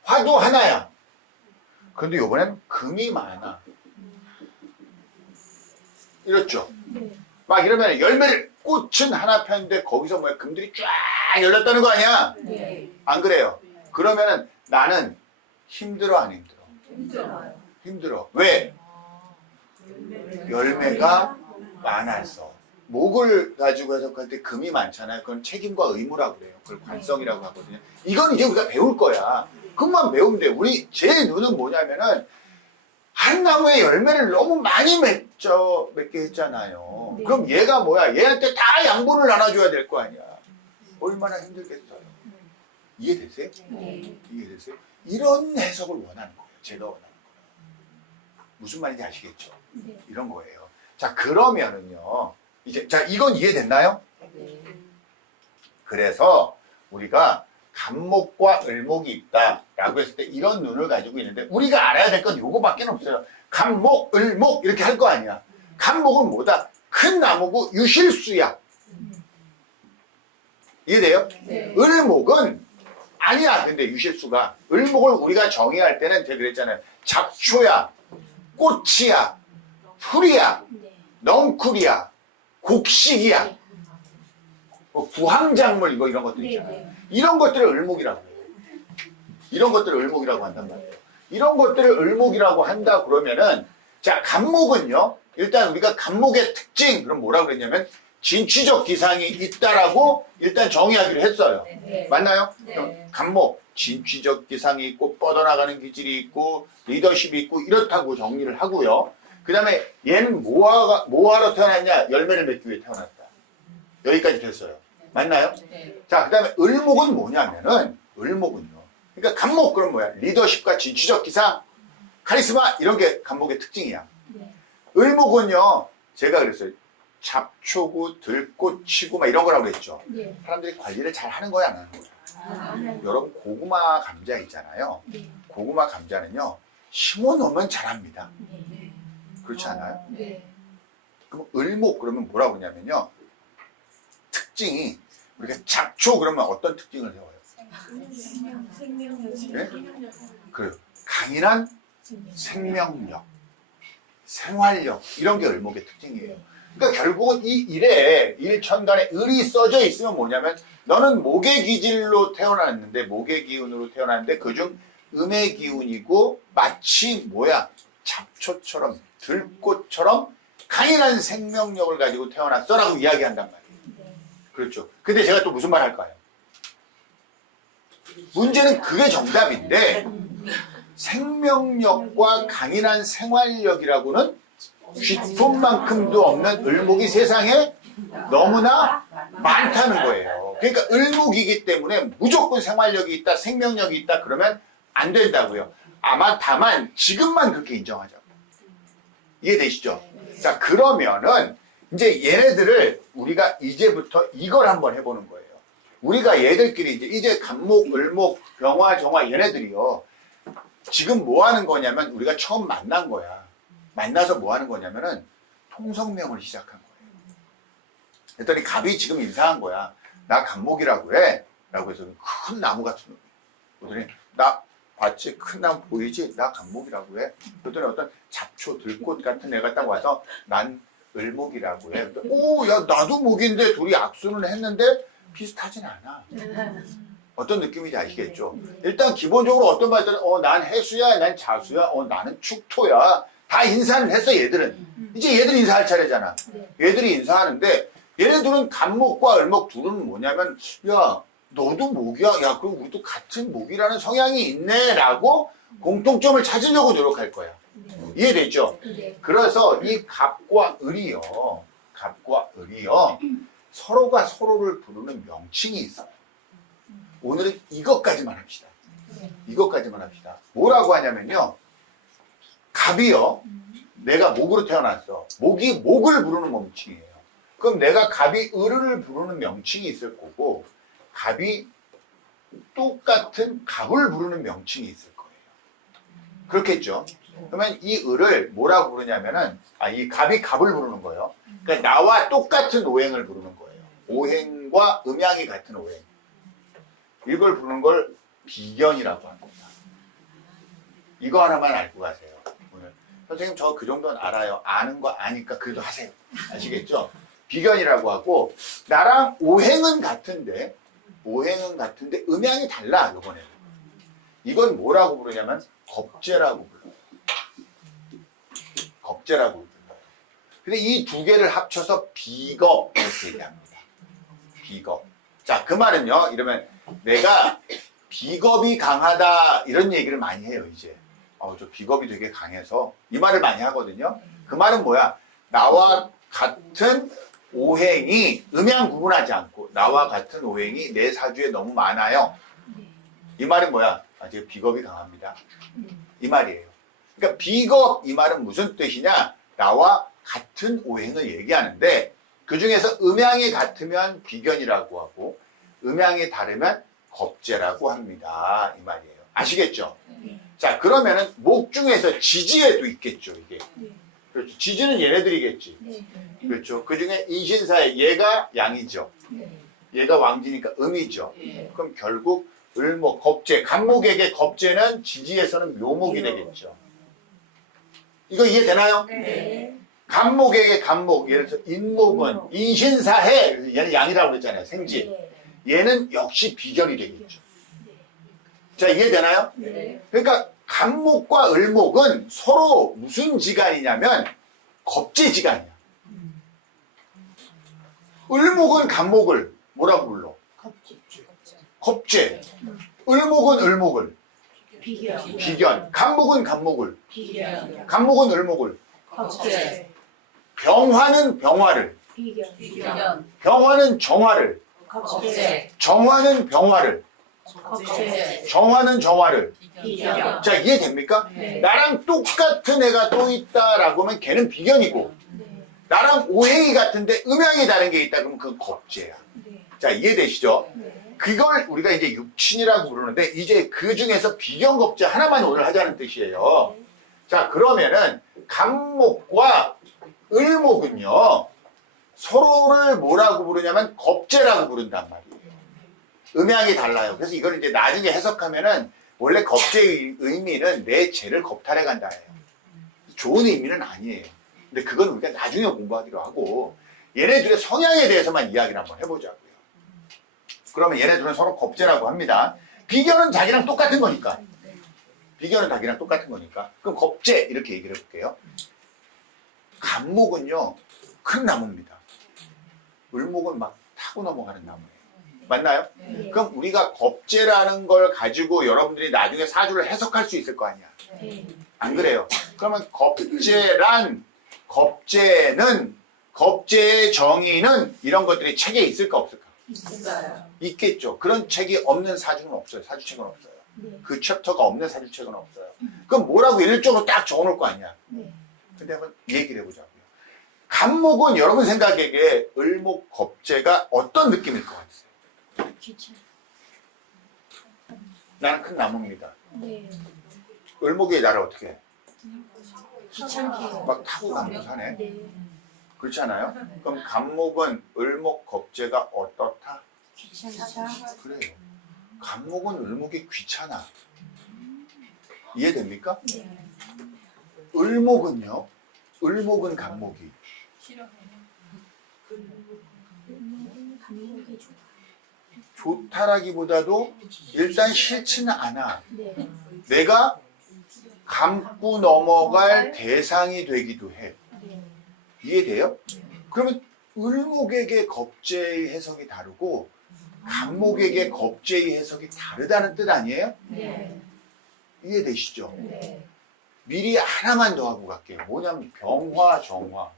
화도 하나야. 그런데 이번엔 금이 많아. 이렇죠? 네. 막 이러면 꽃은 하나 폈는데 거기서 뭐야, 금들이 쫙 열렸다는 거 아니야? 네. 안 그래요? 그러면은 나는 힘들어, 안 힘들어? 힘들어요. 힘들어. 왜? 열매가 많아서. 목을 가지고 해석할 때 금이 많잖아요. 그건 책임과 의무라고 그래요. 그걸 관성이라고 하거든요. 이건 이제 우리가 배울 거야. 그것만 배우면 돼. 제 눈은 뭐냐면은 한 나무에 열매를 너무 많이 맺게 했잖아요. 네. 그럼 얘가 뭐야? 얘한테 다 양분을 나눠줘야 될 거 아니야. 얼마나 힘들겠어요. 이해되세요? 네. 이해되세요? 이런 해석을 원하는 거예요. 제가 원하는 거예요. 무슨 말인지 아시겠죠? 네. 이런 거예요. 자, 그러면은요. 자, 이건 이해됐나요? 그래서 우리가 간목과 을목이 있다라고 했을 때 이런 눈을 가지고 있는데 우리가 알아야 될 건 요거밖에 없어요. 간목, 을목 이렇게 할 거 아니야. 간목은 뭐다? 큰 나무고 유실수야. 이해돼요? 네. 을목은 아니야. 근데 유실수가 을목을 우리가 정의할 때는 제가 그랬잖아요. 잡초야, 꽃이야, 풀이야, 네. 넝쿨이야, 곡식이야, 뭐 부황작물 이런 것들 있잖아요. 네. 이런 것들을 을목이라고 해요. 이런 것들을 을목이라고 한단 말이에요. 이런 것들을 을목이라고 한다 그러면은 자, 간목은요. 일단 우리가 간목의 특징 그럼 뭐라고 그랬냐면 진취적 기상이 있다라고 일단 정의하기로 했어요. 네. 맞나요? 네. 그럼 간목 진취적 기상이 있고 뻗어나가는 기질이 있고 리더십이 있고 이렇다고 정리를 하고요. 그 다음에 얘는 뭐하러 태어났냐? 열매를 맺기 위해 태어났다. 여기까지 됐어요. 맞나요? 네. 자, 그 다음에 을목은 뭐냐면은 을목은요. 그러니까 간목 그럼 뭐야? 리더십과 진취적 기상, 카리스마 이런 게 간목의 특징이야. 네. 을목은요. 제가 그랬어요. 잡초고 들꽃치고 막 이런 거라고 그랬죠. 네. 사람들이 관리를 잘 하는 거야 안 하는 거야? 아, 여러분 고구마 감자 있잖아요. 네. 고구마 감자는요. 심어놓으면 자랍니다. 네. 그렇지 않아요? 네. 그럼 을목 그러면 뭐라고 그러냐면요. 특징이 우리가 잡초 그러면 어떤 특징을 세워요? 네? 그래요. 강인한 생명력, 생활력 이런 게 을목의 특징이에요. 그러니까 결국은 이 일천간에 을이 써져 있으면 뭐냐면 너는 목의 기질로 태어났는데 목의 기운으로 태어났는데 그중 음의 기운이고 마치 뭐야 잡초처럼 들꽃처럼 강인한 생명력을 가지고 태어났어라고 이야기한단 말이에요. 그렇죠. 근데 제가 또 무슨 말 할까요? 문제는 그게 정답인데 생명력과 강인한 생활력이라고는 쥐손만큼도 없는 을목이 세상에 너무나 많다는 거예요. 그러니까 을목이기 때문에 무조건 생활력이 있다, 생명력이 있다 그러면 안 된다고요. 다만 지금만 그렇게 인정하자고. 이해되시죠? 자, 그러면은 이제 얘네들을 우리가 이제부터 이걸 한번 해보는 거예요. 우리가 얘들끼리 이제 간목, 을목, 병화, 정화 얘네들이요. 지금 뭐 하는 거냐면 우리가 처음 만난 거야. 만나서 뭐 하는 거냐면은 통성명을 시작한 거예요. 그랬더니 갑이 지금 인사한 거야. 나 간목이라고 해. 라고 해서 큰 나무 같은 놈이. 그랬더니 나 봤지? 큰 나무 보이지? 나 간목이라고 해. 그랬더니 어떤 잡초, 들꽃 같은 애가 딱 와서 난 을목이라고 해. 오, 야, 나도 목인데 둘이 악수는 했는데 비슷하진 않아. 어떤 느낌인지 아시겠죠? 일단 기본적으로 어떤 말들은 난 해수야, 난 자수야, 나는 축토야. 다 인사는 했어, 얘들은. 이제 얘들이 인사할 차례잖아. 얘들이 인사하는데 얘네들은 간목과 을목 둘은 뭐냐면 야, 너도 목이야? 야, 그럼 우리도 같은 목이라는 성향이 있네 라고 공통점을 찾으려고 노력할 거야. 이해되죠? 그래서 이 갑과 을이요. 서로가 서로를 부르는 명칭이 있어요. 오늘은 이것까지만 합시다. 이것까지만 합시다. 뭐라고 하냐면요. 갑이요. 내가 목으로 태어났어. 목이 목을 부르는 명칭이에요. 그럼 내가 갑이 을을 부르는 명칭이 있을 거고 갑이 똑같은 갑을 부르는 명칭이 있을 거예요. 그렇겠죠? 그러면 이 을을 뭐라고 부르냐면은 이 갑이 갑을 부르는 거예요. 그러니까 나와 똑같은 오행을 부르는 거예요. 오행과 음양이 같은 오행. 이걸 부르는 걸 비견이라고 합니다. 이거 하나만 알고 가세요. 오늘 선생님 저 그 정도는 알아요. 아는 거 아니까 그래도 하세요. 아시겠죠? 비견이라고 하고 나랑 오행은 같은데 음양이 달라. 이번에는 이건 뭐라고 부르냐면 겁재라고 불러요. 겁재라고 불러요. 근데 이 두 개를 합쳐서 비겁 이렇게 얘기합니다. 비겁. 자, 그 말은요. 이러면 내가 비겁이 강하다 이런 얘기를 많이 해요. 이제 저 비겁이 되게 강해서 이 말을 많이 하거든요. 그 말은 뭐야? 나와 같은 오행이 음양 구분하지 않고 나와 같은 오행이 내 사주에 너무 많아요. 이 말은 뭐야? 제가 비겁이 강합니다. 이 말이에요. 그러니까 비겁 이 말은 무슨 뜻이냐? 나와 같은 오행을 얘기하는데 그 중에서 음양이 같으면 비견이라고 하고 음양이 다르면 겁재라고 합니다. 이 말이에요. 아시겠죠? 자, 그러면은 목 중에서 지지에도 있겠죠, 이게. 그렇죠. 지지는 얘네들이겠지. 그렇죠. 그 중에 인신사에 얘가 양이죠. 얘가 왕지니까 음이죠. 그럼 결국 을목, 겁재, 간목에게 겁재는 지지에서는 묘목이 되겠죠. 이거 이해되나요? 네. 간목에게 간목, 예를 들어서 인목은 인신사해, 얘는 양이라고 그랬잖아요. 생지. 얘는 역시 비견이 되겠죠. 자, 이해되나요? 네. 그러니까 간목과 을목은 서로 무슨 지간이냐면 겁재지간이야. 을목은 간목을 뭐라고 불러? 겁재. 을목은 을목을 비견. 비견. 간목은 간목을 비견. 간목은 을목을 겁재. 병화는 병화를 비견. 비견. 병화는 정화를 겁재. 정화는 병화를 겁재. 정화는 정화를 비견. 자, 이해됩니까? 네. 나랑 똑같은 애가 또 있다라고 하면 걔는 비견이고 네. 나랑 오행이 같은데 음양이 다른 게 있다 그러면 그건 겁재야. 네. 자, 이해되시죠? 네. 그걸 우리가 이제 육친이라고 부르는데 이제 그 중에서 비견겁재 하나만 오늘 하자는 뜻이에요. 자, 그러면은 간목과 을목은요 서로를 뭐라고 부르냐면 겁재라고 부른단 말이에요. 음양이 달라요. 그래서 이걸 이제 나중에 해석하면은 원래 겁재의 의미는 내 죄를 겁탈해 간다예요. 좋은 의미는 아니에요. 근데 그건 우리가 나중에 공부하기로 하고 얘네들의 성향에 대해서만 이야기를 한번 해보자고요. 그러면 얘네들은 서로 겁재라고 합니다. 비견은 자기랑 똑같은 거니까. 비견은 자기랑 똑같은 거니까. 그럼 겁재 이렇게 얘기를 해볼게요. 간목은요 큰 나무입니다. 을목은 막 타고 넘어가는 나무예요. 맞나요? 네. 그럼 우리가 겁재라는 걸 가지고 여러분들이 나중에 사주를 해석할 수 있을 거 아니야. 네. 안 그래요? 그러면 겁재는 겁재의 정의는 이런 것들이 책에 있을까 없을까? 있어요. 있겠죠. 그런 책이 없는 사주는 없어요. 사주책은 없어요. 네. 그 챕터가 없는 사주책은 없어요. 그럼 뭐라고 일적으로 딱 적어놓을 거 아니야. 네. 근데 한번 얘기를 해보자고요. 간목은 여러분 생각에게 을목 겁재가 어떤 느낌일 것 같으세요? 귀찮. 나는 큰 나무입니다. 네. 을목이 나를 어떻게 해? 귀찮게. 막 타고 가면서 사네. 네. 그렇지 않아요? 그럼 간목은 을목 겁재가 어떻다? 귀찮다. 그래요. 간목은 을목이 귀찮아. 이해됩니까? 네. 을목은요? 을목은 간목이 감목이 좋아. 좋다라기보다도 일단 싫지는 않아. 네. 내가 감고 넘어갈 대상이 되기도 해. 네. 이해돼요? 그러면 을목에게 겁재의 해석이 다르고 간목에게 겁재의 해석이 다르다는 뜻 아니에요? 네. 이해되시죠? 네. 미리 하나만 더 하고 갈게요. 뭐냐면 병화, 정화.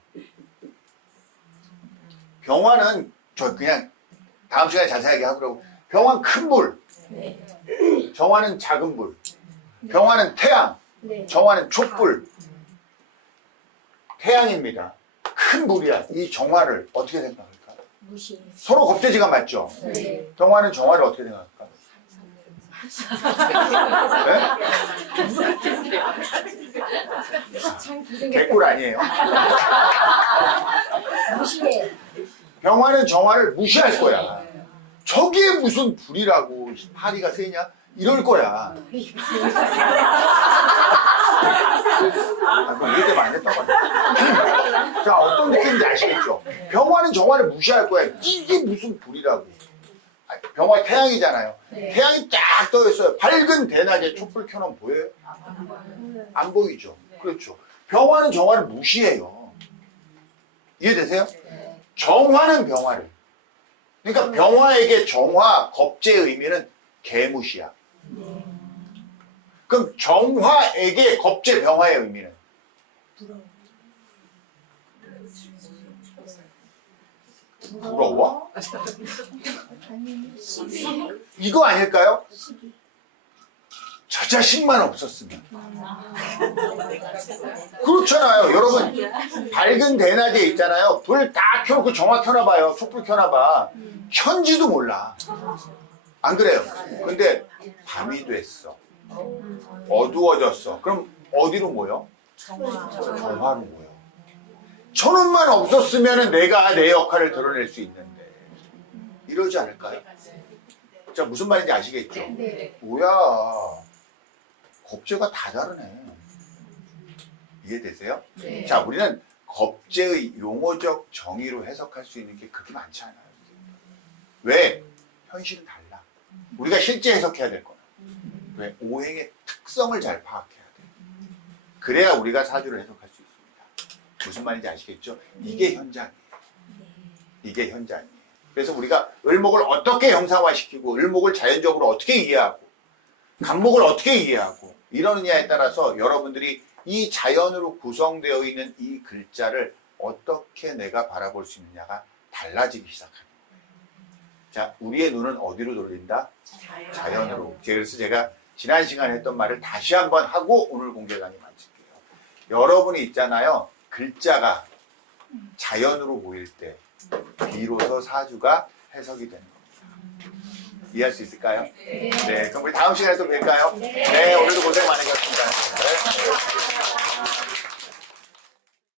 병화는 저 그냥 다음 시간에 자세하게 하고 병화는 큰 불, 네. 정화는 작은 불. 병화는 태양, 네. 정화는 촛불. 태양입니다. 큰 불이야. 이 정화를 어떻게 생각할까? 무시. 서로 겁재지가 맞죠? 네. 병화는 정화를 어떻게 생각할까? 네? 참 기생겼다. 개꿀 아니에요. 무시해. 병화는 정화를 무시할 거야. 저게 무슨 불이라고 파리가 세냐? 이럴 거야. 그럼 이때 많이 했던 거야. 자, 어떤 느낌인지 아시겠죠? 병화는 정화를 무시할 거야. 이게 무슨 불이라고. 병화 태양이잖아요. 네. 태양이 쫙 떠 있어요. 밝은 대낮에 촛불 켜놓으면 보여요? 안 보이죠? 그렇죠. 병화는 정화를 무시해요. 이해되세요? 정화는 병화를. 그러니까 병화에게 정화, 겁재의 의미는 개무시야. 그럼 정화에게 겁재, 병화의 의미는? 부러워? 아니, 시기. 이거 아닐까요? 시기. 저 자식만 없었으면. 그렇잖아요. 여러분, 밝은 대낮에 있잖아요. 불 다 켜놓고 정화 켜놔봐요. 촛불 켜놔봐. 켠지도 몰라. 안 그래요? 근데 밤이 됐어. 어두워졌어. 그럼 어디로 모여? 정화로 모여. 저놈만 없었으면 내가 내 역할을 드러낼 수 있는데. 이러지 않을까요? 자, 무슨 말인지 아시겠죠? 네. 뭐야. 겁재가 다 다르네. 이해되세요? 네. 자, 우리는 겁재의 용어적 정의로 해석할 수 있는 게 그렇게 많지 않아요. 왜? 현실은 달라. 우리가 실제 해석해야 될 거야. 왜? 오행의 특성을 잘 파악해야 돼. 그래야 우리가 사주를 해석할 수 있습니다. 무슨 말인지 아시겠죠? 이게 현장이에요. 이게 현장이에요. 그래서 우리가 을목을 어떻게 형상화시키고 을목을 자연적으로 어떻게 이해하고 간목을 어떻게 이해하고 이러느냐에 따라서 여러분들이 이 자연으로 구성되어 있는 이 글자를 어떻게 내가 바라볼 수 있느냐가 달라지기 시작합니다. 자, 우리의 눈은 어디로 돌린다? 자연으로. 그래서 제가 지난 시간에 했던 말을 다시 한번 하고 오늘 공개 강의 마칠게요. 여러분이 있잖아요. 글자가 자연으로 보일 때 비로소 사주가 해석이 되는 겁니다. 이해할 수 있을까요? 네. 네. 그럼 우리 다음 시간에 또 뵐까요? 네. 네, 오늘도 고생 많으셨습니다. 네.